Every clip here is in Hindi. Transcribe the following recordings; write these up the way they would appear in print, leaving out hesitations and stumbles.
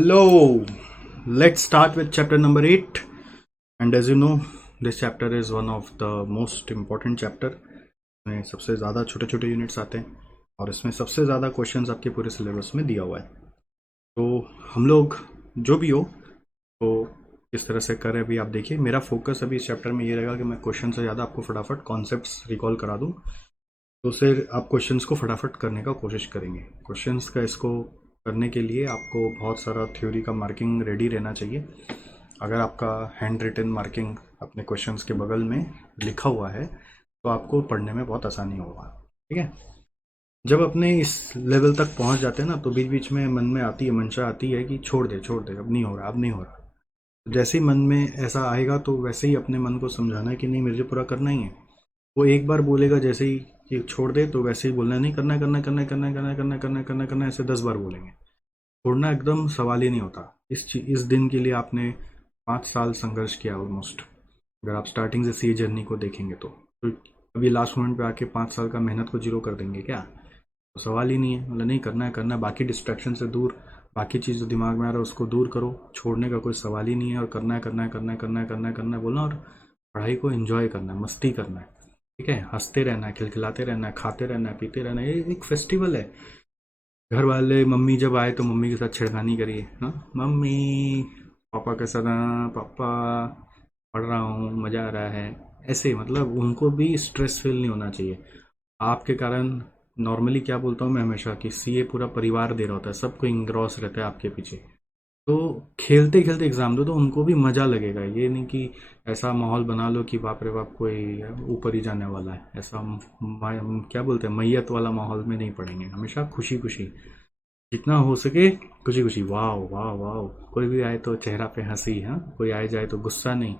Hello, let's start with chapter number 8. And as you know, this chapter is one of the most important chapter. इसमें सबसे ज़्यादा छोटे छोटे यूनिट्स आते हैं और इसमें सबसे ज़्यादा क्वेश्चंस आपके पूरे सिलेबस में दिया हुआ है। तो हम लोग जो भी हो तो किस तरह से करें अभी आप देखिए। मेरा फोकस अभी इस चैप्टर में ये रहेगा कि मैं क्वेश्चन से ज़्यादा आपको फटाफट कॉन्सेप्ट्स रिकॉल करा दूँ, तो फिर आप क्वेश्चंस को फटाफट करने का कोशिश करेंगे। क्वेश्चंस का इसको करने के लिए आपको बहुत सारा थ्योरी का मार्किंग रेडी रहना चाहिए। अगर आपका हैंड रिटन मार्किंग अपने क्वेश्चंस के बगल में लिखा हुआ है तो आपको पढ़ने में बहुत आसानी होगा। ठीक है, जब अपने इस लेवल तक पहुंच जाते हैं ना तो बीच बीच में मन में आती है, मंशा आती है कि छोड़ दे अब नहीं हो रहा, अब नहीं हो रहा। जैसे ही मन में ऐसा आएगा तो वैसे ही अपने मन को समझाना है कि नहीं, मुझे पूरा करना ही है। वो एक बार बोलेगा जैसे ही कि छोड़ दे, तो वैसे ही बोलना है नहीं, करना है करना है करना है करना है करना है करना है करना है करना है करना है, ऐसे 10 बार बोलेंगे। छोड़ना एकदम सवाल ही नहीं होता। इस दिन के लिए आपने 5 साल संघर्ष किया ऑलमोस्ट। अगर आप स्टार्टिंग से सी जर्नी को देखेंगे तो अभी लास्ट मोमेंट पे आके 5 साल का मेहनत को जीरो कर देंगे क्या? तो सवाल ही नहीं है। मतलब नहीं, करना है करना है, बाकी डिस्ट्रैक्शन से दूर, बाकी चीज़ जो दिमाग में आ रहा है उसको दूर करो। छोड़ने का कोई सवाल ही नहीं है। और करना है करना है करना है करना है करना है करना है बोलना, और पढ़ाई को एंजॉय करना है, मस्ती करना है। ठीक है, हंसते रहना है, खिलखिलाते रहना है, खाते रहना है, पीते रहना है। ये एक फेस्टिवल है। घर वाले, मम्मी जब आए तो मम्मी के साथ छेड़खानी करिए। हाँ मम्मी, पापा के साथ, हाँ पापा पढ़ रहा हूँ, मज़ा आ रहा है। ऐसे मतलब उनको भी स्ट्रेस फील नहीं होना चाहिए आपके कारण। नॉर्मली क्या बोलता हूँ मैं हमेशा कि सीए पूरा परिवार दे रहा होता है, सबको इंग्रॉस रहता है आपके पीछे। तो खेलते खेलते एग्जाम दो तो उनको भी मजा लगेगा। ये नहीं कि ऐसा माहौल बना लो कि बाप रे बाप कोई ऊपर ही जाने वाला है। ऐसा क्या बोलते हैं, मैयत वाला माहौल में नहीं पढ़ेंगे। हमेशा खुशी खुशी, जितना हो सके खुशी खुशी। वाह वाह वाह, कोई भी आए तो चेहरा पे हंसी, हाँ कोई आए जाए तो गुस्सा नहीं,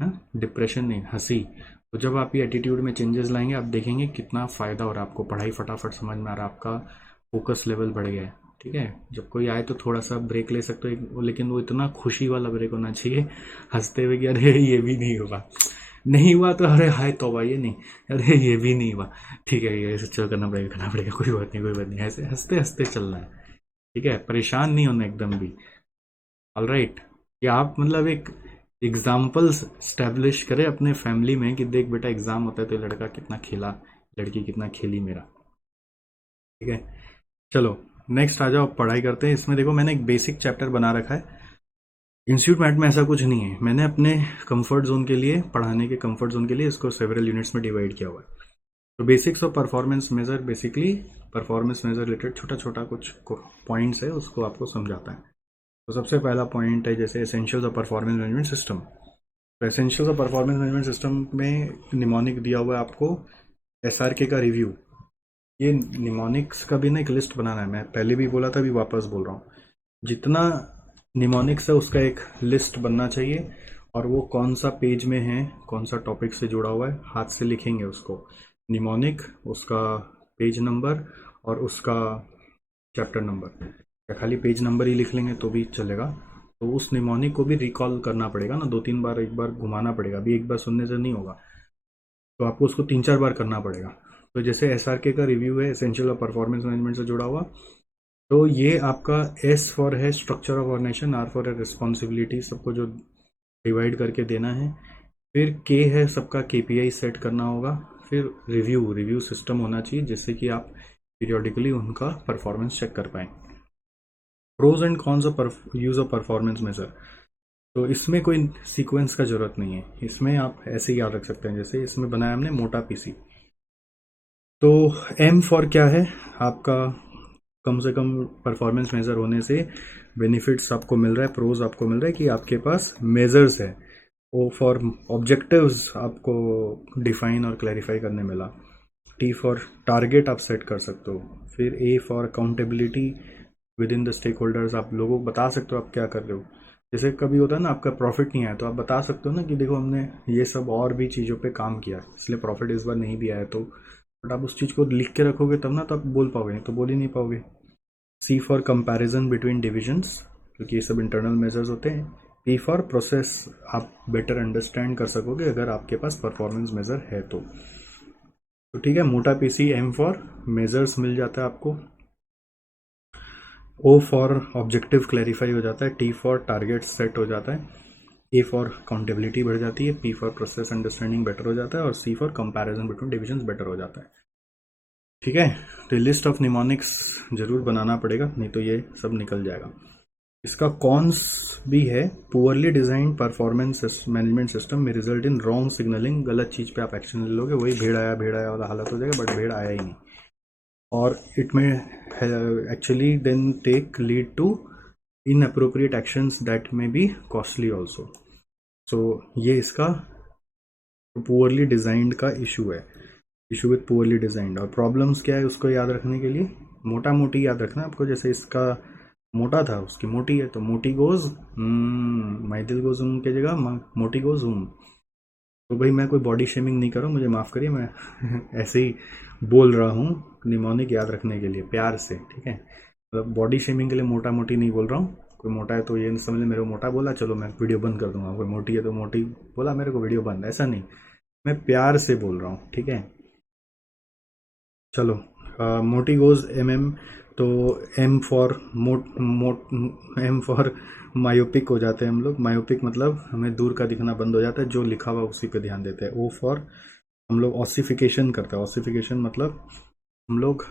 हाँ डिप्रेशन नहीं, हंसी। तो जब आप ये एटीट्यूड में चेंजेस लाएंगे आप देखेंगे कितना फ़ायदा हो रहा है आपको। पढ़ाई फटाफट समझ में आ रहा है, आपका फोकस लेवल बढ़ गया है। ठीक है, जब कोई आए तो थोड़ा सा ब्रेक ले सकते हो, लेकिन वो इतना खुशी वाला ब्रेक होना चाहिए, हंसते हुए कि अरे ये भी नहीं हुआ, नहीं हुआ तो अरे हाय तौबा ये नहीं, अरे ये भी नहीं हुआ, ठीक है ये चल करना पड़ेगा, कोई बात नहीं कोई बात नहीं, ऐसे हंसते हंसते चलना है। ठीक है, परेशान नहीं होना एकदम भी। ऑल राइट, कि आप मतलब एक एग्जाम्पल स्टैब्लिश करें अपने फैमिली में कि देख बेटा एग्जाम होता है तो लड़का कितना खेला, लड़की कितना खेली मेरा। ठीक है, चलो नेक्स्ट आ जाओ, पढ़ाई करते हैं। इसमें देखो मैंने एक बेसिक चैप्टर बना रखा है। इंस्टीट्यूट मैट में ऐसा कुछ नहीं है। मैंने अपने कंफर्ट जोन के लिए, पढ़ाने के कंफर्ट जोन के लिए इसको सेवरल यूनिट्स में डिवाइड किया हुआ है। तो basics of performance measure, basically performance measure related छोटा छोटा कुछ पॉइंट्स है, उसको आपको समझाता है। तो सबसे पहला पॉइंट है जैसे essentials of performance management system. तो essentials of performance management system में निमोनिक दिया हुआ है आपको, एसआरके का रिव्यू। ये निमोनिक्स का भी ना एक लिस्ट बनाना है। मैं पहले भी बोला था, अभी वापस बोल रहा हूँ। जितना निमोनिक्स है उसका एक लिस्ट बनना चाहिए, और वो कौन सा पेज में है, कौन सा टॉपिक से जुड़ा हुआ है, हाथ से लिखेंगे उसको। निमोनिक, उसका पेज नंबर और उसका चैप्टर नंबर, या खाली पेज नंबर ही लिख लेंगे तो भी चलेगा। तो उस निमोनिक को भी रिकॉल करना पड़ेगा ना, 2-3 बार, एक बार घुमाना पड़ेगा। अभी एक बार सुनने से नहीं होगा, तो आपको उसको 3-4 बार करना पड़ेगा। तो जैसे एसआरके का रिव्यू है, एसेंशियल ऑफ परफॉर्मेंस मैनेजमेंट से जुड़ा हुआ, तो ये आपका एस फॉर है structure of organization, R for है रिस्पॉन्सिबिलिटी, सबको जो डिवाइड करके देना है। फिर के है सबका केपीआई सेट करना होगा। फिर रिव्यू सिस्टम होना चाहिए जिससे कि आप पीरियोडिकली उनका परफॉर्मेंस चेक कर पाएँ। Pros and cons of use of performance measure. तो इसमें कोई सीक्वेंस का जरूरत नहीं है, इसमें आप ऐसे ही याद रख सकते हैं। जैसे इसमें बनाया हमने मोटा पीसी। तो एम फॉर क्या है आपका, कम से कम परफॉर्मेंस मेजर होने से बेनिफिट्स आपको मिल रहा है, प्रोज आपको मिल रहा है कि आपके पास मेजर्स है। ओ फॉर ऑब्जेक्टिव्स आपको डिफाइन और क्लैरिफाई करने मिला। टी फॉर टारगेट आप सेट कर सकते हो। फिर A for accountability with in the stake holders, आप लोगों को बता सकते हो आप क्या कर रहे हो। जैसे कभी होता है ना आपका प्रॉफिट नहीं आया तो आप बता सकते हो ना कि देखो हमने ये सब और भी चीज़ों पे काम किया, इसलिए प्रॉफिट इस बार नहीं भी आया। तो बट आप उस चीज़ को लिख के रखोगे तब ना, तो आप बोल पाओगे, नहीं तो बोल ही नहीं पाओगे। सी फॉर कंपैरिजन बिटवीन डिविजन्स, क्योंकि ये सब इंटरनल मेजर्स होते हैं। पी फॉर प्रोसेस, आप बेटर अंडरस्टैंड कर सकोगे अगर आपके पास परफॉर्मेंस मेजर है तो ठीक है, मोटा पीसी। एम फॉर मेजर्स मिल जाता है आपको। ओ फॉर ऑब्जेक्टिव क्लैरिफाई हो जाता है, टी फॉर टारगेट सेट हो जाता है, ए फॉर काउंटेबिलिटी बढ़ जाती है, P for process understanding better हो जाता है और C for comparison between divisions better हो जाता है। ठीक है, तो लिस्ट ऑफ निमोनिक्स जरूर बनाना पड़ेगा, नहीं तो ये सब निकल जाएगा। इसका कॉन्स भी है, poorly designed performance management system में रिजल्ट इन रॉन्ग सिग्नलिंग, गलत चीज़ पे आप एक्शन ले लोगे, वही भेड़ आया वाला हालत हो जाएगा, बट भेड़ आया ही नहीं। और इट में actually then take lead to inappropriate actions that may be costly also. So ये इसका पुअरली डिजाइंड का इशू है, इशू विथ पुअरली डिजाइंड। और प्रॉब्लम्स क्या है उसको याद रखने के लिए मोटा मोटी याद रखना आपको, जैसे इसका मोटा था उसकी मोटी है, तो मोटी गोज माई दिल गोज की जगह मोटी गोज तो भाई मैं कोई बॉडी शेमिंग नहीं कर रहा हूँ, मुझे माफ़ करिए, मैं ऐसे ही बोल रहा हूँ निमोनिक याद रखने के लिए प्यार से, ठीक है। मतलब बॉडी शेमिंग के लिए मोटा मोटी नहीं बोल रहा हूँ, कोई मोटा है तो ये नहीं समझ ले मेरे को मोटा बोला चलो मैं वीडियो बंद कर दूंगा, कोई मोटी है तो मोटी बोला मेरे को वीडियो बंद, ऐसा नहीं, मैं प्यार से बोल रहा हूँ, ठीक है। चलो मोटी गोज एम, तो M for M for myopic हो जाते हैं हम लोग, मायोपिक मतलब हमें दूर का दिखना बंद हो जाता है, जो लिखा हुआ उसी पे ध्यान देते हैं। ओ फॉर हम लोग ऑसिफिकेशन करते हैं, ऑसिफिकेशन मतलब हम लोग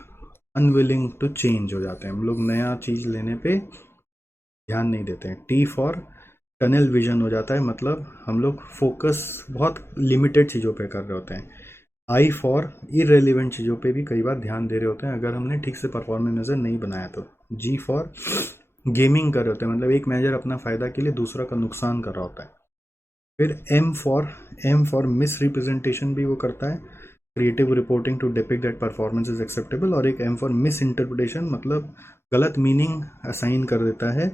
अनविलिंग टू चेंज हो जाते हैं, हम लोग नया चीज़ लेने पे ध्यान नहीं देते हैं। टी फॉर टनल विजन हो जाता है, मतलब हम लोग फोकस बहुत लिमिटेड चीज़ों पे कर रहे होते हैं। आई फॉर इरेलीवेंट चीज़ों पे भी कई बार ध्यान दे रहे होते हैं अगर हमने ठीक से परफॉर्मेंस मेजर नहीं बनाया तो। जी फॉर गेमिंग कर रहे होते हैं, मतलब एक मैनेजर अपना फ़ायदा के लिए दूसरा का नुकसान कर रहा होता है। फिर एम फॉर मिस रिप्रेजेंटेशन भी वो करता है, creative reporting to depict that performance is acceptable. और एक एम फॉर मिस इंटरप्रिटेशन, मतलब गलत मीनिंग असाइन कर देता है,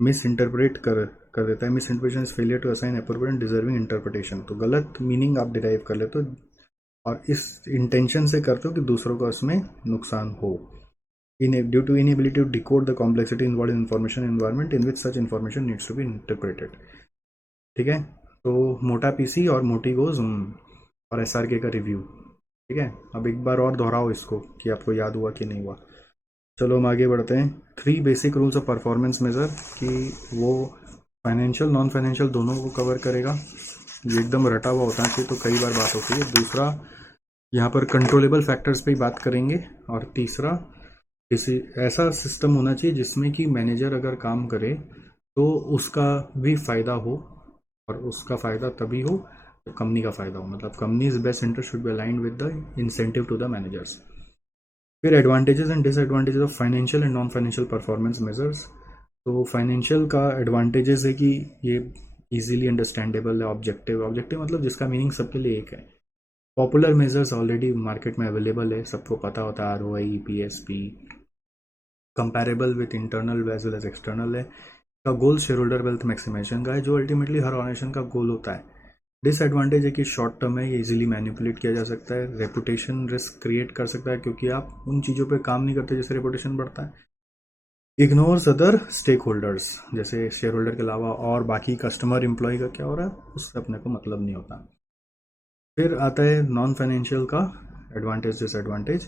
मिस इंटरप्रेट कर देता है। Misinterpretation is failure to assign appropriate and deserving interpretation, तो गलत मीनिंग आप डिराइव कर लेते हो और इस इंटेंशन से करते हो कि दूसरों को उसमें नुकसान हो। Due to inability to decode the complexity involve in information environment in which such information needs to be interpreted. ठीक है, तो मोटा पीसी और मोटी गोज और एसआरके का रिव्यू। ठीक है, अब एक बार और दोहराओ इसको कि आपको याद हुआ कि नहीं हुआ। चलो हम आगे बढ़ते हैं। 3 basic rules of performance measure, कि वो फाइनेंशियल नॉन फाइनेंशियल दोनों को कवर करेगा, ये एकदम रटा हुआ होता है तो कई बार बात होती है। दूसरा यहाँ पर कंट्रोलेबल फैक्टर्स पे ही बात करेंगे। और तीसरा किसी ऐसा सिस्टम होना चाहिए जिसमें कि मैनेजर अगर काम करे तो उसका भी फ़ायदा हो, और उसका फ़ायदा तभी हो जब कंपनी का फ़ायदा हो, मतलब company's best interest should be aligned with the incentive to the managers. फिर advantages and disadvantages of financial and non financial performance measures. तो फाइनेंशियल का एडवांटेजेस है कि ये इजीली अंडरस्टैंडेबल है, ऑब्जेक्टिव, ऑब्जेक्टिव मतलब जिसका मीनिंग सबके लिए एक है। पॉपुलर मेजर्स ऑलरेडी मार्केट में अवेलेबल है, सबको पता होता है, ROI, PSP, comparable with internal as well as external है। का goal share holder wealth maximisation का है, जो अल्टीमेटली हर ऑर्गेनाइजेशन का गोल होता है। डिसएडवांटेज है कि शॉर्ट टर्म है, ये इजीली मैनिपुलेट किया जा सकता है, रेपुटेशन रिस्क क्रिएट कर सकता है क्योंकि आप उन चीज़ों पे काम नहीं करते जिससे रेपुटेशन बढ़ता है। इग्नोर्स अदर स्टेक होल्डर्स, जैसे शेयर होल्डर के अलावा और बाकी कस्टमर एम्प्लॉय का क्या हो रहा है उससे अपने को मतलब नहीं होता। फिर आता है नॉन फाइनेंशियल का एडवांटेज डिसएडवांटेज।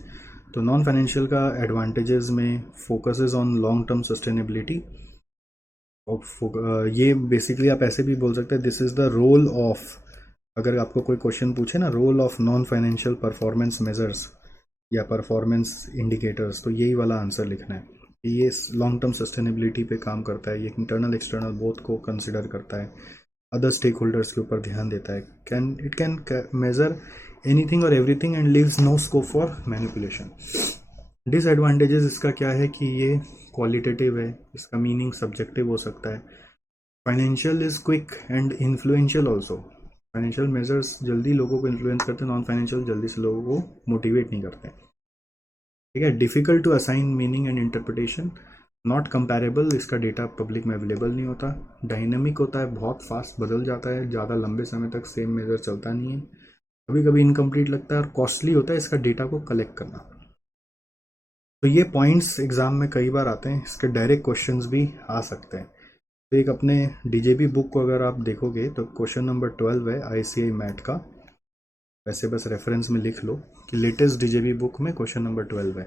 तो नॉन फाइनेंशियल का एडवांटेजेस में focuses on long term sustainability, और ये बेसिकली आप ऐसे भी बोल सकते हैं, this is the role of, अगर आपको कोई क्वेश्चन पूछे ना, role of non financial performance measures या परफॉर्मेंस इंडिकेटर्स, तो यही वाला आंसर लिखना है कि ये लॉन्ग टर्म सस्टेनेबिलिटी पे काम करता है, ये इंटरनल एक्सटर्नल बोथ को कंसिडर करता है, अदर स्टेक होल्डर्स के ऊपर ध्यान देता है, इट कैन मेजर एनीथिंग और everything and leaves no scope for manipulation. Disadvantages इसका क्या है कि ये क्वालिटेटिव है, इसका मीनिंग सब्जेक्टिव हो सकता है। Financial is quick and influential also, financial measures जल्दी लोगों को इन्फ्लुएंस करते हैं, नॉन फाइनेंशियल जल्दी से लोगों को मोटिवेट नहीं करते। ठीक है, difficult to assign meaning and interpretation, not comparable, इसका डेटा पब्लिक में अवेलेबल नहीं होता, डायनेमिक होता है, बहुत फास्ट बदल जाता है, ज़्यादा लंबे समय तक सेम मेजर चलता नहीं है, कभी कभी इनकम्प्लीट लगता है, और कॉस्टली होता है इसका डेटा को कलेक्ट करना। तो ये पॉइंट्स एग्जाम में कई बार आते हैं, इसके डायरेक्ट क्वेश्चंस भी आ सकते हैं। तो एक अपने डीजेबी बुक को अगर आप देखोगे तो क्वेश्चन नंबर 12 है ICAI मैट का, वैसे बस रेफरेंस में लिख लो कि लेटेस्ट डीजेबी बुक में क्वेश्चन नंबर 12 है।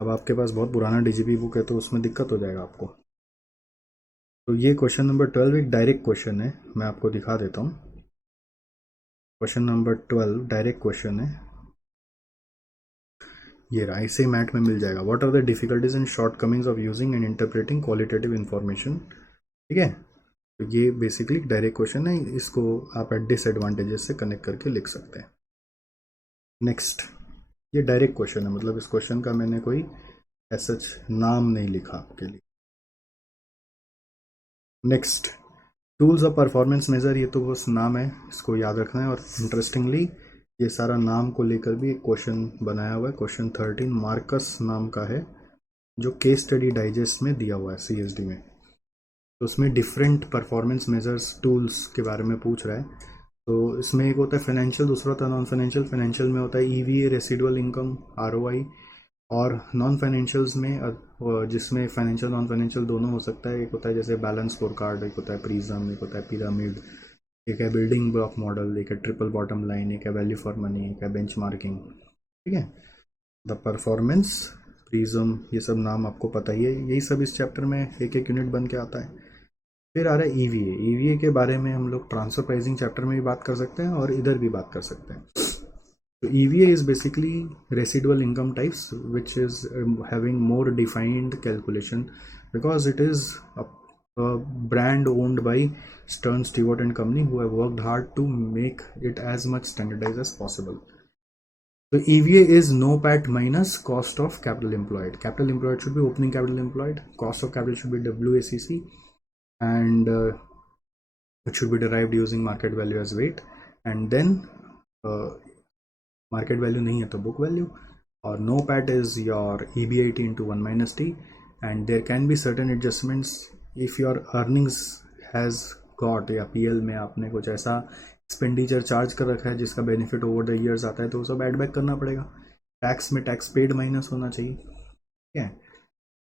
अब आपके पास बहुत पुराना डीजीपी बुक है तो उसमें दिक्कत हो जाएगा आपको। तो ये क्वेश्चन नंबर 12 एक डायरेक्ट क्वेश्चन है, मैं आपको दिखा देता हूँ। क्वेश्चन नंबर 12 डायरेक्ट क्वेश्चन है, ये रहा, इसे मैट में मिल जाएगा। What are the difficulties and shortcomings of using and interpreting qualitative information. ठीक है, तो ये बेसिकली डायरेक्ट क्वेश्चन है, इसको आप एट डिसएडवांटेजेस से कनेक्ट करके लिख सकते हैं। नेक्स्ट, ये डायरेक्ट क्वेश्चन है, मतलब इस क्वेश्चन का मैंने कोई ऐसा नाम नहीं लिखा आपके लिए। Next, tools of performance measure, ये तो बस नाम है, इसको याद रखना है। और इंटरेस्टिंगली ये सारा नाम को लेकर भी एक क्वेश्चन बनाया हुआ है। क्वेश्चन 13 मार्कस नाम का है, जो केस स्टडी डाइजेस्ट में दिया हुआ है सीएसडी में। तो उसमें डिफरेंट परफॉर्मेंस मेजर्स टूल्स के बारे में पूछ रहा है। तो इसमें एक होता है फाइनेंशियल, दूसरा होता है नॉन फाइनेंशियल। फाइनेंशियल में होता है ईवीए, रेसिडुअल इनकम, आरओआई। और नॉन फाइनेंशियल्स में जिसमें फाइनेंशियल नॉन फाइनेंशियल दोनों हो सकता है, एक होता है जैसे बैलेंस स्कोर कार्ड, एक होता है प्रिज्म, एक होता है पिरामिड, एक है बिल्डिंग ब्लॉक मॉडल, एक है ट्रिपल बॉटम लाइन, एक है वैल्यू फॉर मनी, एक है बेंचमार्किंग। ठीक है, द परफॉर्मेंस प्रिज्म, ये सब नाम आपको पता ही है। यही सब इस चैप्टर में एक एक यूनिट बन के आता है। फिर आ रहा है ईवीए। ईवीए के बारे में हम लोग ट्रांसफर प्राइसिंग चैप्टर में भी बात कर सकते हैं और इधर भी बात कर सकते हैं। So EVA is basically residual income types, which is having more defined calculation because it is a brand owned by Stern, Stewart and Company, who have worked hard to make it as much standardized as possible. So EVA is NOPAT minus cost of capital employed. Capital employed should be opening capital employed. Cost of capital should be WACC, and it should be derived using market value as weight, and then market value नहीं है तो बुक वैल्यू। और NOPAT is your EBIT into 1 minus T, and there can be certain adjustments if your earnings has got, या PL में आपने कुछ ऐसा एक्सपेंडिचर चार्ज कर रखा है जिसका बेनिफिट ओवर द ईयर्स आता है, तो वो सब एड बैक करना पड़ेगा। टैक्स में टैक्स पेड माइनस होना चाहिए। ठीक है,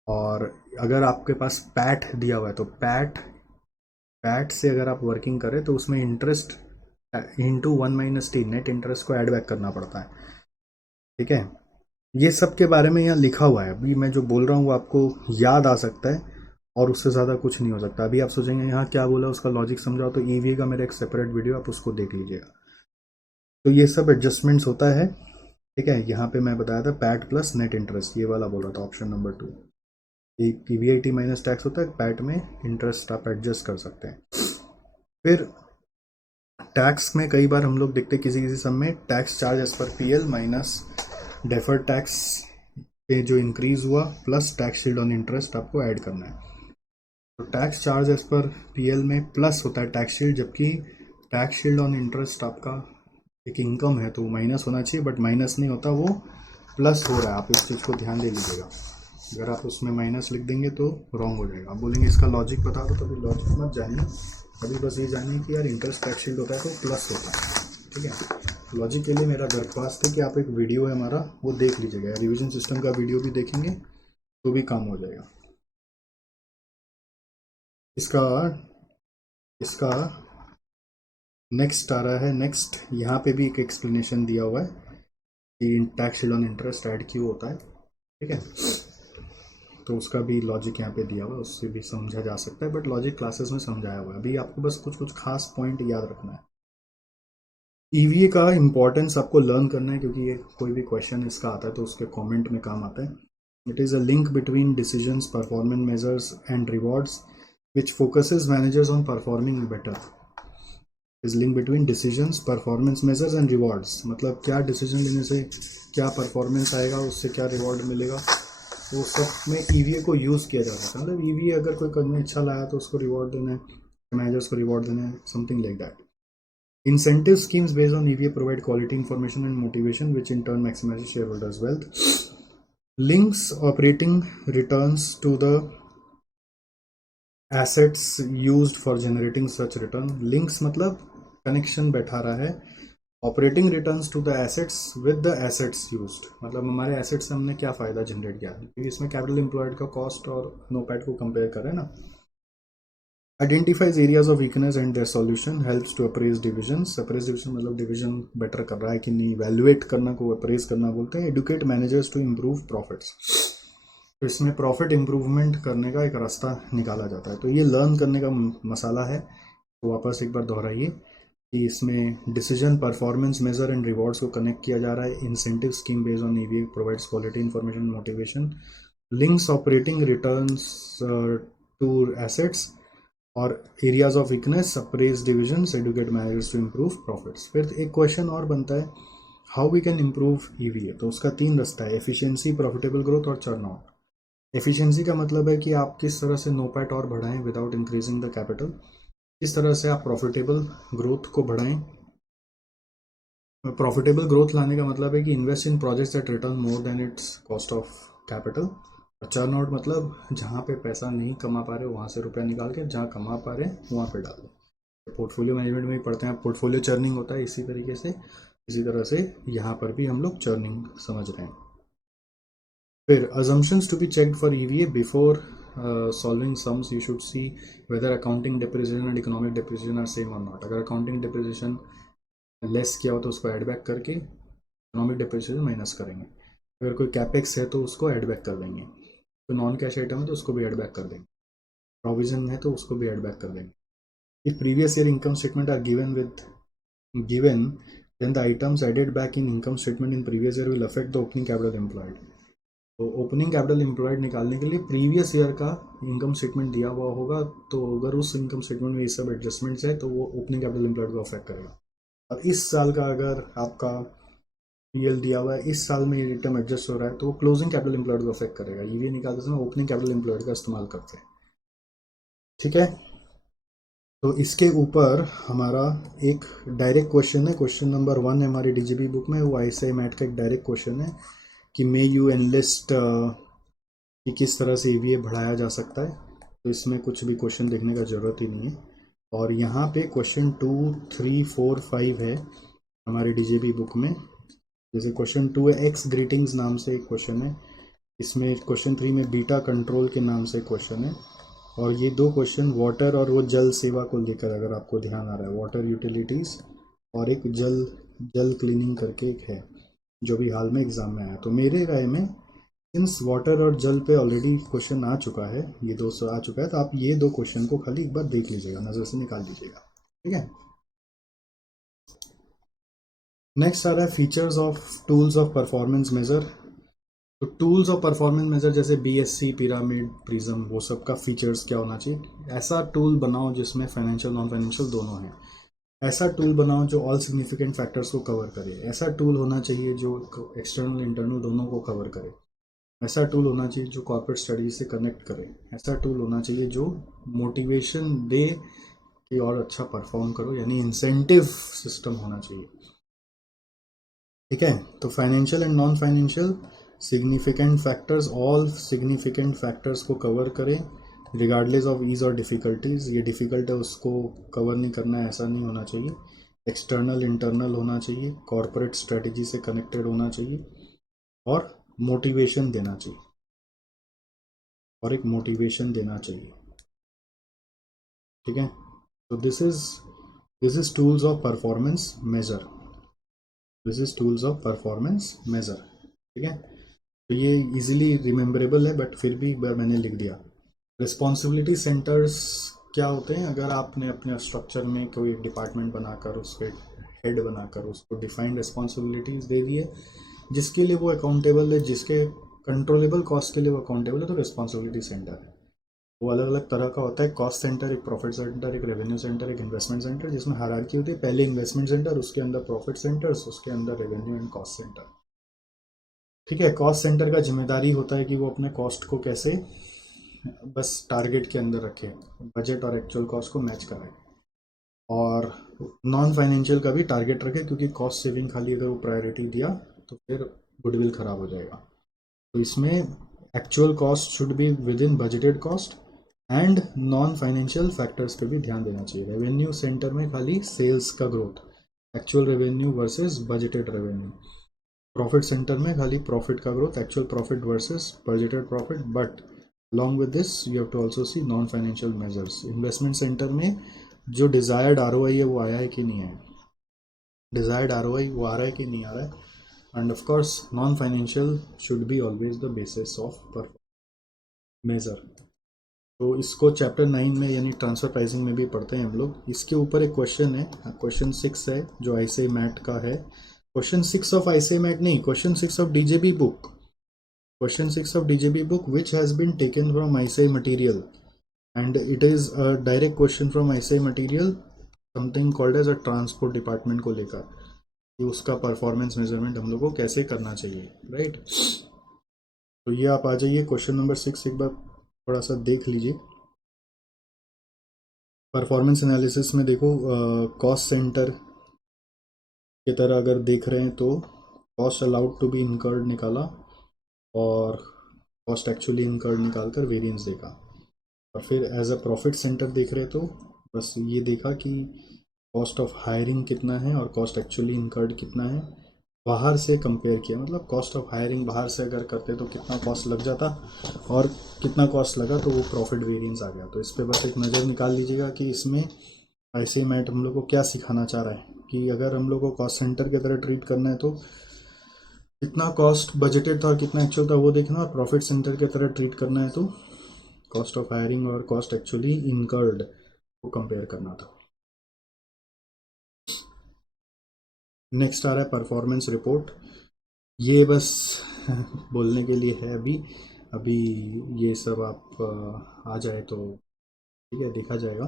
और अगर आपके पास पैट दिया हुआ है तो पैट से अगर आप वर्किंग करें तो उसमें interest into 1 minus T, net interest को ऐड बैक करना पड़ता है। ठीक है, ये सब के बारे में यहाँ लिखा हुआ है। अभी मैं जो बोल रहा हूँ वो आपको याद आ सकता है और उससे ज़्यादा कुछ नहीं हो सकता। अभी आप सोचेंगे यहाँ क्या बोला, उसका लॉजिक समझाओ, तो EVA का मेरा एक सेपरेट वीडियो, आप उसको देख लीजिएगा। तो ये सब एडजस्टमेंट्स होता है। ठीक है, यहाँ पे मैं बताया था पैट प्लस नेट इंटरेस्ट, ये वाला बोल रहा था, ऑप्शन नंबर 2। एक EBIT माइनस टैक्स होता है, पैट में इंटरेस्ट आप एडजस्ट कर सकते हैं। फिर टैक्स में कई बार हम लोग देखते हैं किसी सम में tax charge as per PL minus deferred tax पे जो इंक्रीज हुआ plus tax shield on interest आपको ऐड करना है। तो tax charge as per PL में प्लस होता है टैक्स शील्ड, जबकि टैक्स शील्ड ऑन इंटरेस्ट आपका एक इनकम है तो माइनस होना चाहिए, बट माइनस नहीं होता, वो प्लस हो रहा है। आप इस चीज़ को ध्यान दे लीजिएगा। अगर आप उसमें माइनस लिख देंगे तो रॉन्ग हो जाएगा। आप बोलेंगे इसका लॉजिक बता दो, तो लॉजिक मत जानिए, अभी बस ये जानिए कि यार इंटरेस्ट टैक्स शील्ड होता है तो प्लस होता है। ठीक है, लॉजिक के लिए मेरा दरख्वास्त है कि आप एक वीडियो है हमारा वो देख लीजिएगा, रिवीजन सिस्टम का वीडियो भी देखेंगे तो भी काम हो जाएगा। इसका नेक्स्ट आ रहा है। नेक्स्ट यहाँ पे भी एक एक्सप्लेनेशन दिया हुआ है कि tax shield on interest add क्यों होता है। ठीक है, तो उसका भी लॉजिक यहाँ पे दिया हुआ है, उससे भी समझा जा सकता है, बट लॉजिक क्लासेस में समझाया हुआ है। अभी आपको बस कुछ कुछ खास पॉइंट याद रखना है। EVA का इंपॉर्टेंस आपको लर्न करना है, क्योंकि ये कोई भी क्वेश्चन इसका आता है तो उसके कमेंट में काम आता है। It is a link between decisions, performance measures and rewards which focuses managers on performing better. Is link between decisions, performance measures and rewards, मतलब क्या डिसीजन लेने से क्या परफॉर्मेंस आएगा, उससे क्या रिवॉर्ड मिलेगा, वो सब में EVA को यूज़ किया जा सकता है। मतलब EVA अगर कोई करने अच्छा लाया तो उसको रिवॉर्ड देना है, मैनेजर्स को रिवॉर्ड देना है, something like that. Incentive schemes based on EVA provide quality information and motivation, which in turn maximizes shareholders' wealth. Links operating returns to the assets used for generating such return. Links मतलब कनेक्शन बैठा रहा है, operating returns to the assets with the assets used, मतलब हमारे एसेट्स से हमने क्या फ़ायदा जनरेट किया, क्योंकि इसमें कैपिटल एम्प्लॉयड का कॉस्ट और NOPAT को कंपेयर करें ना। Identifies areas of weakness and their solution, helps to appraise divisions. Appraise division मतलब डिविजन बेटर कर रहा है कि नहीं, evaluate करना को appraise करना बोलते हैं। Educate managers to improve profits. तो इसमें प्रॉफिट इम्प्रूवमेंट करने का एक रास्ता निकाला जाता है। तो ये लर्न करने का मसाला है, तो वापस एक बार दोहराइए कि इसमें decision, performance measure and rewards को कनेक्ट किया जा रहा है। Incentive scheme based on EVA provides quality information motivation, links operating returns to assets और areas of weakness, appraise divisions, educate managers to improve profits. फिर एक क्वेश्चन और बनता है, how we can improve EVA. तो उसका 3 रास्ता है, एफिशिएंसी, प्रॉफिटेबल ग्रोथ और चर्न आउट। एफिशिएंसी का मतलब है कि आप किस तरह से नो पैट और बढ़ाएं विदाउट इंक्रीजिंग द कैपिटल, किस तरह से आप प्रॉफिटेबल ग्रोथ को बढ़ाएं। प्रॉफिटेबल ग्रोथ लाने का मतलब है कि invest in projects that return more than it's cost of capital. और चर्न आउट मतलब जहाँ पे पैसा नहीं कमा पा रहे वहाँ से रुपया निकाल के जहाँ कमा पा रहे वहाँ पे डाल दो। पोर्टफोलियो मैनेजमेंट में ही पढ़ते हैं, पोर्टफोलियो चर्निंग होता है इसी तरीके से, इसी तरह से यहाँ पर भी हम लोग चर्निंग समझ रहे हैं। फिर assumptions to be checked for EVA before solving sums, you should see whether accounting depreciation and economic depreciation are same or not. अगर accounting depreciation लेस किया हो तो उसको एड बैक करके इकोनॉमिक डिप्रिसिएशन माइनस करेंगे। अगर कोई कैपेक्स है तो उसको ऐड बैक कर देंगे, तो नॉन कैश आइटम है तो उसको भी ऐड बैक कर देंगे, प्रोविजन है तो उसको भी ऐड बैक कर देंगे। If previous year income statement are given then the items added back in income statement in previous year will affect the opening capital employed. तो ओपनिंग कैपिटल एम्प्लॉयड निकालने के लिए प्रीवियस ईयर का इनकम स्टेटमेंट दिया हुआ होगा, तो अगर उस इनकम स्टेटमेंट में ये सब एडजस्टमेंट्स है तो वो ओपनिंग कैपिटल एम्प्लॉयड को अफेक्ट करेगा। और इस साल का अगर आपका पीएल दिया हुआ है, इस साल में ये रिटर्न एडजस्ट हो रहा है, तो वो क्लोजिंग कैपिटल एम्प्लॉयड को अफेक्ट करेगा। ईवी निकालते समय ओपनिंग कैपिटल एम्प्लॉयड का इस्तेमाल करते हैं, ठीक है। तो इसके ऊपर हमारा एक डायरेक्ट क्वेश्चन है, क्वेश्चन नंबर 1 है हमारी डीजीबी बुक में, वो आईसीआई मैट का एक डायरेक्ट क्वेश्चन है कि मे यू एनलिस्ट कि किस तरह से ईवीए बढ़ाया जा सकता है। तो इसमें कुछ भी क्वेश्चन देखने का ज़रूरत ही नहीं है। और यहाँ पे क्वेश्चन 2, 3, 4, 5 है हमारी डीजीबी बुक में। जैसे क्वेश्चन 2 है, एक्स ग्रीटिंग्स नाम से एक क्वेश्चन है। इसमें क्वेश्चन 3 में बीटा कंट्रोल के नाम से क्वेश्चन है। और ये 2 क्वेश्चन वाटर और वो जल सेवा को लेकर, अगर आपको ध्यान आ रहा है, वाटर यूटिलिटीज़ और एक जल क्लीनिंग करके एक है जो भी हाल में एग्जाम में आया। तो मेरे राय में सिंस वाटर और जल पे ऑलरेडी क्वेश्चन आ चुका है, ये 2 आ चुका है, तो आप ये 2 क्वेश्चन को खाली एक बार देख लीजिएगा, नज़र से निकाल लीजिएगा, ठीक है। नेक्स्ट आ रहा है features of tools of performance measure. तो टूल्स ऑफ परफॉर्मेंस मेजर जैसे बीएससी, पिरामिड, प्रिज्म, वो सब का फीचर्स क्या होना चाहिए। ऐसा टूल बनाओ जिसमें फाइनेंशियल नॉन फाइनेंशियल दोनों हैं। ऐसा टूल बनाओ जो ऑल सिग्निफिकेंट फैक्टर्स को कवर करे। ऐसा टूल होना चाहिए जो एक्सटर्नल इंटरनल दोनों को कवर करे। ऐसा टूल होना चाहिए जो कॉर्पोरेट स्ट्रेटजी से कनेक्ट करे। ऐसा टूल होना चाहिए जो मोटिवेशन दे कि और अच्छा परफॉर्म करो, यानी इंसेंटिव सिस्टम होना चाहिए, ठीक है। तो financial and non financial significant factors, all significant factors को कवर करें रिगार्डलेस ऑफ ईज और डिफ़िकल्टीज़। ये डिफ़िकल्ट है उसको कवर नहीं करना है, ऐसा नहीं होना चाहिए। एक्सटर्नल इंटरनल होना चाहिए, कॉर्पोरेट स्ट्रेटजी से कनेक्टेड होना चाहिए और मोटिवेशन देना चाहिए, और एक मोटिवेशन देना चाहिए, ठीक है। तो this is tools of performance measure, this is tools of performance measure, ठीक है। तो ये इजीली रिमेम्बरेबल है, बट फिर भी एक बार मैंने लिख दिया। रिस्पॉन्सिबिलिटी सेंटर्स क्या होते हैं, अगर आपने अपने स्ट्रक्चर में कोई एक डिपार्टमेंट बनाकर उसके हेड बनाकर उसको डिफाइंड रिस्पॉन्सिबिलिटीज़ दे दिए, जिसके लिए वो अकाउंटेबल है, जिसके कंट्रोलेबल कॉस्ट के लिए वो अकाउंटेबल है, तो रिस्पॉन्सिबिलिटी सेंटर है। वो अलग अलग तरह का होता है, कॉस्ट सेंटर, एक प्रॉफिट सेंटर, एक रेवेन्यू सेंटर, एक इन्वेस्टमेंट सेंटर, जिसमें हायरार्की होती है, पहले इन्वेस्टमेंट सेंटर, उसके अंदर प्रॉफिट सेंटर्स, उसके अंदर रेवेन्यू एंड कॉस्ट सेंटर, ठीक है। कॉस्ट सेंटर का जिम्मेदारी होता है कि वो अपने कॉस्ट को कैसे बस टारगेट के अंदर रखे, बजट और एक्चुअल कॉस्ट को मैच कराए, और नॉन फाइनेंशियल का भी टारगेट रखे, क्योंकि कॉस्ट सेविंग खाली अगर वो प्रायोरिटी दिया तो फिर गुडविल खराब हो जाएगा। तो इसमें actual cost should be with in budgeted cost and non financial factors पे भी ध्यान देना चाहिए। रेवेन्यू सेंटर में खाली सेल्स का growth, actual revenue versus budgeted revenue. Profit centre में खाली प्रॉफिट का growth, actual profit versus budgeted profit, but along with this you have to also see non financial measures। Investment centre में जो डिजायर्ड आरओआई है वो आया है कि नहीं आया, डिजायर्ड आरओआई वो आ रहा है कि नहीं आ रहा है, and of course non financial should be always the basis of performance. Measure. तो इसको चैप्टर 9 में यानी ट्रांसफर प्राइसिंग में भी पढ़ते हैं हम लोग। इसके ऊपर एक क्वेश्चन है, क्वेश्चन 6 है जो आईसीआई मैट का है। क्वेश्चन 6 ऑफ आईसीआई मैट नहीं, question 6 of DJB book. Question 6 of DJB book which has been taken from ICAI material and it is a direct question from ICAI material, something called as a transport department को लेकर कि उसका परफॉर्मेंस मेजरमेंट हम लोग को कैसे करना चाहिए, राइट। तो ये आप आ जाइए क्वेश्चन नंबर 6 एक बार थोड़ा सा देख लीजिए। परफॉर्मेंस एनालिसिस में देखो, कॉस्ट सेंटर की तरह अगर देख रहे हैं तो cost allowed to be incurred निकाला और कॉस्ट एक्चुअली इनकर्ड निकाल कर वेरियंस देखा। और फिर एज अ प्रॉफिट सेंटर देख रहे तो बस ये देखा कि कॉस्ट ऑफ हायरिंग कितना है और कॉस्ट एक्चुअली इनकर्ड कितना है, बाहर से कंपेयर किया। मतलब कॉस्ट ऑफ हायरिंग बाहर से अगर करते तो कितना कॉस्ट लग जाता और कितना कॉस्ट लगा तो वो प्रॉफिट वेरिएंस आ गया। तो इस पर बस एक नज़र निकाल लीजिएगा कि इसमें ऐसे मैट हम लोग को क्या सिखाना चाह रहा है कि अगर हम लोग को कॉस्ट सेंटर की तरह ट्रीट करना है तो कितना कॉस्ट बजटेड था और कितना एक्चुअल था वो देखना, और प्रॉफिट सेंटर की तरह ट्रीट करना है तो कॉस्ट ऑफ हायरिंग और कॉस्ट एक्चुअली इनकर्ड को कंपेयर करना था। नेक्स्ट आ रहा है परफॉर्मेंस रिपोर्ट। ये बस बोलने के लिए है अभी अभी ये सब आप आ जाए तो ठीक है, देखा जाएगा,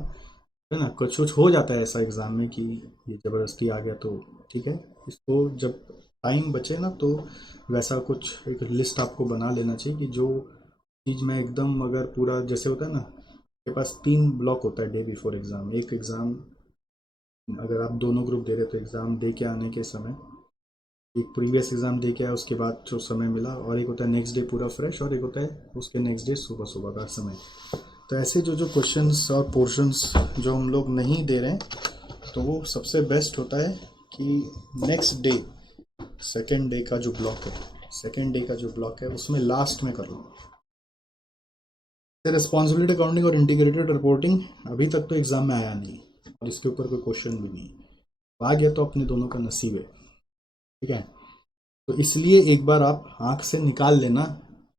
है ना। कुछ कुछ हो जाता है ऐसा एग्ज़ाम में कि ये ज़बरदस्ती आ गया तो ठीक है। इसको जब टाइम बचे ना तो वैसा कुछ एक लिस्ट आपको बना लेना चाहिए कि जो चीज़ में एकदम अगर पूरा जैसे होता है ना, के पास 3 ब्लॉक होता है डे बिफोर एग्ज़ाम। एक एग्ज़ाम अगर आप दोनों ग्रुप दे रहे तो एग्ज़ाम दे के आने के समय एक प्रीवियस एग्ज़ाम दे के आया उसके बाद जो समय मिला, और एक होता है नेक्स्ट डे पूरा फ्रेश, और एक होता है उसके नेक्स्ट डे सुबह सुबह का समय। तो ऐसे जो जो क्वेश्चंस और पोर्शंस जो हम लोग नहीं दे रहे हैं तो वो सबसे बेस्ट होता है कि नेक्स्ट डे सेकेंड डे का जो ब्लॉक है, सेकेंड डे का जो ब्लॉक है उसमें लास्ट में कर लो। रिस्पॉन्सिबिलिटी अकाउंटिंग और इंटीग्रेटेड रिपोर्टिंग अभी तक तो एग्ज़ाम में आया नहीं और इसके ऊपर कोई क्वेश्चन भी नहीं आ गया तो अपने दोनों का नसीब है, ठीक है। तो इसलिए एक बार आप आंख से निकाल लेना,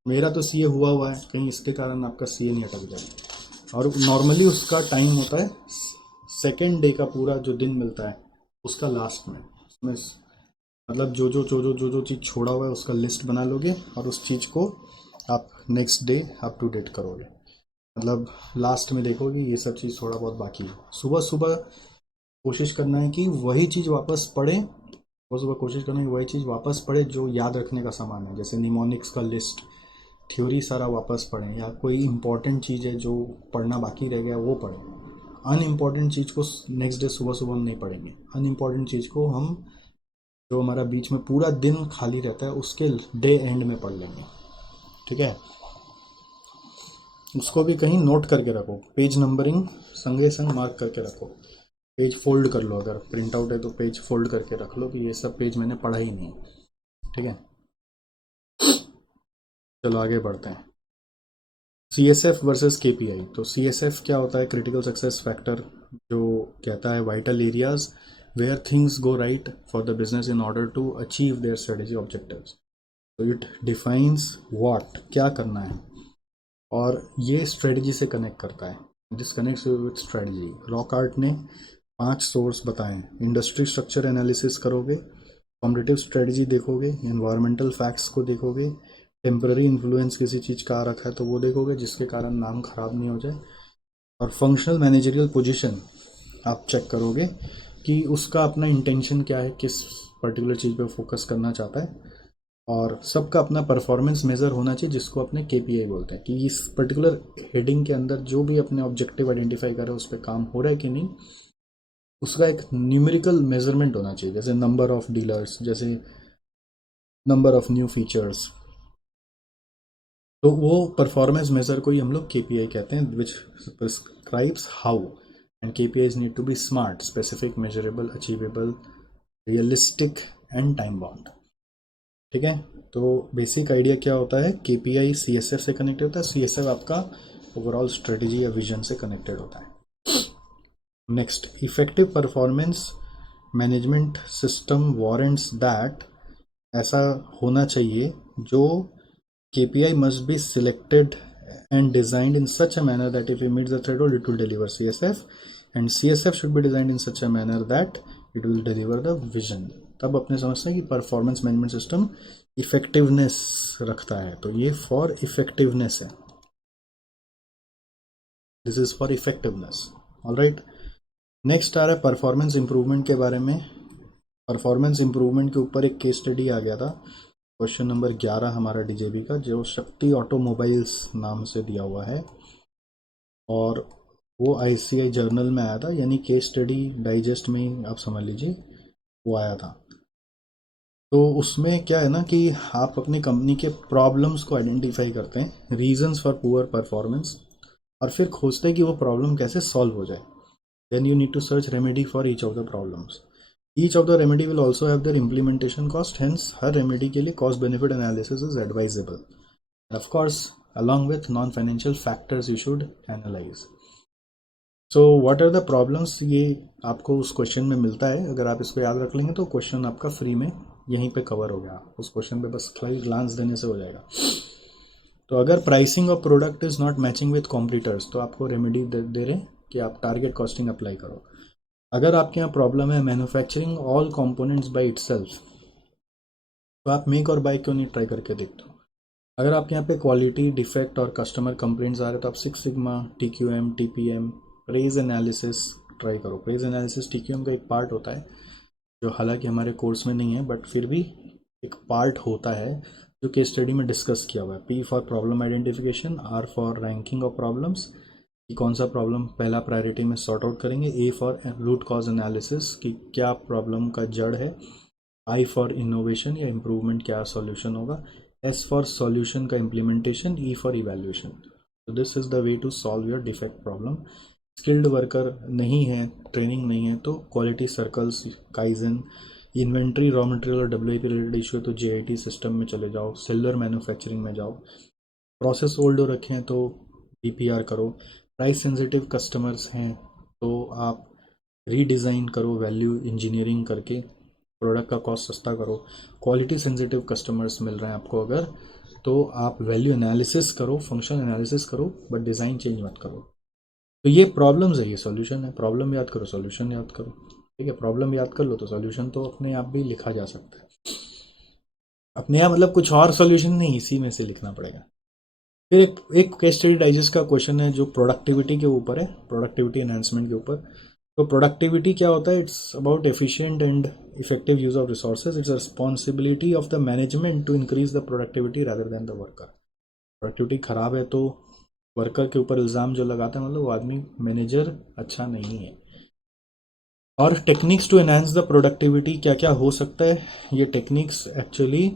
मेरा तो सीए हुआ है, कहीं इसके कारण आपका सीए नहीं अटक जाए। और नॉर्मली उसका टाइम होता है सेकेंड डे का, पूरा जो दिन मिलता है उसका लास्ट में, उसमें मतलब जो चीज़ छोड़ा हुआ है उसका लिस्ट बना लोगे और उस चीज़ को आप next day up to date करोगे। मतलब लास्ट में देखोगे ये सब चीज़ थोड़ा बहुत बाकी है। सुबह सुबह कोशिश करना है कि वही चीज़ वापस पढ़े, सुबह सुबह कोशिश करना है कि वही चीज़ वापस पढ़े जो याद रखने का सामान है, जैसे निमोनिक्स का लिस्ट, थ्योरी सारा वापस पढ़ें, या कोई इंपॉर्टेंट चीज़ है जो पढ़ना बाकी रह गया वो पढ़ें। अनइम्पॉर्टेंट चीज़ को नेक्स्ट डे सुबह सुबह हम नहीं पढ़ेंगे, अनइम्पॉर्टेंट चीज़ को हम जो हमारा बीच में पूरा दिन खाली रहता है उसके डे एंड में पढ़ लेंगे, ठीक है। उसको भी कहीं नोट करके रखो, पेज नंबरिंग संगे संग मार्क करके रखो। पेज फोल्ड कर लो, अगर प्रिंट आउट है तो पेज फोल्ड करके रख लो कि ये सब पेज मैंने पढ़ा ही नहीं, ठीक है। चलो आगे बढ़ते हैं। सी एस एफ वर्सेज के पी आई। तो सी एस एफ क्या होता है? क्रिटिकल सक्सेस फैक्टर, जो कहता है vital areas where things go right for the business in order to achieve their strategy objectives. तो इट डिफाइंस व्हाट, क्या करना है, और ये स्ट्रेटजी से कनेक्ट करता है, दिस कनेक्ट्स विद स्ट्रेटजी। रॉकआर्ट ने 5 सोर्स बताए। इंडस्ट्री स्ट्रक्चर एनालिसिस करोगे, कॉम्पिटिटिव स्ट्रेटजी देखोगे, एनवायरमेंटल फैक्ट्स को देखोगे, टेम्पररी इन्फ्लुएंस किसी चीज़ का आ रखा है तो वो देखोगे जिसके कारण नाम खराब नहीं हो जाए, और फंक्शनल मैनेजरियल पोजीशन आप चेक करोगे कि उसका अपना इंटेंशन क्या है, किस पर्टिकुलर चीज़ पे फोकस करना चाहता है, और सबका अपना परफॉर्मेंस मेज़र होना चाहिए जिसको अपने केपीआई बोलते हैं, कि इस पर्टिकुलर हेडिंग के अंदर जो भी अपने ऑब्जेक्टिव आइडेंटिफाई करे उस पर काम हो रहा है कि नहीं, उसका एक न्यूमेरिकल मेजरमेंट होना चाहिए, जैसे नंबर ऑफ डीलर्स, जैसे नंबर ऑफ न्यू फीचर्स। तो वो परफॉर्मेंस मेजर को ही हम लोग केपीआई कहते हैं, which prescribes how, and KPIs need to be smart, specific, measurable, achievable, realistic and time bound, ठीक है। तो बेसिक आइडिया क्या होता है, केपीआई सीएसएफ से कनेक्टेड होता है, सीएसएफ आपका ओवरऑल स्ट्रेटेजी या विजन से कनेक्टेड होता है। Next, effective performance management system warrants that, ऐसा होना चाहिए जो KPI must be selected and designed in such a manner that if it meets the threshold it will deliver CSF, and CSF should be designed in such a manner that it will deliver the vision. तब अपने समझते हैं कि परफॉर्मेंस मैनेजमेंट सिस्टम इफेक्टिवनेस रखता है, तो ये फॉर इफेक्टिवनेस है, this is for effectiveness. Alright, next आ रहा है परफॉर्मेंस इंप्रूवमेंट के बारे में. परफॉर्मेंस इंप्रूवमेंट के ऊपर एक केस स्टडी आ गया था, क्वेश्चन नंबर 11 हमारा डीजेबी का, जो शक्ति ऑटोमोबाइल्स नाम से दिया हुआ है, और वो ICI जर्नल में आया था, यानी केस स्टडी डाइजेस्ट में आप समझ लीजिए वो आया था. तो उसमें क्या है ना कि आप अपनी कंपनी के प्रॉब्लम्स को आइडेंटिफाई करते हैं, रीजंस फॉर पुअर परफॉर्मेंस, और फिर खोजते हैं कि वो प्रॉब्लम कैसे सॉल्व हो जाए. Then you need to search remedy for each of the problems. Each of the remedy will also have their implementation cost, hence her remedy के लिए cost benefit analysis is advisable. And of course, along with non-financial factors you should analyze. So what are the problems, ये आपको उस क्वेश्चन में मिलता है. अगर आप इसको याद रख लेंगे तो क्वेश्चन आपका फ्री में यहीं पे कवर हो गया, उस क्वेश्चन पे बस खाली ग्लांस देने से हो जाएगा. तो अगर pricing of product is not matching with competitors, तो आपको रेमेडी दे रहे हैं कि आप टारगेट कॉस्टिंग अप्लाई करो. अगर आपके यहाँ प्रॉब्लम है manufacturing all components by itself, तो आप मेक और बाय क्यों नहीं ट्राई करके देखते हो. अगर आपके यहाँ पे क्वालिटी डिफेक्ट और कस्टमर कंप्लेंट्स आ रहे हैं, तो आप 6 sigma, TQM, TPM, praise analysis try करो. प्रेज एनालिसिस TQM का एक पार्ट होता है, जो हालांकि हमारे कोर्स में नहीं है, बट फिर भी एक पार्ट होता है जो केस स्टडी में डिस्कस किया हुआ है. P for problem identification, R for ranking of problems, कि कौन सा प्रॉब्लम पहला प्रायोरिटी में सॉर्ट आउट करेंगे. A for root cause analysis, कि क्या प्रॉब्लम का जड़ है. I फॉर इनोवेशन या इम्प्रूवमेंट, क्या सॉल्यूशन होगा. S फॉर सॉल्यूशन का इम्प्लीमेंटेशन. E for evaluation. तो this is the way to solve your defect problem. Skilled worker नहीं है, ट्रेनिंग नहीं है, तो quality circles, kaizen, inventory, raw material और WIP रिलेटेड इशू है तो JIT सिस्टम में चले जाओ, सेलर मैन्युफैक्चरिंग में जाओ. प्रोसेस ओल्ड हो रखे हैं तो DPR करो. प्राइस सेंसिटिव कस्टमर्स हैं तो आप रीडिज़ाइन करो, वैल्यू इंजीनियरिंग करके प्रोडक्ट का कॉस्ट सस्ता करो. क्वालिटी सेंसिटिव कस्टमर्स मिल रहे हैं आपको अगर, तो आप वैल्यू एनालिसिस करो, फंक्शन एनालिसिस करो, बट डिज़ाइन चेंज मत करो. तो ये प्रॉब्लम्स है, ये सॉल्यूशन है. प्रॉब्लम याद करो, सॉल्यूशन याद करो. ठीक है, प्रॉब्लम याद कर लो तो सॉल्यूशन तो अपने आप भी लिखा जा सकता है. अपने आप मतलब कुछ और सॉल्यूशन नहीं, इसी में से लिखना पड़ेगा. फिर एक केस स्टडी डाइजेस्ट का क्वेश्चन है जो प्रोडक्टिविटी के ऊपर है, प्रोडक्टिविटी एनहांसमेंट के ऊपर. तो प्रोडक्टिविटी क्या होता है. It's about efficient and effective use of resources. It's responsibility of the management to increase the productivity rather than the worker. Productivity खराब है तो वर्कर के ऊपर इल्ज़ाम जो लगाता है, मतलब वो आदमी मैनेजर अच्छा नहीं है. और techniques to enhance the productivity क्या क्या हो सकता है. ये टेक्निक्स एक्चुअली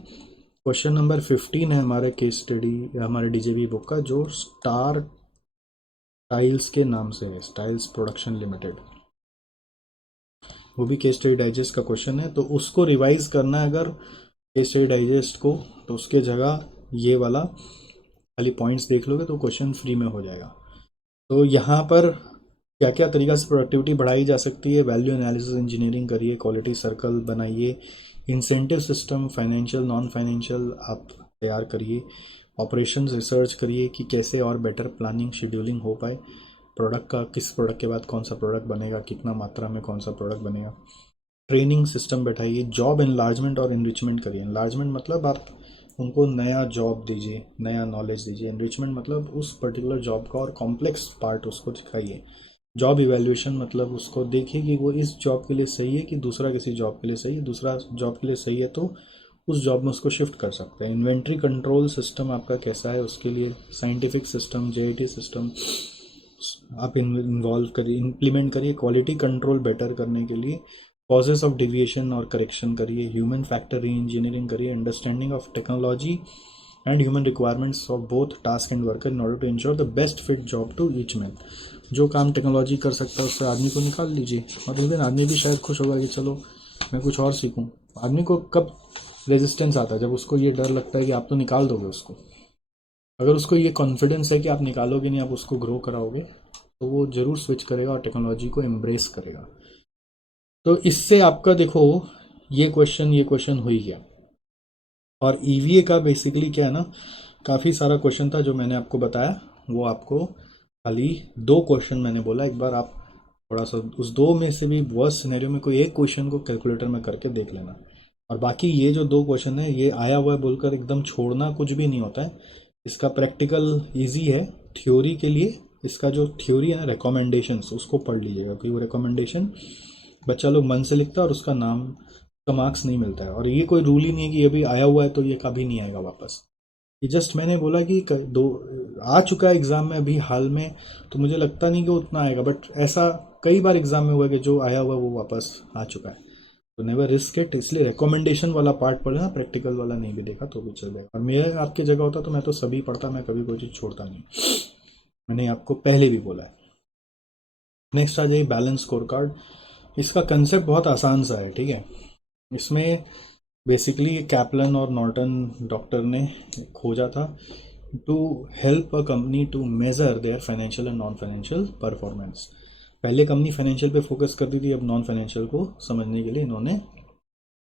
क्वेश्चन नंबर 15 है हमारे केस स्टडी, हमारे DJB बुक का, जो स्टार टाइल्स के नाम से है, टाइल्स प्रोडक्शन लिमिटेड. वो भी केस स्टडी डाइजेस्ट का क्वेश्चन है, तो उसको रिवाइज करना है अगर केस स्टडी डाइजेस्ट को, तो उसके जगह ये वाला खाली पॉइंट्स देख लोगे तो क्वेश्चन फ्री में हो जाएगा. तो यहाँ पर क्या क्या तरीका से प्रोडक्टिविटी बढ़ाई जा सकती है. वैल्यू एनालिसिस इंजीनियरिंग करिए, क्वालिटी सर्कल बनाइए, incentive system financial non financial आप तैयार करिए, ऑपरेशंस रिसर्च करिए कि कैसे और बेटर प्लानिंग शेड्यूलिंग हो पाए. प्रोडक्ट का किस प्रोडक्ट के बाद कौन सा प्रोडक्ट बनेगा, कितना मात्रा में कौन सा प्रोडक्ट बनेगा. ट्रेनिंग सिस्टम बैठाइए. जॉब एनलार्जमेंट और इनरिचमेंट करिए. एनलार्जमेंट मतलब आप उनको नया जॉब दीजिए, नया नॉलेज दीजिए. एनरिचमेंट मतलब उस पर्टिकुलर जॉब का और कॉम्प्लेक्स पार्ट उसको दिखाइए. जॉब इवैल्यूएशन मतलब उसको देखिए कि वो इस जॉब के लिए सही है कि दूसरा किसी जॉब के लिए सही है. दूसरा जॉब के लिए सही है तो उस जॉब में उसको शिफ्ट कर सकते हैं. इन्वेंट्री कंट्रोल सिस्टम आपका कैसा है, उसके लिए साइंटिफिक सिस्टम, JIT सिस्टम आप इन्वॉल्व करिए, इम्प्लीमेंट करिए. क्वालिटी कंट्रोल बेटर करने के लिए कॉजेस ऑफ डिविएशन और करेक्शन करिए. ह्यूमन फैक्टर री इंजीनियरिंग करिए. Understanding of technology and human requirements of both task and worker in order to ensure the best fit job to each man. जो काम टेक्नोलॉजी कर सकता है उससे आदमी को निकाल लीजिए, और एक दिन आदमी भी शायद खुश होगा कि चलो मैं कुछ और सीखूं. आदमी को कब रेजिस्टेंस आता है, जब उसको ये डर लगता है कि आप तो निकाल दोगे उसको. अगर उसको ये कॉन्फिडेंस है कि आप निकालोगे नहीं, आप उसको ग्रो कराओगे, तो वो ज़रूर स्विच करेगा और टेक्नोलॉजी को एम्ब्रेस करेगा. तो इससे आपका देखो ये क्वेश्चन हो ही गया. और EVA का बेसिकली क्या है ना, काफ़ी सारा क्वेश्चन था जो मैंने आपको बताया, वो आपको खाली 2 क्वेश्चन मैंने बोला, एक बार आप थोड़ा सा उस 2 में से भी वर्स्ट सिनेरियो में कोई एक क्वेश्चन को कैलकुलेटर में करके देख लेना। और बाकी ये जो 2 क्वेश्चन है ये आया हुआ है बोलकर एकदम छोड़ना कुछ भी नहीं होता है। इसका प्रैक्टिकल इजी है। थ्योरी के लिए इसका जो थ्योरी है ना, रिकमेंडेशंस, उसको पढ़ लीजिएगा, क्योंकि वो रिकमेंडेशन बच्चा लोग मन से लिखता है और उसका नाम का मार्क्स नहीं मिलता है। और ये कोई रूल ही नहीं है कि ये भी आया हुआ है तो ये कभी नहीं आएगा वापस। ये जस्ट मैंने बोला कि दो आ चुका है एग्ज़ाम में अभी हाल में, तो मुझे लगता नहीं कि उतना आएगा, बट ऐसा कई बार एग्ज़ाम में हुआ है कि जो आया हुआ है वो वापस आ चुका है। तो नेवर रिस्क इट, इसलिए रिकमेंडेशन वाला पार्ट पढ़ना, प्रैक्टिकल वाला नहीं भी देखा तो भी चल जाएगा। और मैं आपकी जगह होता तो मैं तो सभी पढ़ता, मैं कभी कोई चीज़ छोड़ता नहीं, मैंने आपको पहले भी बोला है। नेक्स्ट आ जाइए बैलेंस स्कोर कार्ड। इसका कंसेप्ट बहुत आसान सा है, ठीक है। इसमें बेसिकली कैपलन और नॉर्टन डॉक्टर ने खोजा था to help a company to measure their financial and non financial performance. पहले कंपनी फाइनेंशियल पे फोकस करती थी, अब नॉन फाइनेंशियल को समझने के लिए इन्होंने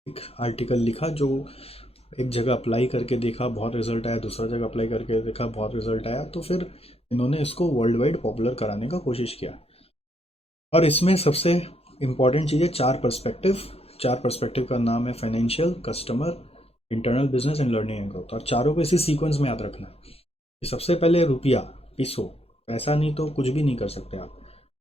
एक आर्टिकल लिखा, जो एक जगह अप्लाई करके देखा बहुत रिजल्ट आया, दूसरा जगह अप्लाई करके देखा बहुत रिजल्ट आया, तो फिर इन्होंने इसको वर्ल्ड वाइड पॉपुलर कराने का कोशिश किया। और इसमें सबसे इम्पॉर्टेंट चीज़ है 4 पर्सपेक्टिव। 4 पर्सपेक्टिव का नाम है financial, customer, internal business and learning and growth. और चारों को इसी सीक्वेंस में याद रखना कि सबसे पहले रुपया, पीसो, पैसा नहीं तो कुछ भी नहीं कर सकते आप।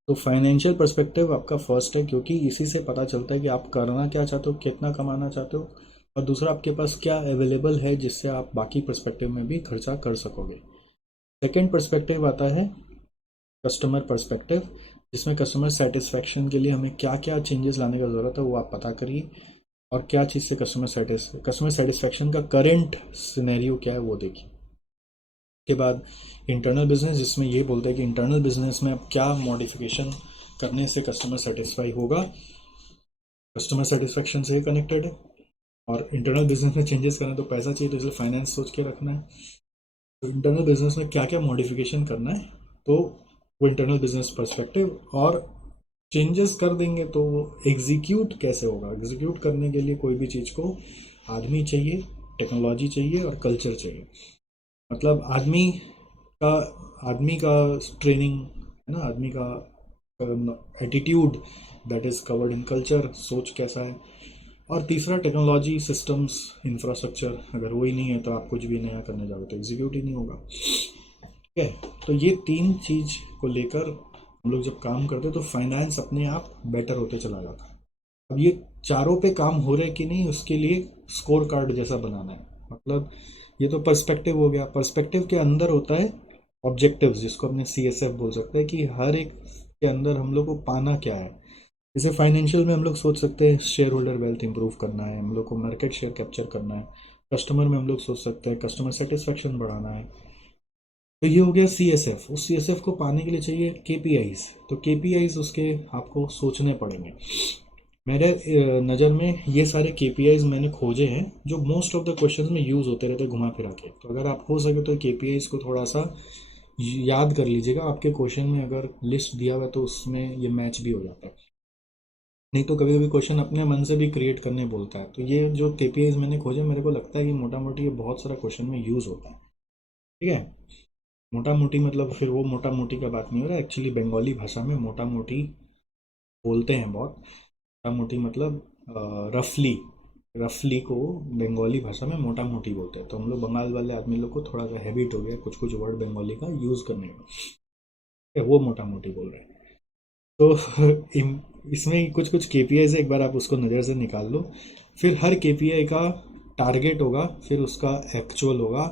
तो फाइनेंशियल पर्सपेक्टिव आपका फर्स्ट है, क्योंकि इसी से पता चलता है कि आप करना क्या चाहते हो, कितना कमाना चाहते हो, और दूसरा आपके पास क्या अवेलेबल है जिससे आप बाकी पर्सपेक्टिव में भी खर्चा कर सकोगे। सेकेंड पर्सपेक्टिव आता है कस्टमर पर्सपेक्टिव, जिसमें कस्टमर सेटिस्फैक्शन के लिए हमें क्या क्या चेंजेस लाने का ज़रूरत है वो आप पता करिए, और क्या चीज़ से कस्टमर सेटिस्फैक्शन का करेंट सिनेरियो क्या है वो देखिए। के बाद इंटरनल बिजनेस, जिसमें ये बोलता है कि इंटरनल बिजनेस में अब क्या मॉडिफिकेशन करने से कस्टमर सेटिस्फाई होगा, कस्टमर सेटिस्फैक्शन से कनेक्टेड है। और इंटरनल बिजनेस में चेंजेस करना तो पैसा चाहिए, तो इसलिए फाइनेंस सोच के रखना है। तो इंटरनल बिजनेस में क्या क्या मॉडिफिकेशन करना है, तो वो इंटरनल बिजनेस पर्सपेक्टिव। और चेंजेस कर देंगे तो वो एग्जीक्यूट कैसे होगा, एग्जीक्यूट करने के लिए कोई भी चीज़ को आदमी चाहिए, टेक्नोलॉजी चाहिए और कल्चर चाहिए। मतलब आदमी का ट्रेनिंग है ना, आदमी का attitude that is covered in culture, सोच कैसा है। और तीसरा टेक्नोलॉजी, सिस्टम्स, इंफ्रास्ट्रक्चर, अगर वो ही नहीं है तो आप कुछ भी नया करने जाओगे तो एग्जीक्यूट ही नहीं होगा। ठीक है, तो ये 3 चीज को लेकर हम लोग जब काम करते हैं तो फाइनेंस अपने आप बेटर होते चला जाता है। अब ये चारों पे काम हो रहे कि नहीं, उसके लिए स्कोर कार्ड जैसा बनाना है। मतलब ये तो पर्सपेक्टिव हो गया, पर्सपेक्टिव के अंदर होता है ऑब्जेक्टिव्स, जिसको अपने CSF बोल सकते हैं, कि हर एक के अंदर हम लोग को पाना क्या है। जैसे फाइनेंशियल में हम लोग सोच सकते हैं शेयर होल्डर वेल्थ इंप्रूव करना है, हम लोग को मार्केट शेयर कैप्चर करना है। कस्टमर में हम लोग सोच सकते हैं कस्टमर सेटिस्फेक्शन बढ़ाना है। तो ये हो गया CSF। उस CSF को पाने के लिए चाहिए KPIs। तो KPIs उसके आपको सोचने पड़ेंगे। मेरे नज़र में ये सारे KPIs मैंने खोजे हैं जो मोस्ट ऑफ द क्वेश्चंस में यूज़ होते रहते हैं घुमा फिरा के। तो अगर आप हो सके तो KPIs को थोड़ा सा याद कर लीजिएगा, आपके क्वेश्चन में अगर लिस्ट दिया हुआ है तो उसमें ये मैच भी हो जाता है। नहीं तो कभी कभी क्वेश्चन अपने मन से भी क्रिएट करने बोलता है। तो ये जो KPIs मैंने खोजे, मेरे को लगता है कि मोटा मोटी ये बहुत सारा क्वेश्चन में यूज़ होता है। ठीक है, मोटा मोटी मतलब फिर वो मोटा मोटी का बात नहीं हो रहा है, एक्चुअली बंगाली भाषा में मोटा मोटी बोलते हैं बहुत। मोटा मोटी मतलब रफली, रफली को बंगाली भाषा में मोटा मोटी बोलते हैं। तो हम लोग बंगाल वाले आदमी लोग को थोड़ा सा हैबिट हो गया कुछ कुछ वर्ड बंगाली का यूज़ करने का, वो मोटा मोटी बोल रहे हैं। तो इसमें कुछ कुछ KPIs है, एक बार आप उसको नज़र से निकाल लो। फिर हर KPI का टारगेट होगा, फिर उसका एक्चुअल होगा,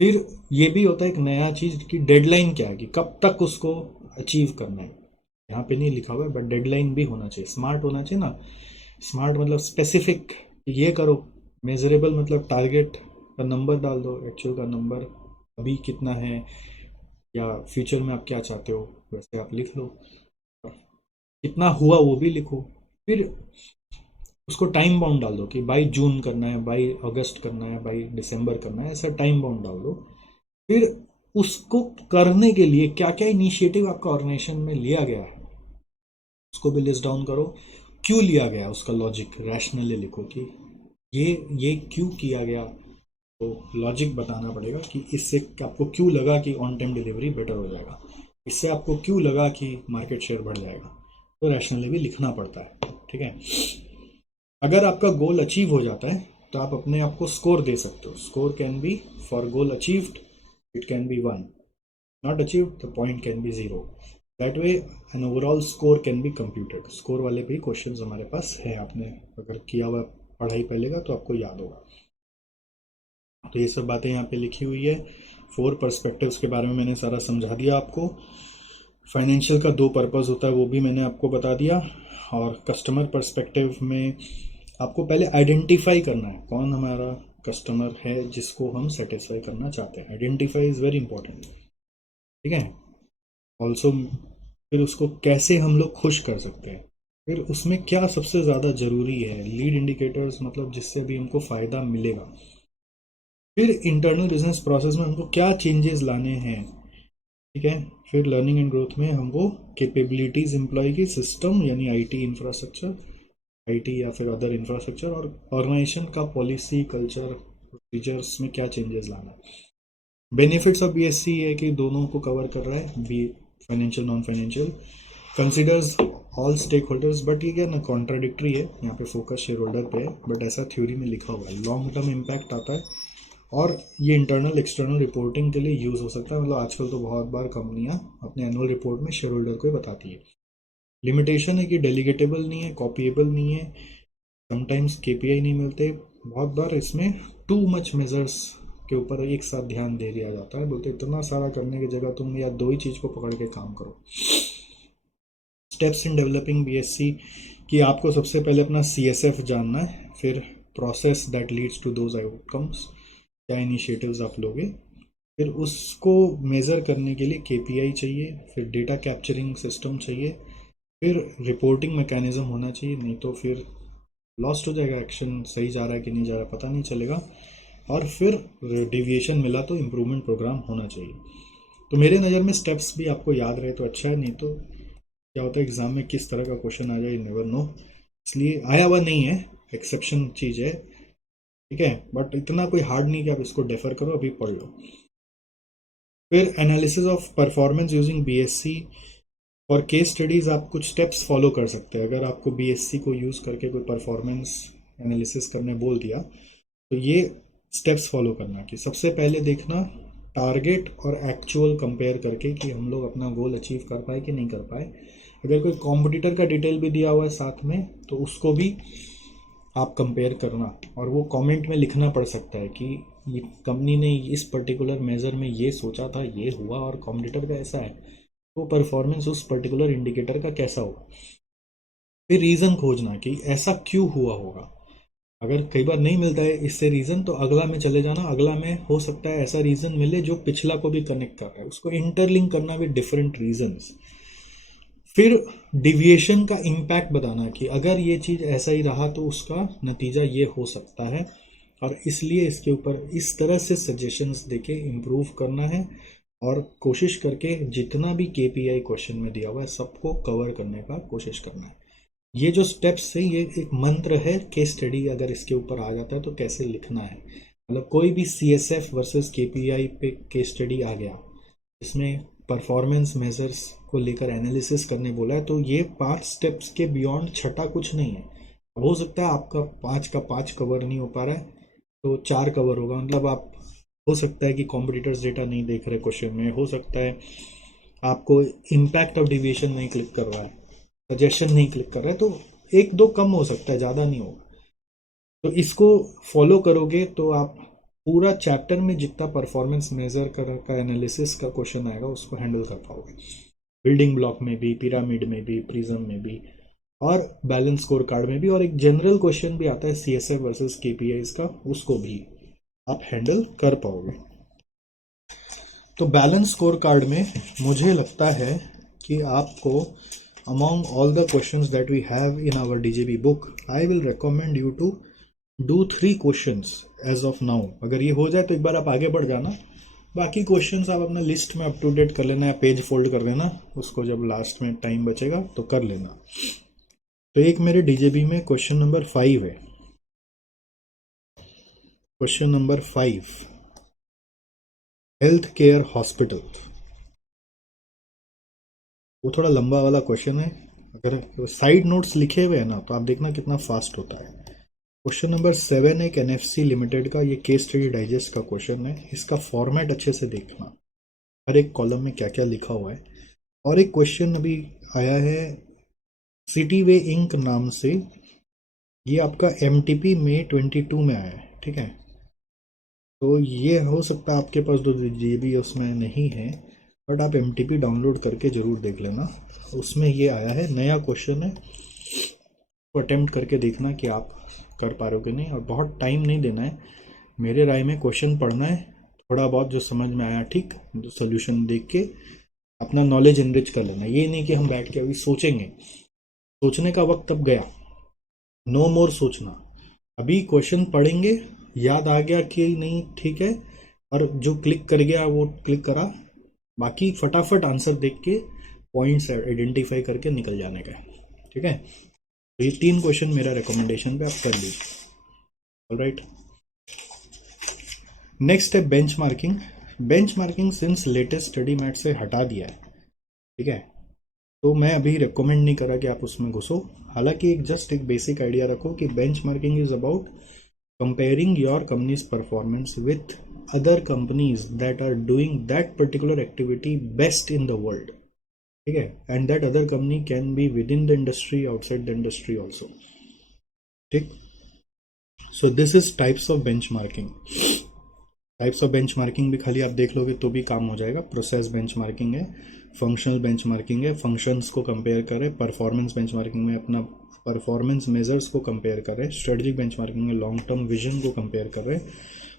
फिर ये भी होता है एक नया चीज़ की डेडलाइन क्या है, कि कब तक उसको अचीव करना है। यहाँ पे नहीं लिखा हुआ है बट डेडलाइन भी होना चाहिए, स्मार्ट होना चाहिए ना। स्मार्ट मतलब स्पेसिफिक, ये करो। मेजरेबल मतलब टारगेट का नंबर डाल दो, एक्चुअल का नंबर अभी कितना है या फ्यूचर में आप क्या चाहते हो वैसे आप लिख लो, कितना हुआ वो भी लिखो। फिर उसको टाइम बाउंड डाल दो कि बाई जून करना है, बाई अगस्त करना है, बाई दिसंबर करना है, ऐसा टाइम बाउंड डाल दो। फिर उसको करने के लिए क्या क्या इनिशिएटिव आपका ऑर्गेनाइजेशन में लिया गया है उसको भी लिस्ट डाउन करो। क्यों लिया गया उसका लॉजिक रैशनली लिखो कि ये क्यों किया गया, तो लॉजिक बताना पड़ेगा कि इससे आपको क्यों लगा कि ऑन टाइम डिलीवरी बेटर हो जाएगा, इससे आपको क्यों लगा कि मार्केट शेयर बढ़ जाएगा, तो रैशनली भी लिखना पड़ता है। ठीक है, अगर आपका गोल अचीव हो जाता है तो आप अपने आप को स्कोर दे सकते हो। Score can be for goal achieved it can B 1, not achieved the point can be 0। That way an overall score can be computed. Score वाले भी क्वेश्चंस हमारे पास है, आपने अगर किया हुआ पढ़ाई पहले का तो आपको याद होगा। तो ये सब बातें यहाँ पे लिखी हुई है। 4 पर्सपेक्टिव्स के बारे में मैंने सारा समझा दिया आपको। फाइनेंशियल का 2 पर्पस होता है वो भी मैंने आपको बता दिया। और कस्टमर पर्सपेक्टिव में आपको पहले आइडेंटिफाई करना है कौन हमारा कस्टमर है जिसको हम सेटिस्फाई करना चाहते हैं। Identify is very important. ठीक है, ऑल्सो फिर उसको कैसे हम लोग खुश कर सकते हैं, फिर उसमें क्या सबसे ज़्यादा ज़रूरी है, लीड इंडिकेटर्स मतलब जिससे भी हमको फ़ायदा मिलेगा। फिर इंटरनल बिजनेस प्रोसेस में हमको क्या चेंजेस लाने हैं। ठीक है, फिर लर्निंग एंड ग्रोथ में हमको कैपेबिलिटीज एम्प्लॉय की सिस्टम यानी आईटी इंफ्रास्ट्रक्चर, आईटी या फिर अदर इंफ्रास्ट्रक्चर, और ऑर्गेनाइजेशन का पॉलिसी कल्चर प्रोसीजर्स में क्या चेंजेस लाना है। बेनिफिट्स ऑफ बीएससी है कि दोनों को कवर कर रहा है, B financial non financial, considers all stake holders. But ये क्या ना कॉन्ट्राडिक्टरी है, यहाँ पे फोकस शेयर होल्डर पे है बट ऐसा थ्योरी में लिखा हुआ है। लॉन्ग टर्म इम्पैक्ट आता है और ये इंटरनल एक्सटर्नल रिपोर्टिंग के लिए यूज़ हो सकता है। मतलब आजकल तो बहुत बार कंपनियां अपने एनुअल रिपोर्ट में शेयर होल्डर को ही बताती है। लिमिटेशन है कि डेलीगेटेबल नहीं है, कॉपीएबल नहीं है, समटाइम्स केपीआई नहीं मिलते। बहुत बार इसमें टू मच मेजर्स के ऊपर एक साथ ध्यान दे दिया जाता है, बोलते इतना सारा करने की जगह तुम या 2 ही चीज़ को पकड़ के काम करो। स्टेप्स इन डेवलपिंग बीएससी कि आपको सबसे पहले अपना सीएसएफ जानना है, फिर process that leads to those outcomes, क्या इनिशिएटिव्स आप लोगे, फिर उसको मेज़र करने के लिए केपीआई चाहिए, फिर डेटा कैप्चरिंग सिस्टम चाहिए, फिर रिपोर्टिंग मैकेनिज्म होना चाहिए, नहीं तो फिर लॉस्ट हो जाएगा, एक्शन सही जा रहा है कि नहीं जा रहा पता नहीं चलेगा, और फिर डिविएशन मिला तो इम्प्रूवमेंट प्रोग्राम होना चाहिए। तो मेरे नज़र में स्टेप्स भी आपको याद रहे तो अच्छा है, नहीं तो क्या होता है एग्ज़ाम में किस तरह का क्वेश्चन आ जाए नेवर नो। इसलिए आया हुआ नहीं है, एक्सेप्शन चीज़ है। ठीक है, बट इतना कोई हार्ड नहीं कि आप इसको डेफर करो, अभी पढ़ लो। फिर analysis of performance using BSc और केस स्टडीज आप कुछ स्टेप्स फॉलो कर सकते हैं। अगर आपको बीएससी को यूज़ करके कोई परफॉर्मेंस एनालिसिस करने बोल दिया तो ये स्टेप्स फॉलो करना कि सबसे पहले देखना टारगेट और एक्चुअल कंपेयर करके कि हम लोग अपना गोल अचीव कर पाए कि नहीं कर पाए। अगर कोई कॉम्पिटिटर का डिटेल भी दिया हुआ है साथ में तो उसको भी आप कंपेयर करना, और वो कमेंट में लिखना पड़ सकता है कि ये कंपनी ने इस पर्टिकुलर मेज़र में ये सोचा था, ये हुआ, और कॉम्पिटिटर का ऐसा है, तो परफॉर्मेंस उस पर्टिकुलर इंडिकेटर का कैसा होगा। फिर रीज़न खोजना कि ऐसा क्यों हुआ होगा। अगर कई बार नहीं मिलता है इससे रीज़न तो अगला में चले जाना, अगला में हो सकता है ऐसा रीज़न मिले जो पिछला को भी कनेक्ट कर रहा है, उसको इंटरलिंक करना विद डिफरेंट रीजंस। फिर डिविएशन का इम्पैक्ट बताना कि अगर ये चीज़ ऐसा ही रहा तो उसका नतीजा ये हो सकता है, और इसलिए इसके ऊपर इस तरह से सजेशंस देके इम्प्रूव करना है, और कोशिश करके जितना भी केपीआई क्वेश्चन में दिया हुआ है सबको कवर करने का कोशिश करना है। ये जो स्टेप्स है ये एक मंत्र है, केस स्टडी अगर इसके ऊपर आ जाता है तो कैसे लिखना है। मतलब कोई भी सीएसएफ वर्सेस केपीआई पे केस स्टडी आ गया, इसमें परफॉर्मेंस मेजर्स को लेकर एनालिसिस करने बोला है, तो ये 5 स्टेप्स के बियॉन्ड छठा कुछ नहीं है। अब हो सकता है आपका 5 का 5 कवर नहीं हो पा रहा है तो 4 कवर होगा, मतलब आप हो सकता है कि कॉम्पिटिटर्स डेटा नहीं देख रहे क्वेश्चन में, हो सकता है आपको इम्पैक्ट ऑफ डिविएशन नहीं क्लिक कर रहा है, सजेशन नहीं क्लिक कर रहा है, तो 1-2 कम हो सकता है, ज़्यादा नहीं होगा। तो इसको फॉलो करोगे तो आप पूरा चैप्टर में जितना परफॉर्मेंस मेजर का एनालिसिस का क्वेश्चन आएगा उसको हैंडल कर पाओगे। बिल्डिंग ब्लॉक में भी, पिरामिड में भी, प्रिज्म में भी, और बैलेंस स्कोर कार्ड में भी, और एक जनरल क्वेश्चन भी आता है सीएसएफ वर्सेस केपीआईज का, उसको भी आप हैंडल कर पाओगे। तो बैलेंस स्कोर कार्ड में मुझे लगता है कि आपको among all the questions that we have in our DJB book, I will recommend you to do 3 questions as of now. अगर ये हो जाए तो एक बार आप आगे बढ़ जाना, बाकी क्वेश्चंस आप अपना लिस्ट में अप टू डेट कर लेना, या पेज फोल्ड कर देना, उसको जब लास्ट में टाइम बचेगा तो कर लेना। तो एक मेरे डीजेबी में क्वेश्चन नंबर 5 है, question number 5, health care hospital. वो थोड़ा लंबा वाला क्वेश्चन है, अगर साइड नोट्स लिखे हुए हैं ना तो आप देखना कितना फास्ट होता है। क्वेश्चन नंबर 7 एक एनएफसी लिमिटेड का, ये केस स्टडी डाइजेस्ट का क्वेश्चन है। इसका फॉर्मेट अच्छे से देखना, हर एक कॉलम में क्या क्या लिखा हुआ है। और एक क्वेश्चन अभी आया है सिटी वे इंक नाम से, ये आपका एमटीपी में 22 में आया है, ठीक है। तो ये हो सकता है आपके पास 2 GB उसमें नहीं है, बट आप एमटीपी डाउनलोड करके ज़रूर देख लेना, उसमें ये आया है, नया क्वेश्चन है। तो अटेम्प्ट करके देखना कि आप कर पा रहे हो कि नहीं, और बहुत टाइम नहीं देना है। मेरे राय में क्वेश्चन पढ़ना है, थोड़ा बहुत जो समझ में आया ठीक, जो सोल्यूशन देख के अपना नॉलेज इनरिच कर लेना। ये नहीं कि हम बैठ के अभी सोचेंगे, सोचने का वक्त अब गया, नो मोर सोचना। अभी क्वेश्चन पढ़ेंगे, याद आ गया कि नहीं, ठीक है, और जो क्लिक कर गया वो क्लिक करा, बाकी फटाफट आंसर देख के पॉइंट्स आइडेंटिफाई करके निकल जाने का है, ठीक है। तो ये 3 क्वेश्चन मेरा रिकमेंडेशन पे आप कर लीजिए। ऑलराइट, नेक्स्ट है benchmarking. Benchmarking since latest study मैट से हटा दिया है, ठीक है। तो मैं अभी रिकमेंड नहीं करा कि आप उसमें घुसो। हालांकि एक जस्ट एक बेसिक आइडिया रखो कि benchmarking is about comparing your company's performance with other companies that are doing that particular activity best in the world, ठीक है। And that other company can be with in the industry, outside the industry also, ठीक। So this is types of benchmarking. Types of benchmarking भी खाली आप देख लोगे तो भी काम हो जाएगा। प्रोसेस बेंचमार्किंग है, फंक्शनल बेंचमार्किंग है, फंक्शंस को कंपेयर करें। परफॉर्मेंस बेंचमार्किंग में अपना परफॉर्मेंस मेजर्स को कंपेयर कर रहे हैं। स्ट्रेटजिक बेंचमार्किंग में लॉन्ग टर्म विजन को कंपेयर कर रहे हैं।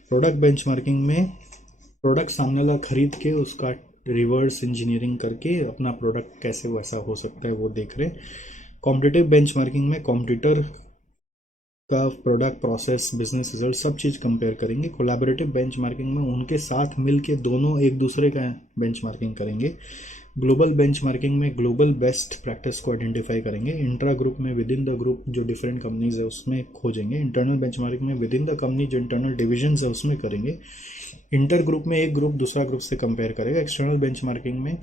प्रोडक्ट बेंचमार्किंग में प्रोडक्ट सामने वाला खरीद के उसका रिवर्स इंजीनियरिंग करके अपना प्रोडक्ट कैसे वैसा हो सकता है वो देख रहे हैं। कॉम्पिटिटिव बेंचमार्किंग में कॉम्पिटिटर का प्रोडक्ट, प्रोसेस, बिजनेस रिजल्ट सब चीज़ कंपेयर करेंगे। कोलैबोरेटिव बेंचमार्किंग में उनके साथ मिल के दोनों एक दूसरे का बेंचमार्किंग करेंगे। ग्लोबल बेंचमार्किंग में ग्लोबल बेस्ट प्रैक्टिस को आइडेंटिफाई करेंगे। इंट्रा ग्रुप में विद इन द ग्रुप जो डिफरेंट कंपनीज है उसमें खोजेंगे। इंटरनल बेंचमार्किंग में विद इन द कंपनी जो इंटरनल डिविजन है उसमें करेंगे। इंटर ग्रुप में एक ग्रुप दूसरा ग्रुप से कंपेयर करेगा। एक्सटर्नल बेंचमार्किंग में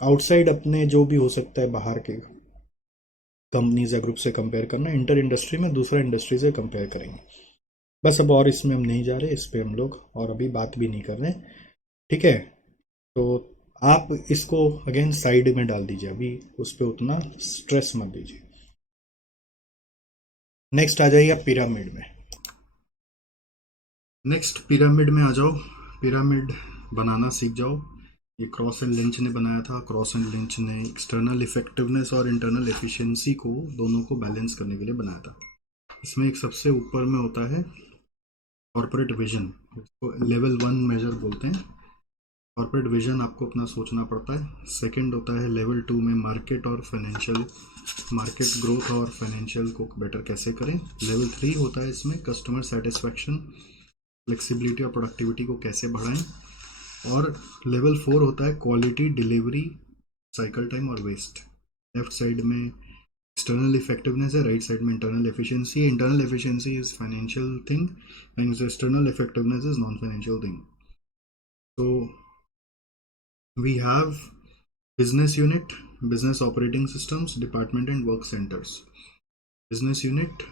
आउटसाइड अपने जो भी हो सकता है बाहर के कंपनीज या ग्रुप से कंपेयर करना। इंटर इंडस्ट्री में दूसरा इंडस्ट्री से कंपेयर करेंगे। बस अब और इसमें हम नहीं जा रहे, इस पे हम लोग और अभी बात भी नहीं कर रहे, ठीक है। तो आप इसको अगेन साइड में डाल दीजिए, अभी उस पर उतना स्ट्रेस मत दीजिए। नेक्स्ट आ जाइए आप पिरामिड में। नेक्स्ट पिरामिड में आ जाओ, पिरामिड बनाना सीख जाओ। ये क्रॉस एंड लिंच ने बनाया था। क्रॉस एंड लिंच ने एक्सटर्नल इफेक्टिवनेस और इंटरनल एफिशिएंसी को दोनों को बैलेंस करने के लिए बनाया था। इसमें एक सबसे ऊपर में होता है कॉर्पोरेट विजन, इसको लेवल 1 मेजर बोलते हैं। कॉर्पोरेट विजन आपको अपना सोचना पड़ता है। सेकंड होता है लेवल 2 में मार्केट और फाइनेंशियल, मार्केट ग्रोथ और फाइनेंशियल को बेटर कैसे करें। लेवल 3 होता है इसमें कस्टमर सेटिस्फैक्शन, फ्लेक्सिबिलिटी और प्रोडक्टिविटी को कैसे बढ़ाएं। और लेवल 4 होता है क्वालिटी, डिलीवरी, साइकिल टाइम और वेस्ट। लेफ्ट साइड में एक्सटर्नल इफेक्टिवनेस है, राइट साइड में इंटरनल एफिशिएंसी है। Internal efficiency is financial thing and external effectiveness is non financial thing. तो we have business unit, business operating systems, department and work centers. Business unit,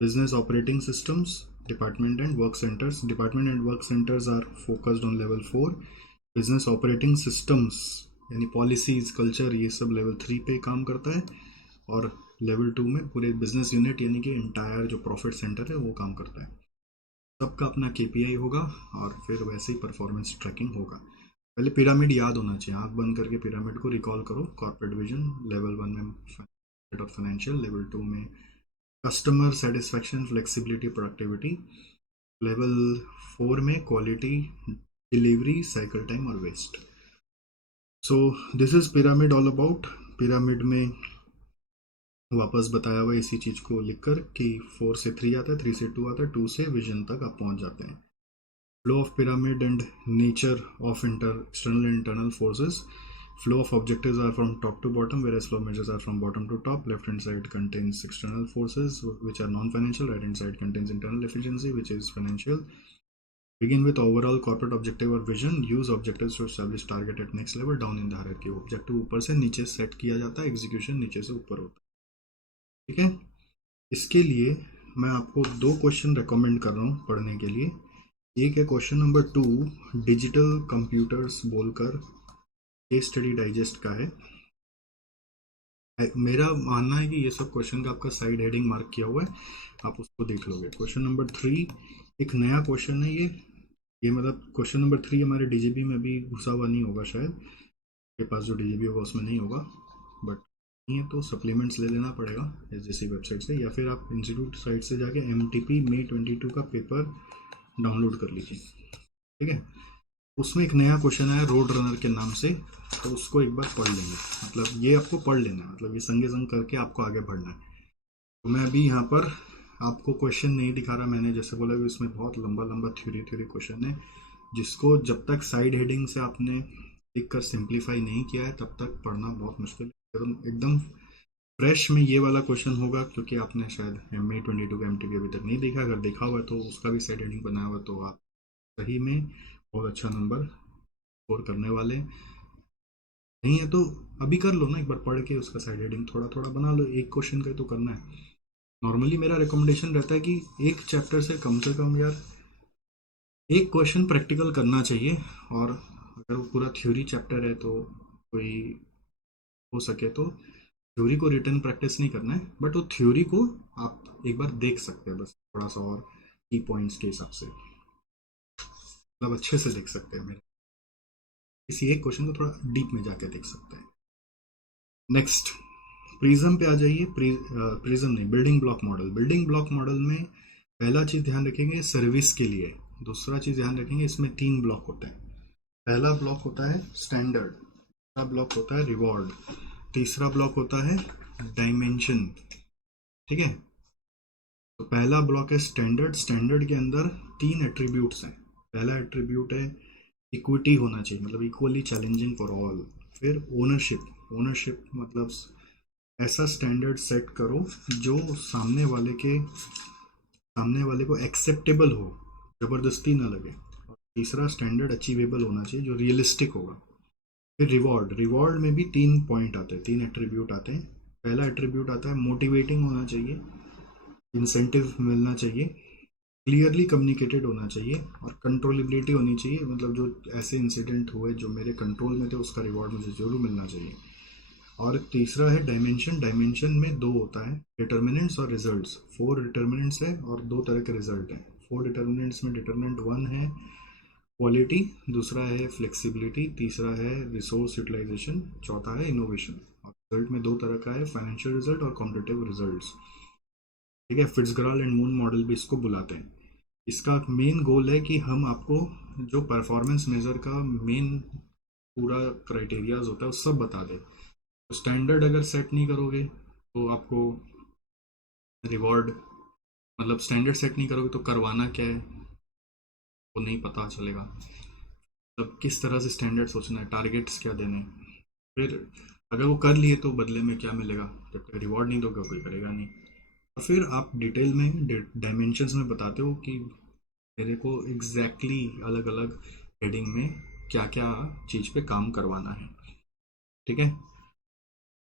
business operating systems, department and work centers. Department and work centers are focused on level 4. business operating systems यानी पॉलिसीज, कल्चर, ये सब लेवल 3 पे काम करता है। और लेवल 2 में पूरे बिजनेस यूनिट यानी कि इंटायर जो प्रॉफिट सेंटर है वो काम करता है। सबका अपना केपीआई होगा और फिर वैसे ही परफॉर्मेंस ट्रैकिंग होगा। पहले पिरामिड याद होना चाहिए, आंख बंद करके पिरामिड को रिकॉल करो। कॉर्पोरेट विजन लेवल 1 में और फाइनेंशियल, लेवल 2 में customer satisfaction, flexibility, productivity, level 4 में क्वालिटी, डिलीवरी, साइकिल टाइम और waste. So this is pyramid all about. Pyramid में वापस बताया हुआ इसी चीज़ को लिखकर कि 4 से 3 आता है, 3 से 2 आता है, 2 से विजन तक आप पहुंच जाते हैं। Flow of pyramid and nature of external and internal forces. Flow of objectives are from top to bottom, whereas flow measures are from bottom to top. Left hand side contains external forces which are non-financial. Right hand side contains internal efficiency which is financial. Begin with overall corporate objective or vision. Use objectives to establish target at next level down in the hierarchy. Objective ऊपर से नीचे सेट किया जाता है, एग्जीक्यूशन नीचे से ऊपर होता है। ठीक है, इसके लिए मैं आपको दो क्वेश्चन रेकमेंड कर रहा हूँ पढ़ने के लिए। एक है क्वेश्चन नंबर 2, डिजिटल कंप्यूटर्स बोलकर केस स्टडी डाइजेस्ट का है। मेरा मानना है कि ये सब क्वेश्चन का आपका साइड हेडिंग मार्क किया हुआ है, आप उसको देख लोगे। क्वेश्चन नंबर 3 एक नया क्वेश्चन है ये मतलब क्वेश्चन नंबर 3 हमारे डीजीबी में भी घुसा हुआ नहीं होगा, शायद के पास जो डीजीबी होगा उसमें नहीं होगा, बट नहीं है तो सप्लीमेंट्स ले लेना पड़ेगा एसजीसी वेबसाइट से, या फिर आप इंस्टीट्यूट साइट से जाके MTP May 22 का पेपर डाउनलोड कर लीजिए। ठीक है, उसमें एक नया क्वेश्चन आया रोड रनर के नाम से, तो उसको एक बार पढ़ लेंगे। मतलब ये आपको पढ़ लेना है, मतलब ये संगे संग करके आपको आगे बढ़ना है। तो मैं अभी यहाँ पर आपको क्वेश्चन नहीं दिखा रहा, मैंने जैसे बोला कि इसमें बहुत लंबा लंबा थ्योरी क्वेश्चन है, जिसको जब तक साइड हेडिंग से आपने लिख कर सिंप्लीफाई नहीं किया है तब तक पढ़ना बहुत मुश्किल है। एकदम फ्रेश में ये वाला क्वेश्चन होगा, क्योंकि आपने शायद May 22 का MTP अभी तक नहीं देखा। अगर देखा हुआ है तो उसका भी साइड हेडिंग बनाया हुआ, तो आप सही में बहुत अच्छा नंबर स्कोर करने वाले। नहीं है तो अभी कर लो ना, एक बार पढ़ के उसका साइड हेडिंग थोड़ा थोड़ा बना लो, एक क्वेश्चन का तो करना है। नॉर्मली मेरा रिकमेंडेशन रहता है कि एक चैप्टर से कम यार एक क्वेश्चन प्रैक्टिकल करना चाहिए, और अगर वो पूरा थ्योरी चैप्टर है तो कोई हो सके तो थ्योरी को रिटर्न प्रैक्टिस नहीं करना है, बट वो थ्योरी को आप एक बार देख सकते हैं बस थोड़ा सा और की पॉइंट्स के हिसाब से, मतलब अच्छे से देख सकते हैं। मेरे किसी एक क्वेश्चन को थोड़ा डीप में जाके देख सकते हैं। नेक्स्ट प्रिज्म पे आ जाइए। प्रिज्म नहीं, building block model. Building block model में पहला चीज ध्यान रखेंगे सर्विस के लिए, दूसरा चीज ध्यान रखेंगे इसमें 3 ब्लॉक होते हैं। पहला ब्लॉक होता है स्टैंडर्ड, दूसरा ब्लॉक होता है रिवॉर्ड, तीसरा ब्लॉक होता है डायमेंशन। ठीक है, तो पहला ब्लॉक है स्टैंडर्ड। स्टैंडर्ड के अंदर 3 एट्रीब्यूट्स हैं। पहला एट्रीब्यूट है इक्विटी होना चाहिए, मतलब इक्वली चैलेंजिंग फॉर ऑल। फिर ओनरशिप, ओनरशिप मतलब ऐसा स्टैंडर्ड सेट करो जो सामने वाले को एक्सेप्टेबल हो, जबरदस्ती ना लगे। और तीसरा स्टैंडर्ड अचीवेबल होना चाहिए जो रियलिस्टिक होगा। फिर रिवॉर्ड, रिवॉर्ड में भी 3 पॉइंट आते हैं, 3 एट्रीब्यूट आते हैं। पहला एट्रीब्यूट आता है मोटिवेटिंग होना चाहिए, इंसेंटिव मिलना चाहिए, क्लियरली कम्युनिकेटेड होना चाहिए, और कंट्रोलेबिलिटी होनी चाहिए, मतलब जो ऐसे इंसिडेंट हुए जो मेरे कंट्रोल में थे उसका रिवॉर्ड मुझे जरूर मिलना चाहिए। और तीसरा है डायमेंशन। डायमेंशन में 2 होता है, डिटर्मिनेंट्स और रिजल्ट्स। 4 डिटर्मिनेंट्स है और 2 तरह के रिजल्ट हैं। 4 डिटर्मिनेंट्स में डिटर्मिनेंट 1 है क्वालिटी, दूसरा है फ्लेक्सिबिलिटी, तीसरा है रिसोर्स यूटिलाइजेशन, चौथा है इनोवेशन। और रिजल्ट में 2 तरह का है, फाइनेंशियल रिजल्ट और कॉम्पिटेटिव रिजल्ट्स। ठीक है, फिट्जगराल्ड एंड मून मॉडल भी इसको बुलाते हैं। इसका मेन गोल है कि हम आपको जो परफॉर्मेंस मेजर का मेन पूरा क्राइटेरियाज होता है वो सब बता दे। स्टैंडर्ड अगर सेट नहीं करोगे तो आपको रिवॉर्ड, मतलब स्टैंडर्ड सेट नहीं करोगे तो करवाना क्या है वो नहीं पता चलेगा। तब किस तरह से स्टैंडर्ड सोचना है, टारगेट्स क्या देने, फिर अगर वो कर लिए तो बदले में क्या मिलेगा, जब तक रिवॉर्ड नहीं दोगे कोई करेगा नहीं। और फिर आप डिटेल में डायमेंशंस में बताते हो कि मेरे को एग्जैक्टली अलग अलग हेडिंग में क्या क्या चीज़ पे काम करवाना है। ठीक है,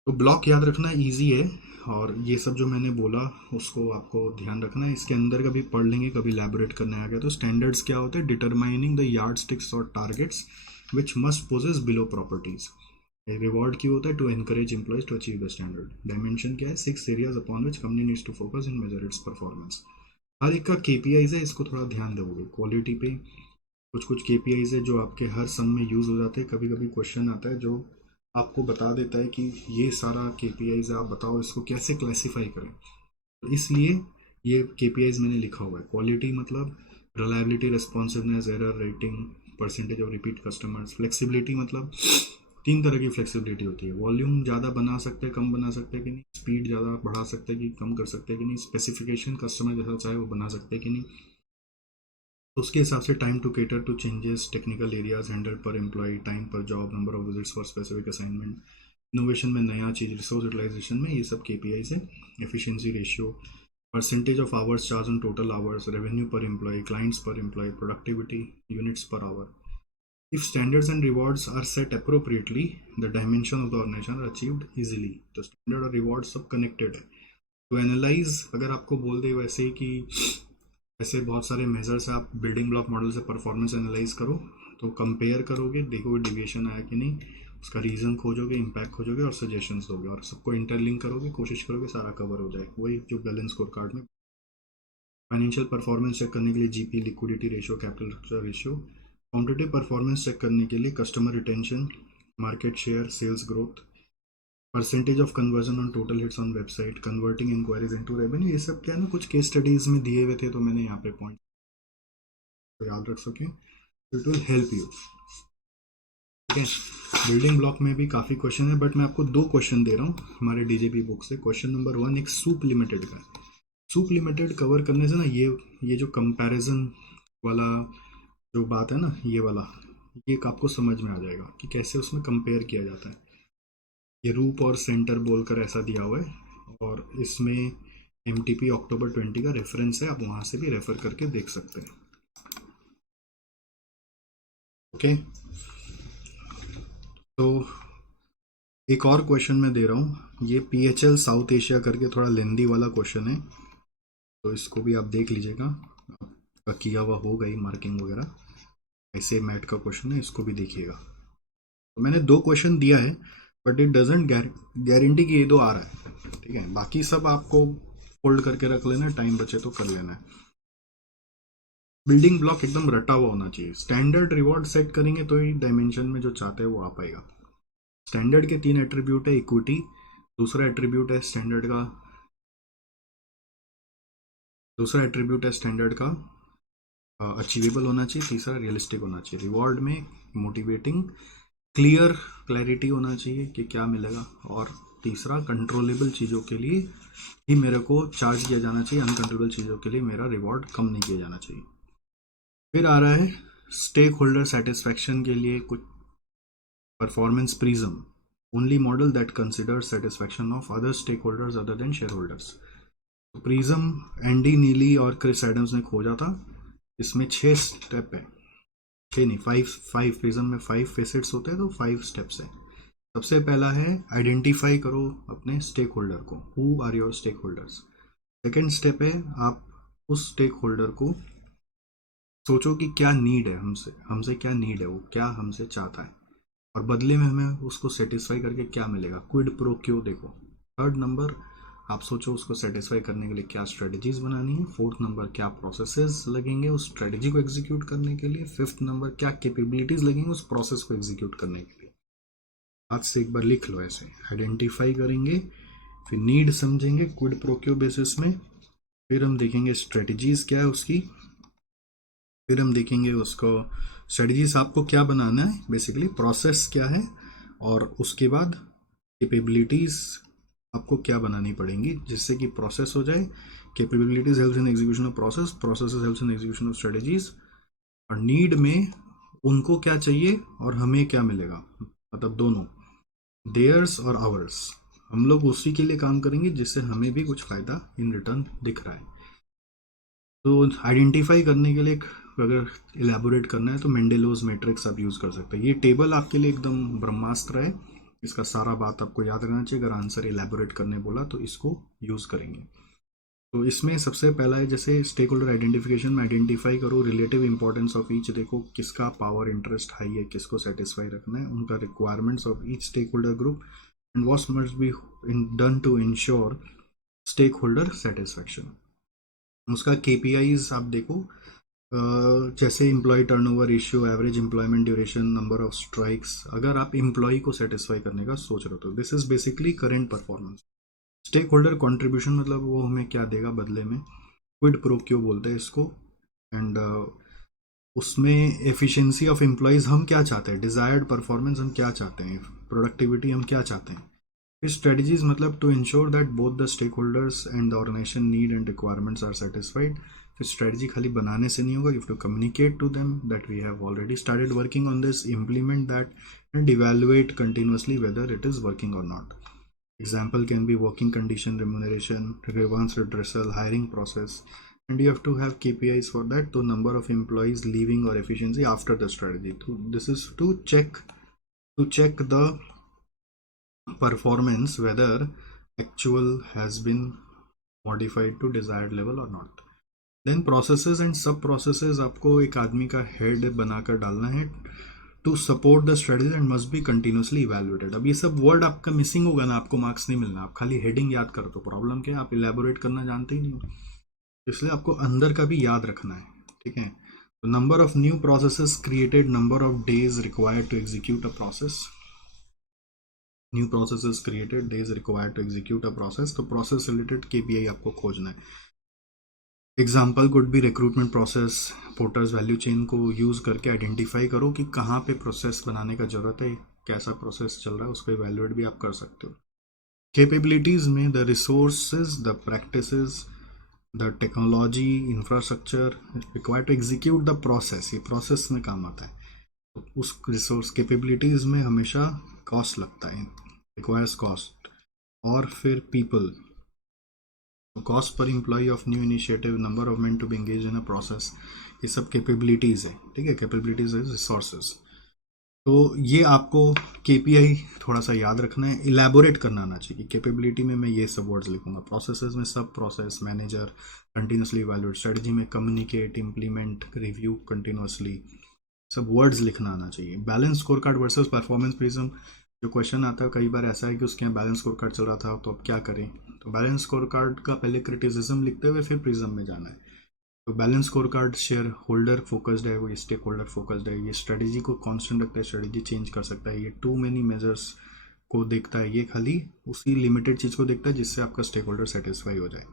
तो ब्लॉक याद रखना इजी है, और ये सब जो मैंने बोला उसको आपको ध्यान रखना है। इसके अंदर कभी पढ़ लेंगे, कभी इलैबोरेट करने आ गया तो स्टैंडर्ड्स क्या होते हैं, डिटरमाइनिंग द यार्ड स्टिक्स और targets which must possess below properties. Reward क्यों होता है, to encourage employees to achieve the standard. Dimension क्या है, 6 areas upon which company needs to focus in measure its performance. हर एक का केपीआईज है, इसको थोड़ा ध्यान दोगे। क्वालिटी पे कुछ कुछ केपीआईज है जो आपके हर सम में यूज हो जाते हैं। कभी कभी क्वेश्चन आता है जो आपको बता देता है कि ये सारा केपीआईज आप बताओ इसको कैसे क्लासीफाई करें, तो इसलिए ये केपीआईज मैंने लिखा हुआ है। क्वालिटी मतलब reliability, responsiveness, error rating, percentage of repeat customers. Flexibility मतलब 3 तरह की फ्लेक्सिबिलिटी होती है, वॉल्यूम ज़्यादा बना सकते हैं कम बना सकते हैं कि नहीं, स्पीड ज़्यादा बढ़ा सकते हैं कि कम कर सकते हैं कि नहीं, स्पेसिफिकेशन कस्टमर जैसा चाहे वो बना सकते हैं कि नहीं, तो उसके हिसाब से time to cater to changes, technical areas handle per employee, time per job, number of visits for specific assignment, innovation में नया चीज़, रिसोर्स यूटिलाइजेशन में, ये सब KPIs है। Efficiency ratio, percentage of hours charge on total hours, revenue per employee, clients per employee, productivity, units per hour. If standards and rewards are set appropriately, the dimension of the organization are achieved easily. तो स्टैंडर्ड और रिवॉर्ड सब कनेक्टेड है। तो एनालाइज अगर आपको बोल दे वैसे ही कि ऐसे बहुत सारे मेजर्स है, आप बिल्डिंग ब्लॉक मॉडल से परफॉर्मेंस एनालाइज करो, तो कंपेयर करोगे, देखोगे डिविएशन आया कि नहीं, उसका रीज़न खोजोगे, इम्पैक्ट खोजोगे और सजेशंस दोगे और सबको इंटरलिंक करोगे, कोशिश करोगे सारा कवर हो जाए। वही जो बैलेंस स्कोर कार्ड में फाइनेंशियल परफॉर्मेंस चेक करने के लिए GP, liquidity ratio, capital structure ratio. Competitive performance check करने के लिए customer retention, market share, sales growth, percentage of conversion on total hits on website, converting inquiries into revenue. ये सब क्या है ना, कुछ केस स्टडीज में दिए हुए थे, तो मैंने यहाँ पे पॉइंट तो याद रख सकें, इट विल हेल्प यू। ठीक है, बिल्डिंग ब्लॉक में भी काफ़ी क्वेश्चन है, बट मैं आपको 2 क्वेश्चन दे रहा हूँ हमारे DJP बुक से। क्वेश्चन नंबर 1 एक सूप लिमिटेड का है। सूप लिमिटेड कवर करने से ना, ये जो कंपैरिजन वाला जो बात है ना, ये वाला, ये आपको समझ में आ जाएगा कि कैसे उसमें कंपेयर किया जाता है। ये रूप और सेंटर बोलकर ऐसा दिया हुआ है, और इसमें MTP अक्टूबर 20 का रेफरेंस है, आप वहाँ से भी रेफर करके देख सकते हैं। ओके, तो एक और क्वेश्चन मैं दे रहा हूँ, ये PHL साउथ एशिया करके थोड़ा लेंदी वाला क्वेश्चन है, तो इसको भी आप देख लीजिएगा, आपका किया हुआ होगा ही मार्किंग वगैरह। ऐसे मैट का क्वेश्चन है, इसको भी देखिएगा। तो मैंने 2 क्वेश्चन दिया है, बट इट डजेंट गारंटी कि ये 2 आ रहा है। ठीक है, बाकी सब आपको फोल्ड करके रख लेना है, टाइम बचे तो कर लेना है। बिल्डिंग ब्लॉक एकदम रटा हुआ होना चाहिए। स्टैंडर्ड रिवॉर्ड सेट करेंगे तो ही डायमेंशन में जो चाहते हैं वो आ पाएगा। स्टैंडर्ड के 3 एट्रीब्यूट है, इक्विटी, दूसरा एट्रीब्यूट है स्टैंडर्ड का अचीवेबल होना चाहिए, तीसरा रियलिस्टिक होना चाहिए। रिवॉर्ड में मोटिवेटिंग, क्लैरिटी होना चाहिए कि क्या मिलेगा, और तीसरा कंट्रोलेबल चीज़ों के लिए ही मेरे को चार्ज किया जाना चाहिए, अनकंट्रोलेबल चीज़ों के लिए मेरा रिवॉर्ड कम नहीं किया जाना चाहिए। फिर आ रहा है स्टेक होल्डर सेटिस्फैक्शन के लिए कुछ performance prism, only model that consider satisfaction of other stake holders other than share holders. Prism Andy Neely और क्रिस एडम्स ने खोजा था। इसमें 6 स्टेप है, 6 नहीं, 5 प्रिज्म में 5 फेसेट्स होते हैं, तो 5 स्टेप्स है। सबसे पहला है आइडेंटिफाई करो अपने स्टेक होल्डर को, who are your stake holders. Second step है आप उस स्टेक होल्डर को सोचो कि क्या नीड है, हमसे हमसे क्या नीड है, वो क्या हमसे चाहता है, और बदले में हमें उसको सेटिस्फाई करके क्या मिलेगा, क्विड प्रो क्यों देखो। थर्ड नंबर, आप सोचो उसको सेटिस्फाई करने के लिए क्या स्ट्रेटजीज बनानी है। फोर्थ नंबर, क्या प्रोसेसेस लगेंगे उस स्ट्रेटजी को एग्जीक्यूट करने के लिए। फिफ्थ नंबर, क्या कैपेबिलिटीज लगेंगी उस प्रोसेस को एग्जीक्यूट करने के लिए। आज से एक बार लिख लो ऐसे, आइडेंटिफाई करेंगे, फिर नीड समझेंगे क्विड प्रो क्यो बेसिस में, फिर हम देखेंगे स्ट्रेटजीज क्या है उसकी, फिर हम देखेंगे उसको स्ट्रेटजीज आपको क्या बनाना है, बेसिकली प्रोसेस क्या है, और उसके बाद कैपेबिलिटीज आपको क्या बनानी पड़ेंगी जिससे कि प्रोसेस हो जाए। Capabilities helps in execution of process, process helps in execution of strategies, और नीड में उनको क्या चाहिए और हमें क्या मिलेगा, मतलब दोनों, देयर्स और आवर्स। हम लोग उसी के लिए काम करेंगे जिससे हमें भी कुछ फायदा इन रिटर्न दिख रहा है। तो आइडेंटिफाई करने के लिए अगर इलेबोरेट करना है तो मेंडेलोज मैट्रिक्स आप यूज़ कर सकते हैं। ये टेबल आपके लिए एकदम ब्रह्मास्त्र है, इसका सारा बात आपको याद रहना चाहिए। अगर आंसर इलेबोरेट करने बोला तो इसको यूज़ करेंगे। तो इसमें सबसे पहला है, जैसे स्टेक होल्डर आइडेंटिफिकेशन में आइडेंटिफाई करो रिलेटिव इंपॉर्टेंस ऑफ ईच, देखो किसका पावर इंटरेस्ट हाई है, किसको सेटिस्फाई रखना है, उनका requirements of each stake holder group, and what must be done to ensure stake holder satisfaction. उसका KPIs आप देखो, जैसे employee turnover ratio, average employment duration, number of strikes. अगर आप एम्प्लॉय को सेटिस्फाई करने का सोच रहे हो तो this is basically current performance. Stake holder contribution, मतलब वो हमें क्या देगा बदले में, क्विड प्रो क्यो बोलते हैं इसको। एंड उसमें एफिशिएंसी ऑफ एम्प्लॉयज़, हम क्या चाहते हैं, डिजायर्ड परफॉर्मेंस हम क्या चाहते हैं, प्रोडक्टिविटी हम क्या चाहते हैं, Strategies मतलब to ensure that both the stakeholders and the organization need and requirements are satisfied. फिर strategy खाली बनाने से नहीं होगा, you have to communicate to them that we have already started working on this, implement that, and evaluate continuously whether it is working or not. Example can be working condition, remuneration, grievance redressal, hiring process, and you have to have KPIs for that, to number of employees leaving or efficiency after the strategy. So this is to check the performance whether actual has been modified to desired level or not. Then processes and सब प्रोसेसेस आपको एक आदमी का हेड बनाकर डालना है to support the strategy and must be continuously evaluated. अब ये सब वर्ड आपका मिसिंग होगा ना, आपको मार्क्स नहीं मिलना. आप खाली हेडिंग याद करो तो प्रॉब्लम क्या है, आप इलेबोरेट करना जानते ही नहीं हो. इसलिए आपको अंदर का भी याद रखना है. ठीक है. तो number of new processes created, number of days required to execute a process. New processes created, days required to execute a process. तो प्रोसेस रिलेटेड केपीआई आपको खोजना है. Example could be recruitment process. Porter's value chain को यूज़ करके आइडेंटिफाई करो कि कहाँ पे प्रोसेस बनाने का ज़रूरत है, कैसा प्रोसेस चल रहा है, उसको इवेल्युएट भी आप कर सकते हो. कैपेबिलिटीज़ में the resources, the practices, the technology, infrastructure required to execute the process. ये प्रोसेस में काम आता है. तो उस रिसोर्स कैपेबिलिटीज़ में हमेशा कॉस्ट लगता है, रिक्वायर्स कॉस्ट. और फिर people, cost per employee of new initiative, number of men to be engage in a process. ये सब कैपेबिलिटीज़ है. ठीक है. Capabilities is resources. तो ये आपको केपीआई थोड़ा सा याद रखना है, इलेबोरेट करना आना चाहिए. कैपेबिलिटी में मैं ये सब वर्ड्स लिखूंगा. प्रोसेसेस में सब process, manager, continuously evaluate. Strategy में कम्युनिकेट, इम्प्लीमेंट, रिव्यू कंटिन्यूसली, सब वर्ड्स लिखना आना चाहिए. Balance score card versus performance prism. जो क्वेश्चन आता है कई बार ऐसा है कि उसके यहाँ बैलेंस स्कोर कार्ड चल रहा था तो अब क्या करें. तो बैलेंस स्कोर कार्ड का पहले क्रिटिसिज्म लिखते हुए फिर प्रिज्म में जाना है. तो balance score card share holder focused है, वो स्टेक होल्डर फोकस्ड है. ये स्ट्रेटजी को कांस्टेंट रखता है, स्ट्रेटजी चेंज कर सकता है. ये टू मेनी मेजर्स को देखता है, ये खाली उसी लिमिटेड चीज़ को देखता है जिससे आपका स्टेक होल्डर सेटिस्फाई हो जाए.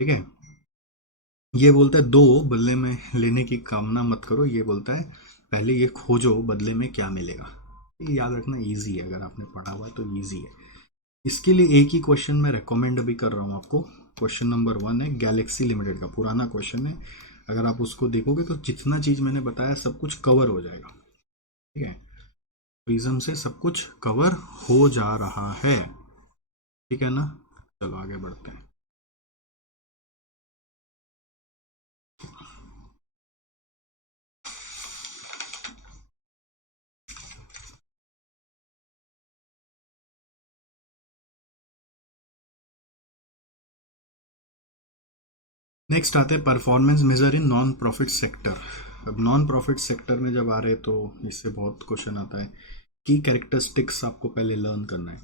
ठीक है. ये बोलता है दो बदले में लेने की कामना मत करो. ये बोलता है पहले ये खोजो बदले में क्या मिलेगा. ये याद रखना इजी है, अगर आपने पढ़ा हुआ है तो इजी है. इसके लिए एक ही क्वेश्चन मैं रेकमेंड अभी कर रहा हूँ आपको. क्वेश्चन नंबर 1 है गैलेक्सी लिमिटेड का, पुराना क्वेश्चन है. अगर आप उसको देखोगे तो जितना चीज़ मैंने बताया सब कुछ कवर हो जाएगा. ठीक है. प्रिज्म से सब कुछ कवर हो जा रहा है. ठीक है ना. चलो आगे बढ़ते हैं. नेक्स्ट आते हैं performance measure in non profit sector. अब नॉन प्रॉफिट सेक्टर में जब आ रहे तो इससे बहुत क्वेश्चन आता है. की कैरेक्टरिस्टिक्स आपको पहले लर्न करना है.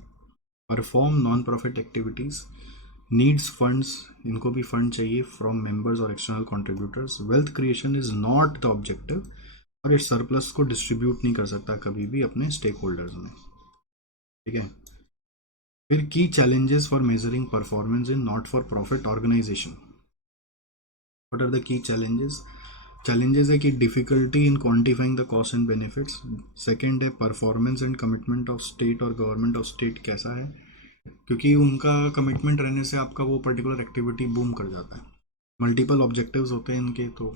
Perform non profit activities, needs funds, इनको भी फंड चाहिए फ्रॉम मेंबर्स और external contributors. Wealth creation is not the objective, और इस सरप्लस को डिस्ट्रीब्यूट नहीं कर सकता कभी भी अपने स्टेक होल्डर्स में. ठीक है. फिर की challenges for measuring performance in not for profit organisation. What are the key challenges? Challenges है कि difficulty in quantifying the cost and benefits. Second है performance and commitment of state और गवर्नमेंट ऑफ स्टेट कैसा है, क्योंकि उनका कमिटमेंट रहने से आपका वो पर्टिकुलर एक्टिविटी बूम कर जाता है. मल्टीपल ऑब्जेक्टिव्स होते हैं इनके. तो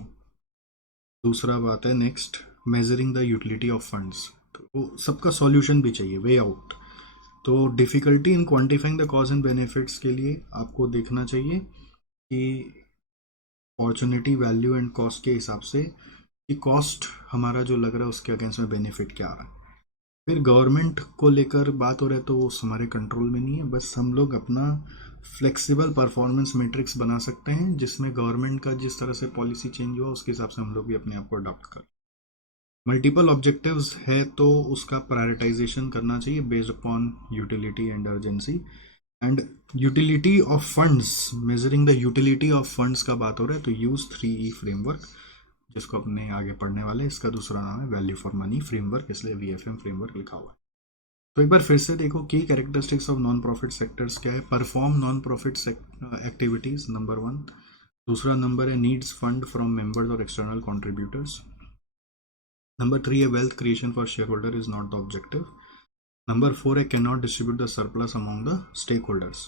दूसरा बात है next, measuring the utility of funds. तो सबका सॉल्यूशन भी चाहिए, वे आउट. तो difficulty in quantifying the cost and benefits के लिए आपको देखना चाहिए कि अपॉर्चुनिटी वैल्यू एंड कॉस्ट के हिसाब से कि कॉस्ट हमारा जो लग रहा है उसके अगेंस्ट में बेनिफिट क्या आ रहा है. फिर गवर्नमेंट को लेकर बात हो रहा है तो वो हमारे कंट्रोल में नहीं है. बस हम लोग अपना फ्लेक्सिबल परफॉर्मेंस मैट्रिक्स बना सकते हैं जिसमें गवर्नमेंट का जिस तरह से पॉलिसी चेंज हुआ उसके हिसाब से हम लोग भी अपने आप को अडॉप्ट कर. मल्टीपल ऑब्जेक्टिव्स है तो उसका प्रायोरिटाइजेशन करना चाहिए based upon utility and urgency. And utility of funds, measuring the utility of funds का बात हो रहा है तो यूज 3E फ्रेमवर्क, जिसको अपने आगे पढ़ने वाले. इसका दूसरा नाम है वैल्यू फॉर मनी फ्रेमवर्क, इसलिए VFM फ्रेमवर्क लिखा हुआ है. तो एक बार फिर से देखो की characteristics of non profit sectors क्या है. Perform non profit activities number 1. दूसरा नंबर है नीड्स फंड फ्रॉम मेंबर्स और एक्सटर्नल कॉन्ट्रीब्यूटर्स. नंबर 3 है wealth creation for share holder is not the objective. Number 4 है can not distribute the surplus among the stake holders.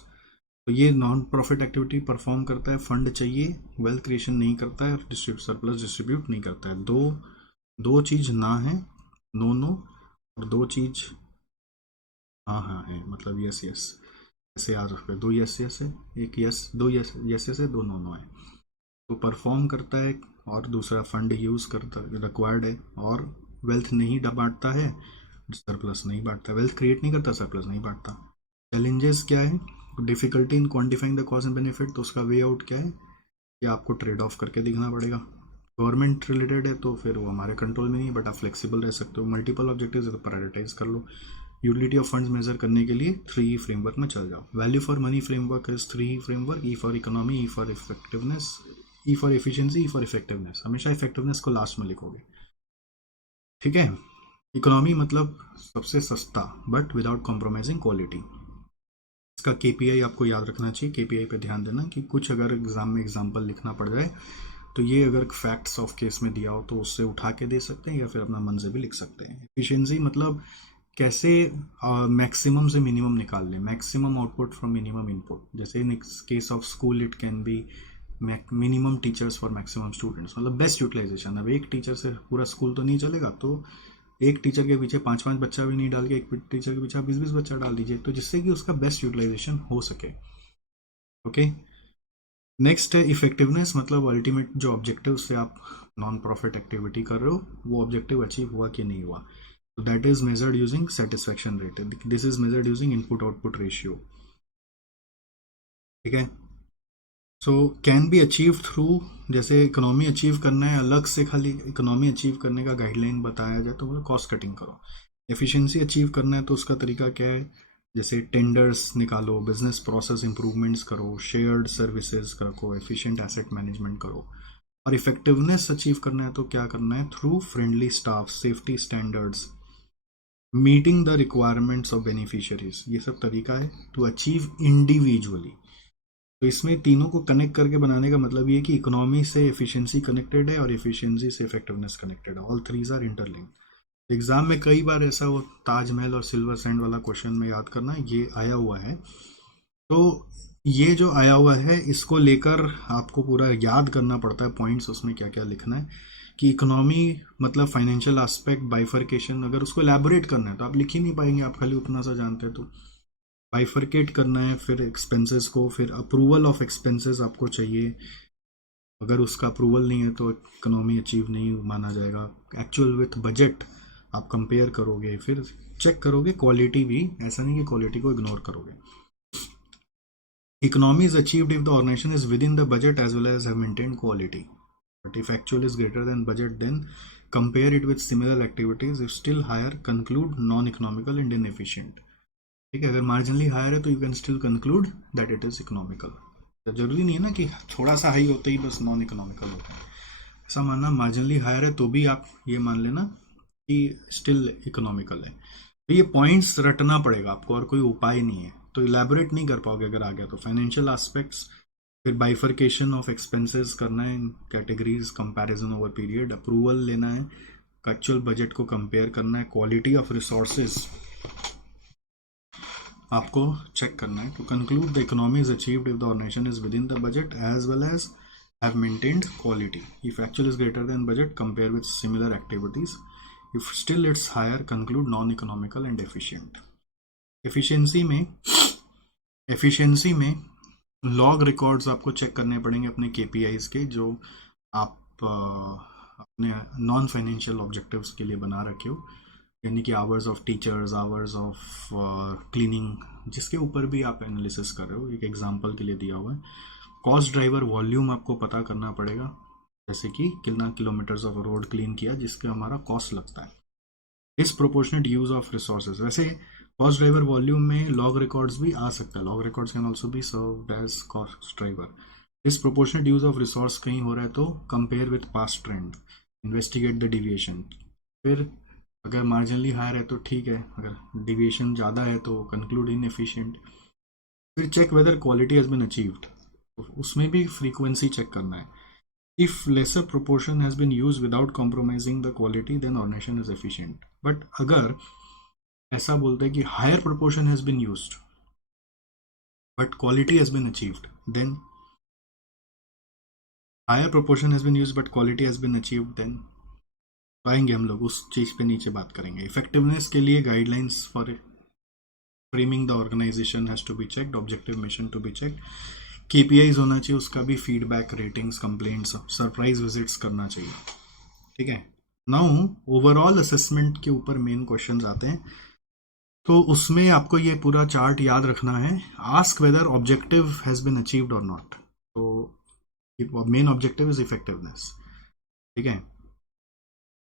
तो ये नॉन प्रॉफिट एक्टिविटी परफॉर्म करता है, फंड चाहिए, वेल्थ क्रिएशन नहीं करता है, सरप्लस डिस्ट्रीब्यूट नहीं करता है। दो दो चीज ना है, नो नो, और दो चीज हाँ हाँ है, मतलब यस यस, ऐसे याद रखो, दो यस यस है, एक यस, दो यस यस यस है, दो नो नो है। तो परफॉर्म करता है, और दूसरा फंड यूज करता रिक्वायर्ड है, और वेल्थ नहीं बांटता है, सरप्लस नहीं बांटता, वेल्थ क्रिएट नहीं करता, सरप्लस नहीं बांटता। चैलेंजेस क्या है? Difficulty in quantifying the cost and benefit, तो उसका वे आउट क्या है? ये आपको ट्रेड ऑफ करके दिखना पड़ेगा। गवर्नमेंट रिलेटेड है तो फिर वो हमारे कंट्रोल में नहीं है, बट आप फ्लेक्सिबल रह सकते हो। मल्टीपल ऑब्जेक्टिव्स है तो प्रायोरिटाइज कर लो। यूटिलिटी ऑफ फंड्स मेजर करने के लिए 3 फ्रेमवर्क में चल जाओ। Value for money framework is 3 framework, E for economy, E for effectiveness, E for efficiency, E for effectiveness. हमेशा इफेक्टिवनेस को लास्ट में लिखोगे, ठीक है। इकोनॉमी मतलब सबसे सस्ता बट विदाउट कॉम्प्रोमाइजिंग क्वालिटी। इसका केपीआई आपको याद रखना चाहिए, केपीआई पे ध्यान देना कि कुछ अगर एग्जाम में एग्जाम्पल लिखना पड़ जाए तो ये अगर फैक्ट्स ऑफ केस में दिया हो तो उससे उठा के दे सकते हैं, या फिर अपना मन से भी लिख सकते हैं। एफिशिएंसी मतलब कैसे मैक्सिमम से मिनिमम निकाल लें, maximum output from minimum input. जैसे in case of school it can be minimum teachers for maximum students, मतलब बेस्ट यूटिलाइजेशन। अब एक टीचर से पूरा स्कूल तो नहीं चलेगा, तो एक टीचर के पीछे 5-5 बच्चा भी नहीं डाल के एक टीचर के पीछे 20-20 बच्चा डाल दीजिए, तो जिससे कि उसका बेस्ट यूटिलाइजेशन हो सके। ओके, नेक्स्ट है इफेक्टिवनेस, मतलब अल्टीमेट जो ऑब्जेक्टिव से आप नॉन प्रॉफिट एक्टिविटी कर रहे हो वो ऑब्जेक्टिव अचीव हुआ कि नहीं हुआ। तो that is measured using satisfaction rate, this is measured using input output ratio, ठीक है। So can be achieve through, जैसे इकोनॉमी अचीव करना है, अलग से खाली इकोनॉमी अचीव करने का गाइडलाइन बताया जाए तो बोले कॉस्ट कटिंग करो। एफिशिएंसी अचीव करना है तो उसका तरीका क्या है? जैसे टेंडर्स निकालो, बिजनेस प्रोसेस इंप्रूवमेंट्स करो, शेयर्ड सर्विसेज रखो, एफिशिएंट एसेट मैनेजमेंट करो। और इफेक्टिवनेस अचीव करना है तो क्या करना है? Through friendly staff, safety standards, meeting the requirements of beneficiaries, ये सब तरीका है टू अचीव इंडिविजुअली। तो इसमें तीनों को कनेक्ट करके बनाने का मतलब ये कि इकोनॉमी से एफिशिएंसी कनेक्टेड है और एफिशिएंसी से इफेक्टिवनेस कनेक्टेड है, all threes are interlinked. Exam में कई बार ऐसा वो ताजमहल और सिल्वर सैंड वाला क्वेश्चन में याद करना, ये आया हुआ है। तो ये जो आया हुआ है इसको लेकर आपको पूरा याद करना पड़ता है, पॉइंट्स उसमें क्या क्या लिखना है। कि इकोनॉमी मतलब फाइनेंशियल एस्पेक्ट, बाइफर्केशन, अगर उसको एलैबोरेट करना है तो आप लिख ही नहीं पाएंगे, आप खाली उतना सा जानते हैं। तो बाइफर्केट करना है, फिर एक्सपेंसेस को, फिर अप्रूवल ऑफ एक्सपेंसेस आपको चाहिए। अगर उसका अप्रूवल नहीं है तो इकोनॉमी अचीव नहीं माना जाएगा। एक्चुअल विथ बजट आप कंपेयर करोगे, फिर चेक करोगे क्वालिटी भी, ऐसा नहीं कि क्वालिटी को इग्नोर करोगे। Economy is achieved if the organization is with in the budget as well as have maintain quality, but if actual is greater than budget then compare it with similar activities, if still higher conclude non economical and inefficient. ठीक है, अगर मार्जिनली हायर है तो you can still conclude that it is economical. तो जरूरी नहीं है ना कि थोड़ा सा हाई होते ही बस नॉन इकोनॉमिकल होता है, ऐसा मानना मार्जिनली हायर है तो भी आप ये मान लेना कि स्टिल इकोनॉमिकल है। तो ये पॉइंट्स रटना पड़ेगा आपको, और कोई उपाय नहीं है, तो इलेबोरेट नहीं कर पाओगे अगर आ गया तो। फाइनेंशियल एस्पेक्ट्स, फिर बाइफर्केशन ऑफ एक्सपेंसेस करना है, categories, comparison over period, approval लेना है, एक्चुअल बजट को कंपेयर करना है, क्वालिटी ऑफ रिसोर्सेज आपको चेक करना है। To conclude the economy is achieved if the organization is with in the budget as well as have maintained quality. If actual is greater than budget compare with similar activities, if still it's higher conclude non economical and efficient. Efficiency में लॉग रिकॉर्ड्स आपको चेक करने पड़ेंगे अपने केपीआईज के, जो आप अपने नॉन फाइनेंशियल ऑब्जेक्टिव्स के लिए बना रखे हो, यानी कि hours of teachers, hours of cleaning, जिसके ऊपर भी आप एनालिसिस कर रहे हो। एक एग्जांपल के लिए दिया हुआ है। कॉस्ट ड्राइवर वॉल्यूम आपको पता करना पड़ेगा, जैसे कि कितना किलोमीटर्स ऑफ रोड क्लीन किया जिसका हमारा कॉस्ट लगता है। डिसप्रोपोर्शनेट यूज ऑफ रिसोर्सेज, वैसे कॉस्ट ड्राइवर वॉल्यूम में लॉग रिकॉर्ड्स भी आ सकता है, log records can also be served as cost driver. Disproportionate use of resource कहीं हो रहा है तो compare with past trend, investigate the deviation. फिर अगर मार्जिनली हायर है तो ठीक है, अगर डिविएशन ज़्यादा है तो कंक्लूड इन एफिशिएंट। फिर check whether quality has been achieved, उसमें भी फ्रीक्वेंसी चेक करना है। If lesser proportion has been use without compromising the quality then organization is efficient. But अगर ऐसा बोलते हैं कि higher proportion has been used but quality has been achieved, then higher proportion has been used but quality has been achieved, then तो आएंगे हम लोग उस चीज पे, नीचे बात करेंगे। इफेक्टिवनेस के लिए guidelines for framing the organization has to be checked, objective mission to be checked, KPIs होना चाहिए, उसका भी feedback, ratings, complaints, surprise visits करना चाहिए। ठीक है, नाउ ओवरऑल असेसमेंट के ऊपर मेन क्वेश्चंस आते हैं। तो उसमें आपको ये पूरा चार्ट याद रखना है। Ask whether objective has been achieved और नॉट। तो मेन ऑब्जेक्टिव इज इफेक्टिवनेस। ठीक है,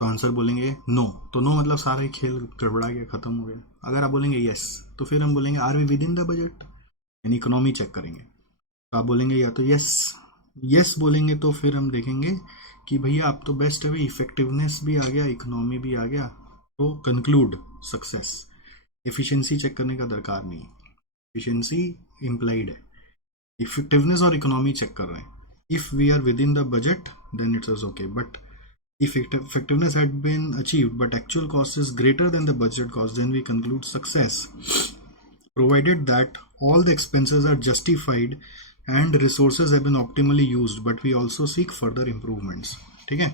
तो आंसर बोलेंगे नो, तो नो मतलब सारा ही खेल गड़बड़ा गया, खत्म हो गया। अगर आप बोलेंगे यस, तो फिर हम बोलेंगे are we with in the budget, यानी इकोनॉमी चेक करेंगे। तो आप बोलेंगे या तो यस, यस बोलेंगे तो फिर हम देखेंगे कि भैया आप तो बेस्ट है भाई, इफेक्टिवनेस भी आ गया, इकोनॉमी भी आ गया, तो कंक्लूड सक्सेस। एफिशिएंसी चेक करने का दरकार नहीं है, एफिशिएंसी इम्प्लाइड है, इफेक्टिवनेस और इकोनॉमी चेक कर रहे हैं। If we are with in the budget then it's is okay, but if effectiveness had been achieved but actual cost is greater than the budget cost, then we conclude success, provided that all the expenses are justified and resources have been optimally used, but we also seek further improvements. ठीक है,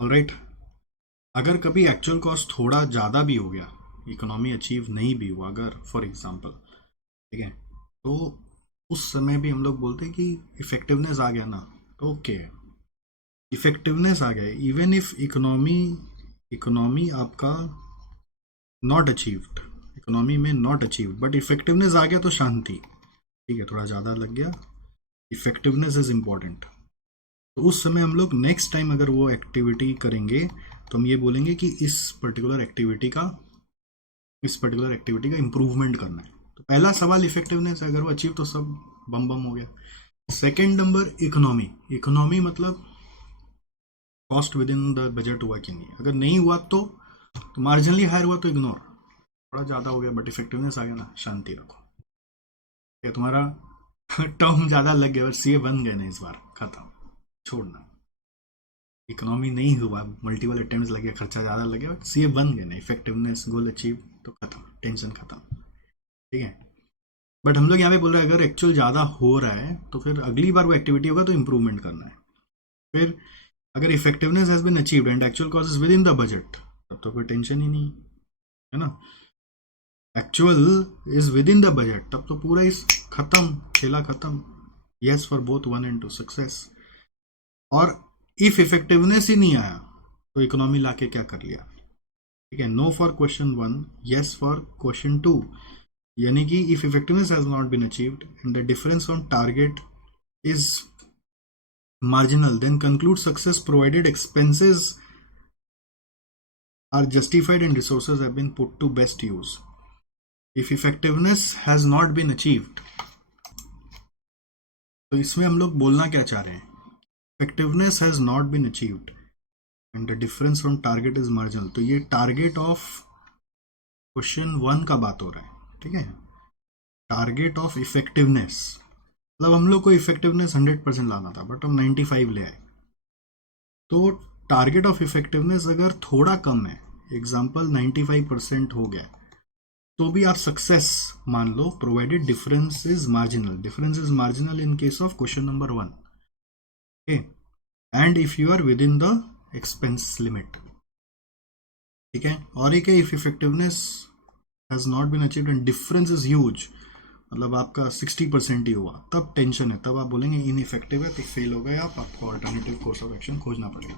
ऑलराइट। अगर कभी एक्चुअल कॉस्ट थोड़ा ज़्यादा भी हो गया, इकोनॉमी अचीव नहीं भी हुआ अगर फॉर एग्जांपल, ठीक है, तो उस समय भी हम लोग बोलते हैं कि इफेक्टिवनेस आ गया ना, तो ओके, इफेक्टिवनेस आ गया इवन इफ इकोनॉमी, इकोनॉमी आपका नॉट अचीव्ड, इकोनॉमी में नॉट अचीव्ड बट इफेक्टिवनेस आ गया तो शांति। ठीक है, थोड़ा ज़्यादा लग गया, इफेक्टिवनेस इज इम्पॉर्टेंट। तो उस समय हम लोग नेक्स्ट टाइम अगर वो एक्टिविटी करेंगे तो हम ये बोलेंगे कि इस पर्टिकुलर एक्टिविटी का, इस पर्टिकुलर एक्टिविटी का इम्प्रूवमेंट करना है। तो पहला सवाल इफेक्टिवनेस, अगर वो अचीव तो सब बम बम हो गया। सेकेंड नंबर इकोनॉमी, इकोनॉमी मतलब cost with in the budget हुआ कि नहीं, अगर नहीं हुआ तो मार्जिनली हायर हुआ तो इग्नोर, थोड़ा ज़्यादा हो गया बट इफेक्टिवनेस आ गया ना, शांति रखो। क्या तुम्हारा टर्म ज़्यादा लग गया, सीए बन गए ना इस बार, खत्म, छोड़ना। इकोनॉमी नहीं हुआ, मल्टीपल अटेम्प्ट लगे, खर्चा ज़्यादा लग गया, सीए बन गए ना, इफेक्टिवनेस गोल अचीव, तो खत्म, टेंशन खत्म। ठीक है, बट हम लोग यहाँ पे बोल रहे हैं अगर एक्चुअल ज़्यादा हो रहा है तो फिर अगली बार वो एक्टिविटी होगा तो इम्प्रूवमेंट करना है। फिर अगर effectiveness has been achieved and actual cost is with in the budget, तब तो कोई टेंशन ही नहीं है ना। Actual is with in the budget, तब तो पूरा इस खत्म, खेला खत्म, yes for both 1 and 2 success. और इफ इफेक्टिवनेस ही नहीं आया तो इकोनॉमी लाके क्या कर लिया। ठीक है, no for question 1, yes for question 2, यानी कि if effectiveness has not been achieved and the difference from target is marginal, then conclude success provided expenses are justified and resources have been put to best use. If effectiveness has not been achieved, तो इसमें हम लोग बोलना क्या चाह रहे हैं, effectiveness has not been achieved and the difference from target is marginal, तो ये टारगेट ऑफ क्वेश्चन 1 का बात हो रहा है। ठीक है, टारगेट ऑफ इफेक्टिवनेस मतलब हम लोग को इफेक्टिवनेस 100% लाना था बट हम 95 ले आए, तो टारगेट ऑफ इफेक्टिवनेस अगर थोड़ा कम है, एग्जाम्पल 95% हो गया, तो भी आप सक्सेस मान लो, provided difference is marginal, difference is marginal in case of question number 1, okay, and if you are with in the expense limit. ठीक है, और एक है if effectiveness has not been achieved and difference is huge, मतलब आपका 60% ही हुआ, तब टेंशन है, तब आप बोलेंगे इनइफेक्टिव है, तो फेल हो गए आप, आपको ऑल्टरनेटिव कोर्स ऑफ एक्शन खोजना पड़ेगा।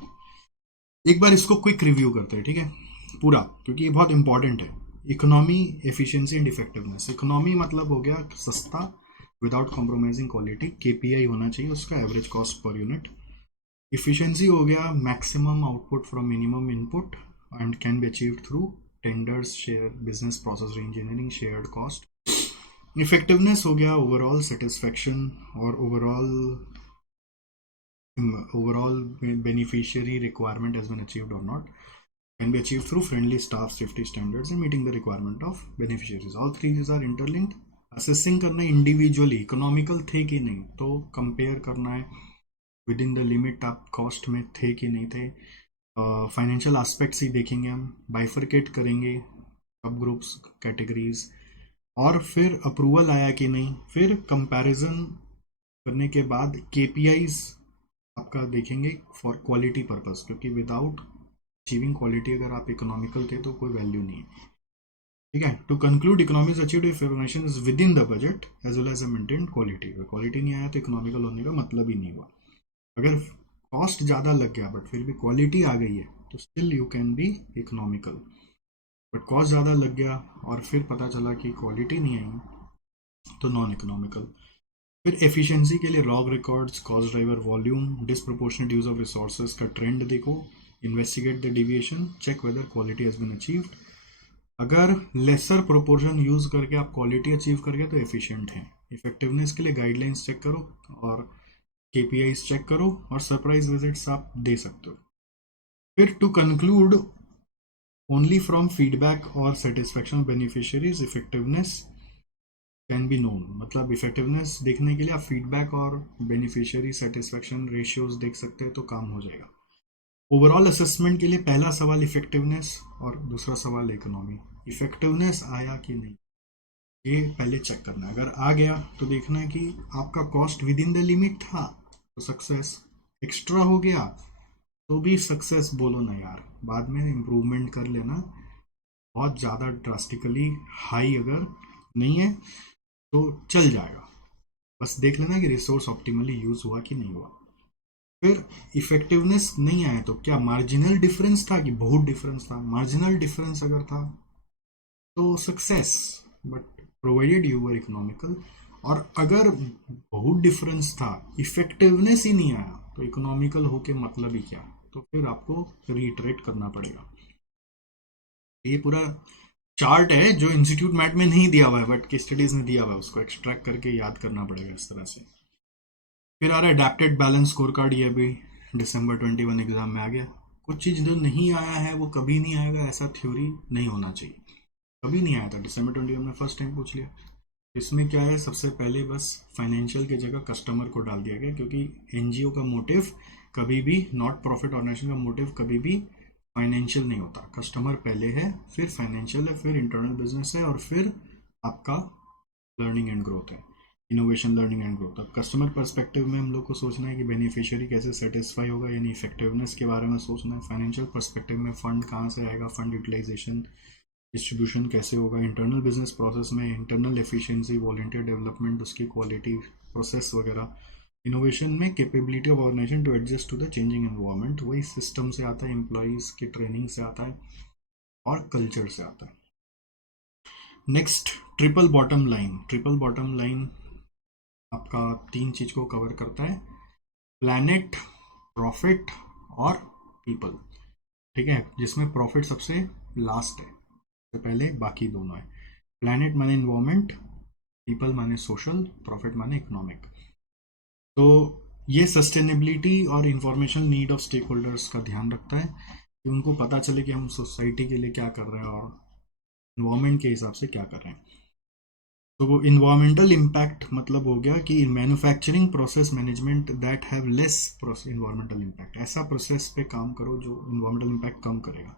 एक बार इसको क्विक रिव्यू करते हैं, ठीक है, पूरा, क्योंकि ये बहुत इंपॉर्टेंट है। Economy, efficiency and effectiveness. Economy मतलब हो गया सस्ता विदाउट कॉम्प्रोमाइजिंग क्वालिटी, केपीआई होना चाहिए उसका, average cost per unit. Efficiency हो गया maximum output from minimum input and can be achieved through tenders, share, business process reengineering, shared cost. Effectiveness हो गया ओवरऑल सेटिस्फैक्शन और overall beneficiary requirement has been achieved or not, can be achieved through friendly staff safety standards and meeting the requirement of beneficiaries. All three these are interlinked. Assessing करना है इंडिविजुअली, इकोनॉमिकल थे कि नहीं, तो कंपेयर करना है विद इन द लिमिट आप कॉस्ट में थे कि नहीं थे, फाइनेंशियल एस्पेक्ट्स ही देखेंगे हम, बाइफरकेट करेंगे सब ग्रुप्स कैटेगरीज, और फिर अप्रूवल आया कि नहीं, फिर कंपैरिजन करने के बाद केपीआईज आपका देखेंगे फॉर क्वालिटी पर्पस, क्योंकि विदाउट अचीविंग क्वालिटी अगर आप इकोनॉमिकल थे तो कोई वैल्यू नहीं है। ठीक है, to conclude economics achieved if organization is with in the budget as well as maintain quality. अगर क्वालिटी नहीं आया तो इकोनॉमिकल होने का मतलब ही नहीं हुआ। अगर कॉस्ट ज़्यादा लग गया बट फिर भी क्वालिटी आ गई है तो still you can be economical. But cost ज़्यादा लग गया और फिर पता चला कि क्वालिटी नहीं आई तो नॉन इकोनॉमिकल। फिर एफिशिएंसी के लिए log records, cost driver, volume, disproportionate use of resources का ट्रेंड देखो, investigate the deviation, check whether quality has been achieved. अगर लेसर प्रोपोर्शन यूज करके आप क्वालिटी अचीव कर गए तो एफिशिएंट है। इफेक्टिवनेस के लिए गाइडलाइंस चेक करो और केपीआईज चेक करो और सरप्राइज विजिट्स आप दे सकते हो। फिर to conclude only from feedback और satisfaction beneficiaries effectiveness can be known. मतलब इफेक्टिवनेस देखने के लिए आप फीडबैक और बेनिफिशियरी सेटिस्फैक्शन रेशियोज देख सकते हैं तो काम हो जाएगा। ओवरऑल असेसमेंट के लिए पहला सवाल इफेक्टिवनेस और दूसरा सवाल इकोनॉमी। इफेक्टिवनेस आया कि नहीं ये पहले चेक करना है। अगर आ गया तो देखना है कि आपका cost with in the limit था तो सक्सेस, एक्स्ट्रा हो गया तो भी सक्सेस बोलो ना यार, बाद में इम्प्रूवमेंट कर लेना। बहुत ज़्यादा ड्रास्टिकली हाई अगर नहीं है तो चल जाएगा, बस देख लेना कि रिसोर्स ऑप्टिमली यूज हुआ कि नहीं हुआ। फिर इफेक्टिवनेस नहीं आया तो क्या मार्जिनल डिफरेंस था कि बहुत डिफरेंस था। मार्जिनल डिफरेंस अगर था तो success, but provided you were economical. और अगर बहुत डिफरेंस था, इफेक्टिवनेस ही नहीं आया तो इकोनॉमिकल होके मतलब ही क्या, तो फिर आपको रीइटरेट करना पड़ेगा। ये पूरा चार्ट है जो इंस्टीट्यूट मैट में नहीं दिया हुआ है बट केस स्टडीज में दिया हुआ है, उसको एक्सट्रैक्ट करके याद करना पड़ेगा इस तरह से। फिर आ रहा है अडेप्टेड बैलेंस स्कोर कार्ड, ये भी दिसंबर 21 एग्जाम में आ गया। कुछ चीज़ जो नहीं आया है वो कभी नहीं आएगा ऐसा थ्योरी नहीं होना चाहिए। कभी नहीं आया था, दिसंबर 21 में फर्स्ट टाइम पूछ लिया। इसमें क्या है, सबसे पहले बस फाइनेंशियल की जगह कस्टमर को डाल दिया गया, क्योंकि एनजीओ का मोटिव कभी भी, नॉट प्रॉफिट ऑर्गेनाइजेशन का मोटिव कभी भी फाइनेंशियल नहीं होता। कस्टमर पहले है, फिर फाइनेंशियल है, फिर इंटरनल बिजनेस है, और फिर आपका लर्निंग एंड ग्रोथ है, इनोवेशन, लर्निंग एंड ग्रोथ। अब कस्टमर पर्सपेक्टिव में हम लोग को सोचना है कि बेनिफिशियरी कैसे सेटिस्फाई होगा, यानी इफेक्टिवनेस के बारे में सोचना है। फाइनेंशियल पर्सपेक्टिव में फंड कहाँ से आएगा, फंड यूटिलाइजेशन, डिस्ट्रीब्यूशन कैसे होगा। इंटरनल बिजनेस प्रोसेस में इंटरनल एफिशिएंसी, वॉलंटियर डेवलपमेंट, उसकी क्वालिटी, प्रोसेस वगैरह। इनोवेशन में capability of organization to adjust to the changing environment, वही सिस्टम से आता है, एम्प्लॉयज़ की ट्रेनिंग से आता है और कल्चर से आता है। Next, triple bottom line. Triple bottom line आपका तीन चीज को कवर करता है, प्लैनेट, प्रॉफिट और पीपल। ठीक है, जिसमें प्रॉफिट सबसे लास्ट है, तो पहले बाकी दोनों है। प्लैनेट माने इन्वायरमेंट, पीपल माने सोशल, प्रॉफिट माने इकोनॉमिक। तो ये सस्टेनेबिलिटी और information need of stake holders का ध्यान रखता है कि उनको पता चले कि हम सोसाइटी के लिए क्या कर रहे हैं और इन्वायरमेंट के हिसाब से क्या कर रहे हैं। तो वो इन्वायरमेंटल इम्पैक्ट मतलब हो गया कि manufacturing process management that have less environmental impact, ऐसा प्रोसेस पे काम करो जो इन्वायरमेंटल इम्पैक्ट कम करेगा।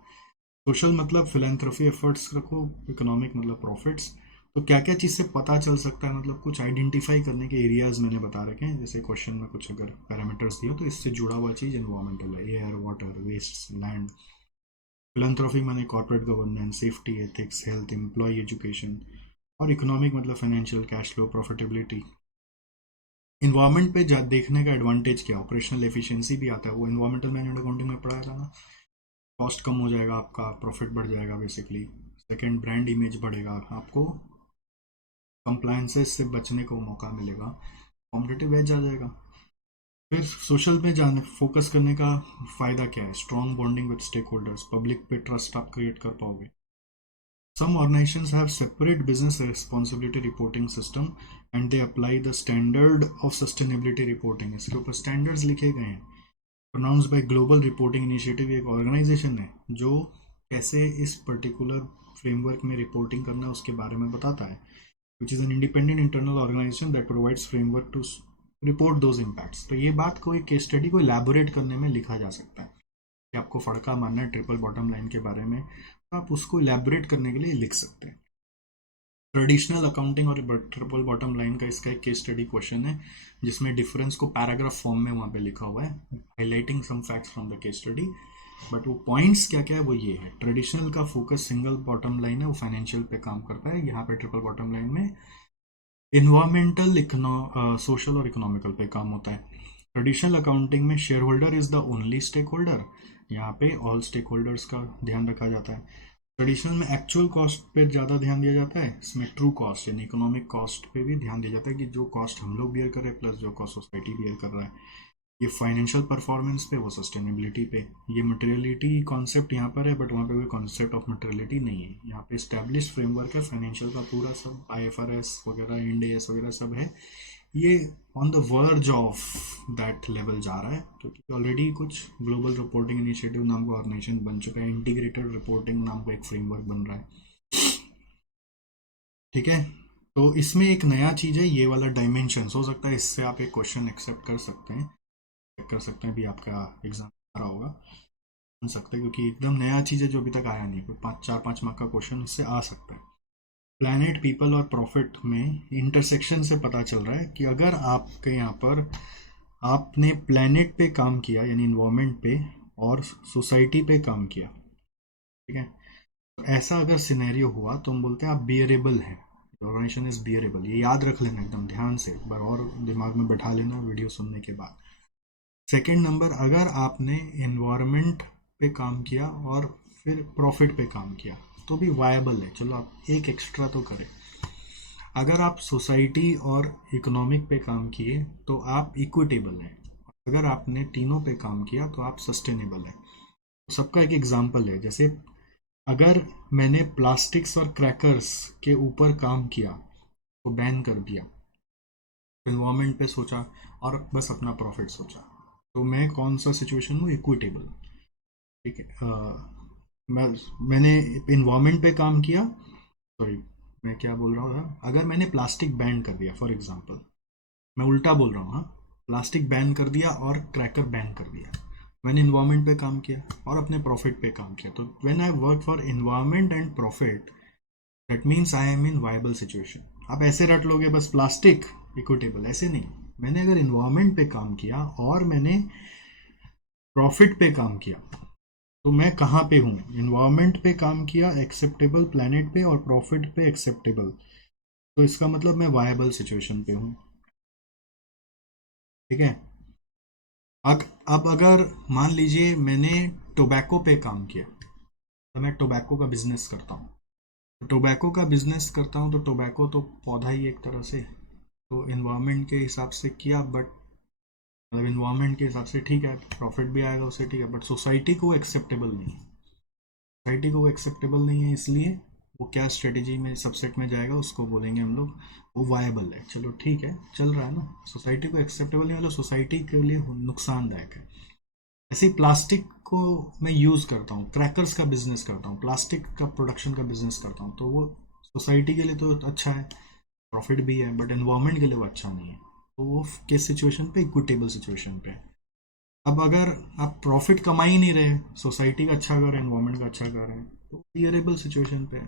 सोशल मतलब फिलेंथ्रोफी एफर्ट्स रखो, इकोनॉमिक मतलब प्रॉफिट्स। तो क्या क्या चीज़ से पता चल सकता है, मतलब कुछ आइडेंटिफाई करने के एरियाज मैंने बता रखे हैं, जैसे क्वेश्चन में कुछ अगर पैरामीटर्स दिया तो इससे जुड़ा हुआ चीज़ इन्वायरमेंटल है, air, water, waste, land. Philanthropy माने corporate governance, safety, ethics, health, employee education. और इकोनॉमिक मतलब financial, cash flow, profitability. Environment पे देखने का एडवांटेज क्या, ऑपरेशनल एफिशिएंसी भी आता है, वो इन्वायरमेंटल मैनेजमेंट अकाउंटिंग में पढ़ाया था ना। कॉस्ट कम हो जाएगा आपका, प्रॉफिट बढ़ जाएगा बेसिकली। सेकंड, ब्रांड इमेज बढ़ेगा, आपको कंप्लायंसेस से बचने को मौका मिलेगा, कॉम्पिटिटिव एज आ जाएगा। फिर सोशल पे जाने फोकस करने का फायदा क्या है, strong bonding with stake holders, public पे ट्रस्ट आप क्रिएट कर पाओगे। Some organizations have separate business responsibility reporting system and they apply the standard of sustainability reporting. इसके ऊपर standards लिखे गए हैं, pronounced by Global Reporting Initiative। एक organization है जो कैसे इस particular framework में reporting करना है उसके बारे में बताता है, which is an independent internal organization that provides framework to report those impacts. तो ये बात कोई केस स्टडी को इलैबोरेट करने में लिखा जा सकता है कि आपको फड़का मारना है ट्रिपल बॉटम लाइन के बारे में, तो आप उसको इलैबोरेट करने के लिए लिख सकते हैं। ट्रेडिशनल अकाउंटिंग और ट्रिपल बॉटम लाइन का इसका एक केस स्टडी क्वेश्चन है जिसमें डिफरेंस को पैराग्राफ फॉर्म में वहाँ पे लिखा हुआ है, highlighting some facts from the case study. But वो पॉइंट्स क्या क्या है वो ये है, ट्रेडिशनल का फोकस सिंगल बॉटम लाइन है, वो फाइनेंशियल पे काम करता है। यहाँ पे ट्रिपल बॉटम लाइन में इन्वायरमेंटल, सोशल और इकोनॉमिकल पे काम होता है। ट्रेडिशनल अकाउंटिंग में share holder is the only stake holder, यहाँ पे ऑल स्टेक होल्डर्स का ध्यान रखा जाता है। ट्रेडिशनल में एक्चुअल कॉस्ट पे ज़्यादा ध्यान दिया जाता है, इसमें ट्रू कॉस्ट यानी इकोनॉमिक कॉस्ट पे भी ध्यान दिया जाता है कि जो कॉस्ट हम लोग बियर कर रहे हैं प्लस जो कॉस्ट सोसाइटी बियर कर रहा है। ये फाइनेंशियल परफॉर्मेंस पे, वो सस्टेनेबिलिटी पे। ये मटेरियलिटी कॉन्सेप्ट यहाँ पर है बट वहाँ पे कोई कॉन्सेप्ट ऑफ मटेरियलिटी नहीं है। यहाँ पे स्टैब्लिश फ्रेमवर्क है फाइनेंशियल का पूरा, सब IFRS वगैरह, इंड AS वगैरह सब है। ये on the verge of that level जा रहा है क्योंकि ऑलरेडी कुछ ग्लोबल रिपोर्टिंग इनिशिएटिव नाम का ऑर्गेनाइजेशन बन चुका है, इंटीग्रेटेड रिपोर्टिंग नाम का एक फ्रेमवर्क बन रहा है। ठीक है, तो इसमें एक नया चीज़ है ये वाला डायमेंशन। हो सकता है इससे आप एक क्वेश्चन एक्सेप्ट कर सकते हैं, भी आपका एग्जाम आ रहा होगा, बन सकता है क्योंकि एकदम नया चीज़ है जो अभी तक आया नहीं, कोई 4-5 मार्क का क्वेश्चन इससे आ सकता है। प्लैनेट, पीपल और प्रॉफिट में इंटरसेक्शन से पता चल रहा है कि अगर आपके यहाँ पर आपने प्लैनेट पे काम किया यानी इन्वायरमेंट पे और सोसाइटी पे काम किया, ठीक है, तो ऐसा अगर सिनेरियो हुआ तो हम बोलते हैं आप बियरेबल है, ऑर्गेनाइजेशन इज बियरेबल। ये याद रख लेना एकदम ध्यान से, एक बार और दिमाग में बैठा लेना वीडियो सुनने के बाद। सेकेंड नंबर, अगर आपने इन्वायरमेंट पे काम किया और फिर प्रॉफिट पे काम किया तो भी वायबल है, चलो आप एक एक्स्ट्रा तो करें। अगर आप सोसाइटी और इकोनॉमिक पे काम किए तो आप इक्विटेबल हैं, अगर आपने तीनों पे काम किया तो आप सस्टेनेबल है। सबका एक एग्जाम्पल है, जैसे अगर मैंने प्लास्टिक्स और क्रैकर्स के ऊपर काम किया तो बैन कर दिया, इन्वायरमेंट पे सोचा और बस अपना प्रॉफिट सोचा, तो मैं कौन सा सिचुएशन हूँ, इक्विटेबल। ठीक है, मैंने इन्वायरमेंट पे काम किया, सॉरी मैं क्या बोल रहा हूँ, अगर मैंने प्लास्टिक बैन कर दिया फॉर एग्जांपल, मैं उल्टा बोल रहा हूँ, हाँ, प्लास्टिक बैन कर दिया और क्रैकर बैन कर दिया, मैंने इन्वायरमेंट पे काम किया और अपने प्रॉफिट पे काम किया। तो when I work for environment and profit that means I am in viable situation. आप ऐसे रट लोगे बस प्लास्टिक इक्विटेबल, ऐसे नहीं। मैंने अगर इन्वायरमेंट पे काम किया और मैंने प्रॉफिट पे काम किया तो मैं कहाँ पे हूँ, इन्वायरमेंट पे काम किया एक्सेप्टेबल प्लैनेट पे और प्रॉफिट पे एक्सेप्टेबल, तो इसका मतलब मैं वायबल सिचुएशन पे हूँ। ठीक है, अब अगर मान लीजिए मैंने टोबैको पे काम किया, तो मैं टोबैको का बिजनेस करता हूँ, टोबैको का बिजनेस करता हूँ तो टोबैको तो पौधा ही एक तरह से, तो इन्वायरमेंट के हिसाब से किया, बट मतलब इन्वायरमेंट के हिसाब से ठीक है, प्रॉफिट भी आएगा उससे, ठीक है, बट सोसाइटी को एक्सेप्टेबल नहीं है, सोसाइटी को एक्सेप्टेबल नहीं है, इसलिए वो क्या स्ट्रेटेजी में सबसेट में जाएगा उसको बोलेंगे हम लोग वो वायबल है। चलो ठीक है, चल रहा है ना, सोसाइटी को एक्सेप्टेबल नहीं, मतलब सोसाइटी के लिए नुकसानदायक है। ऐसे ही प्लास्टिक को मैं यूज़ करता हूँ, क्रैकर्स का बिजनेस करता हूँ, प्लास्टिक का प्रोडक्शन का बिजनेस करता हूँ, तो वो सोसाइटी के लिए तो अच्छा है, प्रॉफिट भी है, बट एनवायरमेंट के लिए वो अच्छा नहीं है, तो वो किस सिचुएशन पे, इक्विटेबल सिचुएशन पे। अब अगर आप प्रॉफिट कमा ही नहीं रहे, सोसाइटी का अच्छा कर रहे हैं, एनवायरमेंट का अच्छा कर रहे हैं, तो क्लियरेबल सिचुएशन पे है।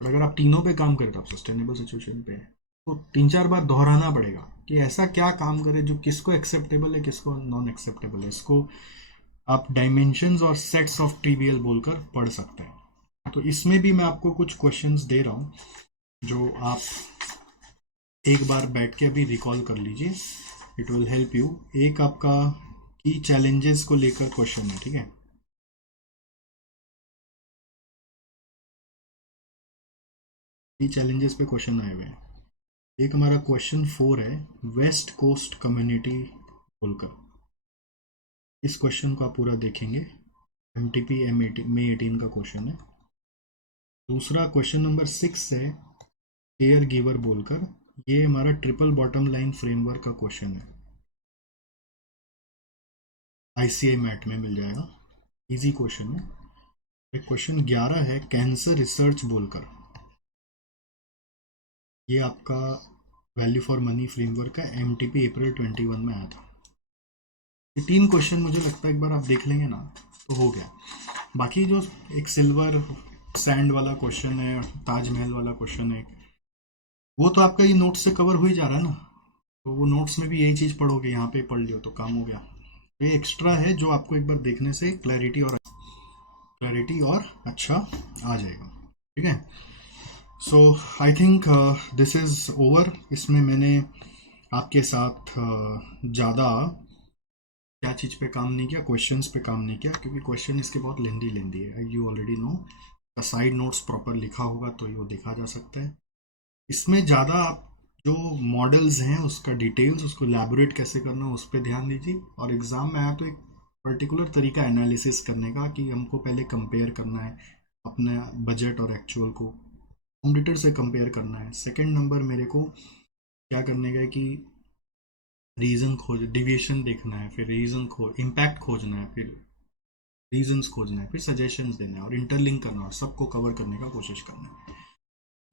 और अगर आप तीनों पे काम करें तो आप सस्टेनेबल सिचुएशन पे है। तो 3-4 बार दोहराना पड़ेगा कि ऐसा क्या काम करे जो किसको एक्सेप्टेबल है किसको नॉन एक्सेप्टेबल है, इसको आप डायमेंशंस और सेट्स ऑफ ट्रिवियल बोलकर पढ़ सकते हैं। तो इसमें भी मैं आपको कुछ क्वेश्चंस दे रहा हूँ जो आप एक बार बैठ के अभी रिकॉल कर लीजिए, इट विल हेल्प यू। एक आपका की चैलेंजेस को लेकर क्वेश्चन है, ठीक है, की चैलेंजेस पे क्वेश्चन आए हुए हैं। एक हमारा क्वेश्चन 4 है, वेस्ट कोस्ट कम्युनिटी बोलकर, इस क्वेश्चन को आप पूरा देखेंगे, MTP May 18 का क्वेश्चन है। दूसरा क्वेश्चन नंबर 6 है, केयर गिवर बोलकर, ये हमारा ट्रिपल बॉटम लाइन फ्रेमवर्क का क्वेश्चन है, ICI मैट में मिल जाएगा, इजी क्वेश्चन है। एक क्वेश्चन 11 है, कैंसर रिसर्च बोलकर, ये आपका वैल्यू फॉर मनी फ्रेमवर्क का एमटीपी अप्रैल 21 में आया था। ये 3 क्वेश्चन मुझे लगता है एक बार आप देख लेंगे ना तो हो गया। बाकी जो एक सिल्वर सैंड वाला क्वेश्चन है, ताजमहल वाला क्वेश्चन है, वो तो आपका ये नोट्स से कवर हो ही जा रहा है ना, तो वो नोट्स में भी यही चीज़ पढ़ोगे, यहाँ पे पढ़ लियो तो काम हो गया। तो ये एक्स्ट्रा है जो आपको एक बार देखने से क्लैरिटी और अच्छा आ जाएगा। ठीक है, so I think this is over. इसमें मैंने आपके साथ ज़्यादा क्या चीज़ पे काम नहीं किया, क्वेश्चंस पे काम नहीं किया, क्योंकि क्वेश्चन इसके बहुत लेंदी है, you already know. Side notes proper लिखा होगा तो ये देखा जा सकता है। इसमें ज़्यादा आप जो मॉडल्स हैं उसका डिटेल्स, उसको एलैबोरेट कैसे करना उस पर ध्यान दीजिए। और एग्ज़ाम में आया तो एक पर्टिकुलर तरीका एनालिसिस करने का कि हमको पहले कंपेयर करना है अपने बजट और एक्चुअल को, कॉम्पिटिटर से कंपेयर करना है। सेकंड नंबर मेरे को क्या करने का है कि रीज़न खोज, डिविएशन देखना है, फिर इम्पैक्ट खोजना है, फिर रीजंस खोजना है, फिर सजेशंस देना है और इंटरलिंक करना और सबको कवर करने का कोशिश करना है।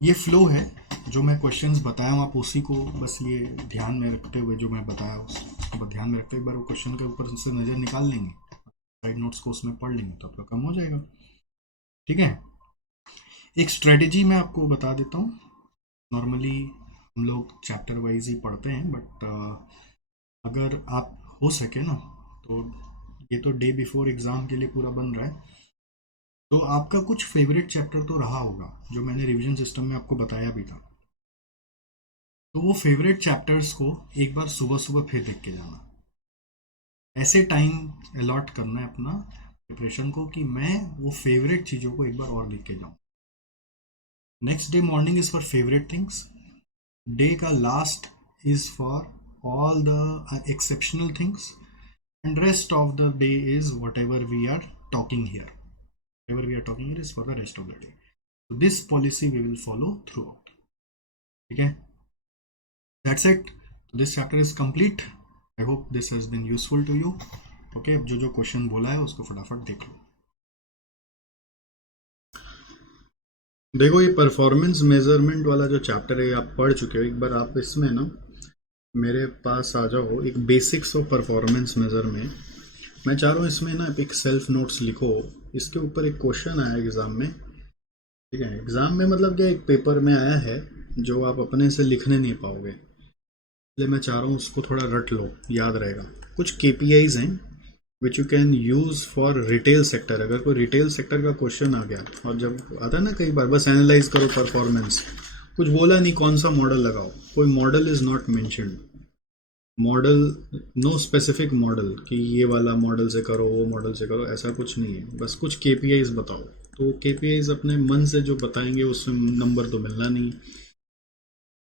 ये फ्लो है जो मैं क्वेश्चंस बताया हूँ, आप उसी को बस ये ध्यान में रखते हुए जो मैं बताया उसको ध्यान में रखते हुए एक बार वो क्वेश्चन के ऊपर से नज़र निकाल लेंगे, साइड नोट्स को उसमें पढ़ लेंगे तो आपका कम हो जाएगा। ठीक है, एक स्ट्रेटेजी मैं आपको बता देता हूँ। नॉर्मली हम लोग चैप्टर वाइज ही पढ़ते हैं, बट अगर आप हो सके ना तो ये तो डे बिफोर एग्ज़ाम के लिए पूरा बन रहा है, तो आपका कुछ फेवरेट चैप्टर तो रहा होगा जो मैंने रिवीजन सिस्टम में आपको बताया भी था, तो वो फेवरेट चैप्टर्स को एक बार सुबह सुबह फिर देख के जाना। ऐसे टाइम अलॉट करना है अपना प्रिपरेशन को कि मैं वो फेवरेट चीज़ों को एक बार और देख के जाऊँ। Next day morning is for favourite things, day का last is for all the exceptional things, and rest of the day is whatever we are talking here. Whatever we are talking here is for the rest of the day. So this policy we will follow throughout. Okay, that's it. So this chapter is complete. I hope this has been useful to you. Okay, अब जो जो क्वेश्चन बोला है उसको फटाफट देख लो। देखो ये परफॉर्मेंस मेजरमेंट वाला जो चैप्टर है आप पढ़ चुके हो, एक बार आप इसमें ना मेरे पास आ जाओ, एक बेसिक्स ऑफ परफॉर्मेंस मेजर में मैं चाह रहा हूँ इसमें ना एक सेल्फ नोट्स लिखो। इसके ऊपर एक क्वेश्चन आया एग्ज़ाम में, ठीक है, एग्ज़ाम में मतलब क्या एक पेपर में आया है जो आप अपने से लिखने नहीं पाओगे, इसलिए मैं चाह रहा हूँ उसको थोड़ा रट लो, याद रहेगा। कुछ KPIs हैं which you can use for retail sector. अगर कोई रिटेल सेक्टर का क्वेश्चन आ गया और जब आता है ना कई बार, बस एनालाइज करो परफॉर्मेंस, कुछ बोला नहीं कौन सा मॉडल लगाओ, कोई model is not mentioned, model no specific model कि ये वाला मॉडल से करो वो मॉडल से करो, ऐसा कुछ नहीं है। बस कुछ KPIs बताओ, तो KPIs अपने मन से जो बताएंगे उसमें नंबर तो मिलना नहीं,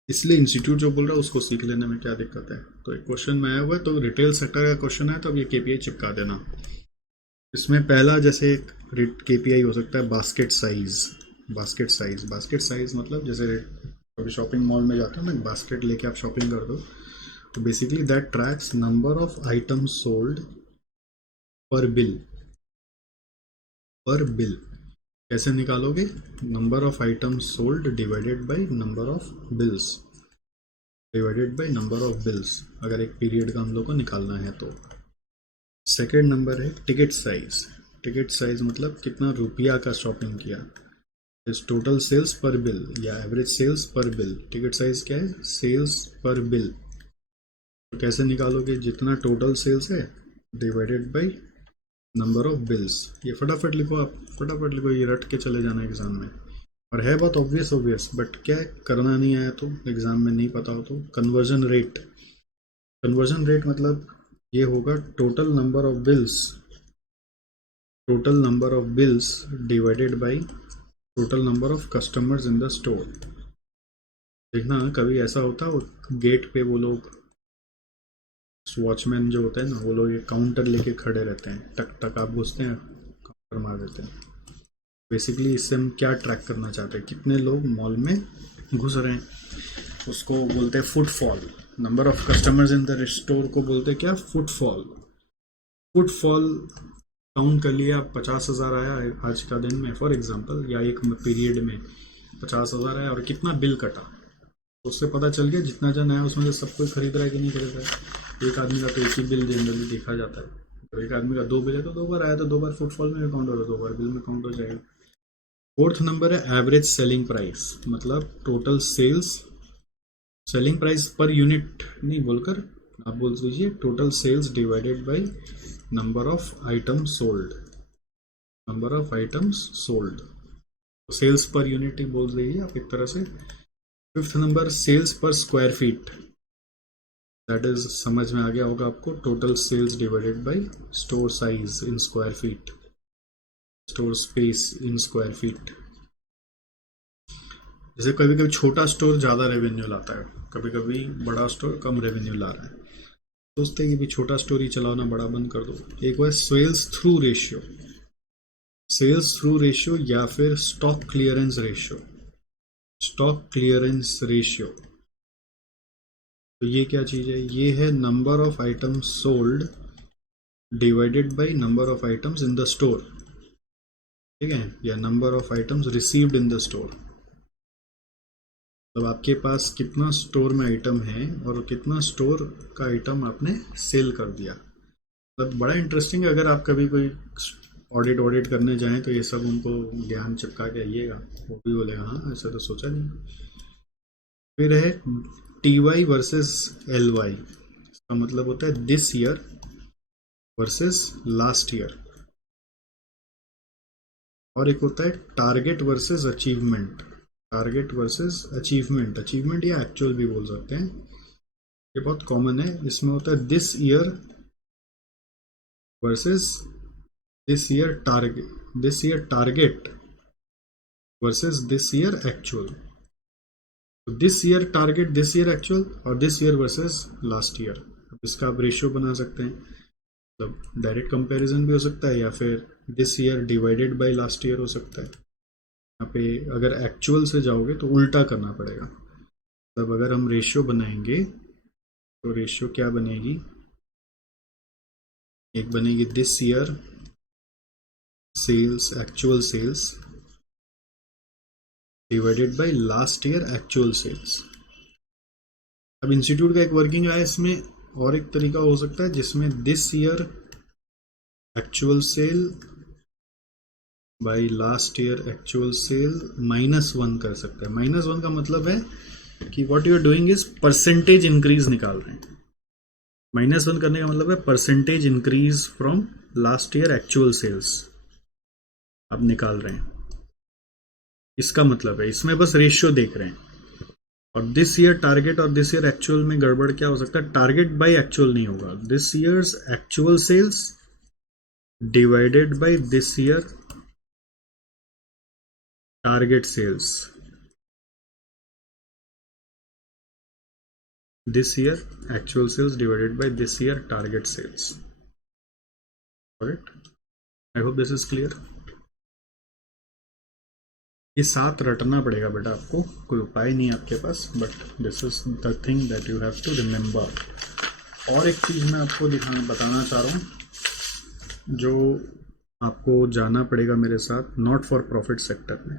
इसलिए इंस्टीट्यूट जो बोल रहा है उसको सीख लेने में क्या दिक्कत है। तो एक क्वेश्चन में आया हुआ है, तो रिटेल सेक्टर का क्वेश्चन है तो अब ये KPI चिपका देना। इसमें पहला जैसे एक KPI हो सकता है बास्केट साइज। बास्केट साइज मतलब जैसे कभी शॉपिंग मॉल में जाते हो ना, बास्केट लेके आप शॉपिंग कर दो, तो basically that tracks number of items sold पर बिल। कैसे निकालोगे? Number of items sold divided by number of bills, अगर एक पीरियड का हम लोग को निकालना है तो। सेकेंड नंबर है टिकट साइज मतलब कितना रुपया का शॉपिंग किया, इस टोटल सेल्स पर बिल या एवरेज सेल्स पर बिल। टिकट साइज क्या है? सेल्स पर बिल। तो कैसे निकालोगे? जितना टोटल सेल्स है divided by number of bills. ये फटाफट लिखो, आप फटाफट लिखो, ये रट के चले जाना एग्जाम में। और है बहुत ऑब्वियस, बट क्या है, करना नहीं आया तो एग्जाम में नहीं पता हो तो कन्वर्जन रेट मतलब ये होगा total number of bills divided by total number of customers in the store. देखना कभी ऐसा होता है गेट पे वो लोग वॉचमैन जो होते हैं ना, वो लोग ये काउंटर लेके खड़े रहते हैं, टक टक आप घुसते हैं काउंटर मार देते हैं। बेसिकली इससे हम क्या ट्रैक करना चाहते हैं, कितने लोग मॉल में घुस रहे हैं, उसको बोलते हैं footfall. Number of customers in the store को बोलते हैं क्या? फुटफॉल काउंट कर लिया, 50,000 आया आज का दिन में फॉर एग्जांपल, या एक पीरियड में 50,000 आया और कितना बिल कटा, उससे पता चल गया जितना जन है उसमें से सब कोई खरीद रहा है कि नहीं खरीद रहा है। एक आदमी का तो एक ही बिल जनरली देखा जाता है, तो एक आदमी का 2 बिल है तो 2 बार आया तो 2 बार फुटफॉल में भी काउंट होगा, 2 बार बिल में काउंट हो जाएगा। फोर्थ नंबर है एवरेज सेलिंग प्राइस, मतलब total sales, selling price per unit नहीं बोलकर आप बोल दीजिए total sales divided by number of items sold, number of items sold, sales per unit ही बोल दीजिए आप एक तरह से। Fifth number sales per square feet, that is समझ में आ गया होगा आपको, total sales divided by store size in square feet, store space in square feet. जैसे कभी कभी छोटा स्टोर ज़्यादा रेवेन्यू लाता है, कभी कभी बड़ा स्टोर कम रेवेन्यू ला रहा है, सोचते हैं कि भी छोटा स्टोर ही चलाओ ना, बड़ा बंद कर दो। एक बार sales through ratio, sales through ratio या फिर stock clearance ratio, stock clearance ratio. तो ये क्या चीज़ है, ये है number of items sold divided by number of items in the store, ठीक है, या number of items received in the store. तो आपके पास कितना स्टोर में आइटम है और कितना स्टोर का आइटम आपने सेल कर दिया। मतलब बड़ा इंटरेस्टिंग है, अगर आप कभी कोई ऑडिट करने जाएं तो ये सब उनको ज्ञान चिपका के आइएगा, वो भी बोलेगा हाँ ऐसा तो सोचा नहीं। फिर है T Y versus L Y, इसका मतलब होता है this year versus last year. और एक होता है target versus achievement, target versus achievement, achievement या एक्चुअल भी बोल सकते हैं, ये बहुत कॉमन है। इसमें होता है this year versus this year target, this year target versus this year actual. तो this year target, this year actual और this year versus last year. अब इसका आप रेशियो बना सकते हैं, मतलब डायरेक्ट कंपैरिजन भी हो सकता है या फिर this year divided by last year हो सकता है। यहाँ पे अगर एक्चुअल से जाओगे तो उल्टा करना पड़ेगा, मतलब अगर हम रेशियो बनाएंगे तो रेशियो क्या बनेगी, एक बनेगी this year sales, actual sales divided by last year actual sales. अब इंस्टीट्यूट का एक वर्किंग है इसमें, और एक तरीका हो सकता है जिसमें this year actual sale by last year actual sale -1 कर सकते हैं। -1 का मतलब है कि what you are doing is percentage increase निकाल रहे हैं। -1 करने का मतलब है percentage increase from last year actual sales आप निकाल रहे हैं, इसका मतलब है। इसमें बस रेशियो देख रहे हैं। और दिस ईयर टारगेट और दिस ईयर एक्चुअल में गड़बड़ क्या हो सकता है, टारगेट बाय एक्चुअल नहीं होगा, this years actual sales divided by this year target sales, this year actual sales divided by this year target sales. Correct? I hope this is clear. ये साथ रटना पड़ेगा बेटा आपको, कोई उपाय नहीं है आपके पास, but this is the thing that you have to remember. और एक चीज़ मैं आपको बताना चाह रहा हूँ जो आपको जाना पड़ेगा मेरे साथ, नॉट फॉर प्रॉफिट सेक्टर में।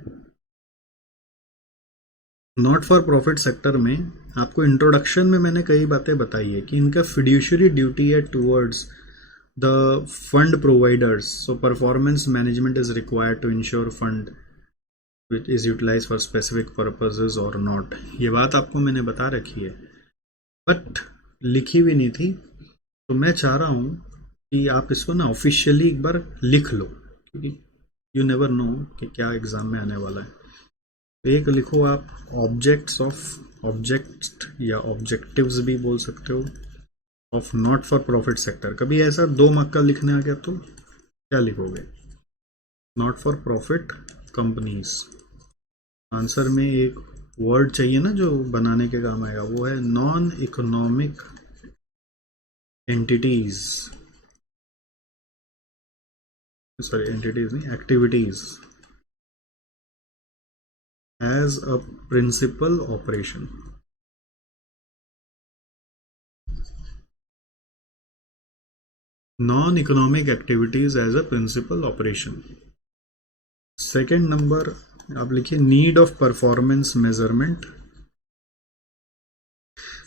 नॉट फॉर प्रॉफिट सेक्टर में आपको इंट्रोडक्शन में मैंने कई बातें बताई है कि इनका फिड्यूशरी ड्यूटी है towards the fund providers, so performance management is required to ensure fund which is utilise for specific purposes और नॉट। ये बात आपको मैंने बता रखी है बट लिखी भी नहीं थी, तो मैं चाह रहा हूँ कि आप इसको ना ऑफिशियली एक बार लिख लो, क्योंकि यू नेवर नो कि क्या एग्जाम में आने वाला है। एक लिखो आप ऑब्जेक्ट्स ऑफ, ऑब्जेक्ट या ऑब्जेक्टिव्स भी बोल सकते हो, of not for profit sector. कभी ऐसा 2 मार्क का लिखने आ गया तो क्या लिखोगे, not for profit companies. Answer में एक वर्ड चाहिए ना जो बनाने के काम आएगा, वो है non economic entities, sorry entities नहीं, activities as a principal operation. Non-economic activities as a principal operation. Second number आप लिखिए नीड ऑफ परफॉर्मेंस मेजरमेंट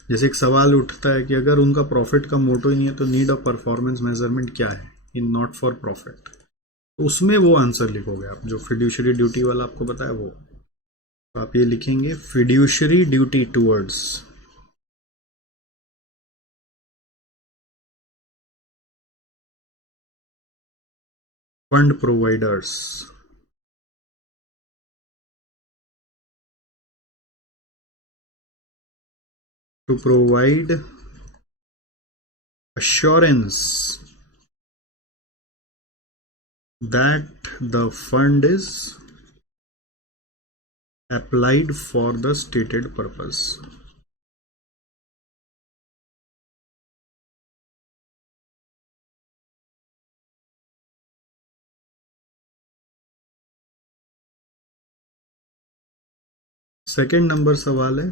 जैसे एक सवाल उठता है कि अगर उनका प्रॉफिट का मोटो ही नहीं है तो नीड ऑफ परफॉर्मेंस मेजरमेंट क्या है इन नॉट फॉर प्रॉफिट, तो उसमें वो आंसर लिखोगे आप, जो फिड्यूशरी ड्यूटी वाला आपको बताया वो, तो आप ये लिखेंगे fiduciary duty towards fund providers to provide assurance that the fund is applied for the stated purpose. Second number सवाल है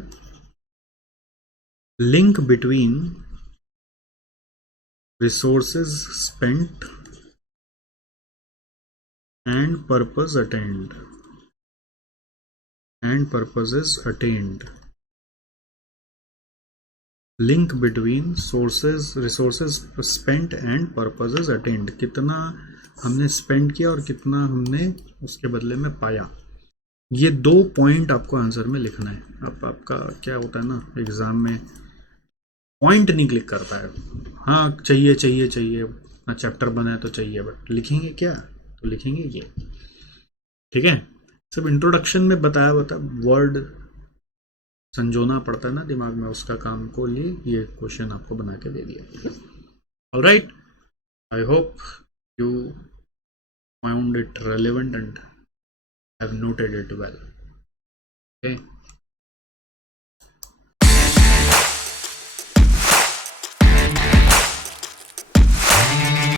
link between resources spent and purpose attained and purposes attained. Link between sources resources spent and purposes attend, कितना हमने स्पेंड किया और कितना हमने उसके बदले में पाया, ये दो पॉइंट आपको आंसर में लिखना है। अब आपका क्या होता है ना एग्जाम में पॉइंट नहीं क्लिक करता है, हाँ चाहिए चाहिए चाहिए ना चैप्टर बनाए तो चाहिए, बट लिखेंगे क्या, तो लिखेंगे ये, ठीक है। सब इंट्रोडक्शन में बताया वर्ड संजोना पड़ता है ना दिमाग में, उसका काम को लिए ये क्वेश्चन आपको बना के दे दिया। Alright, I hope you found it relevant and have noted it well. Okay.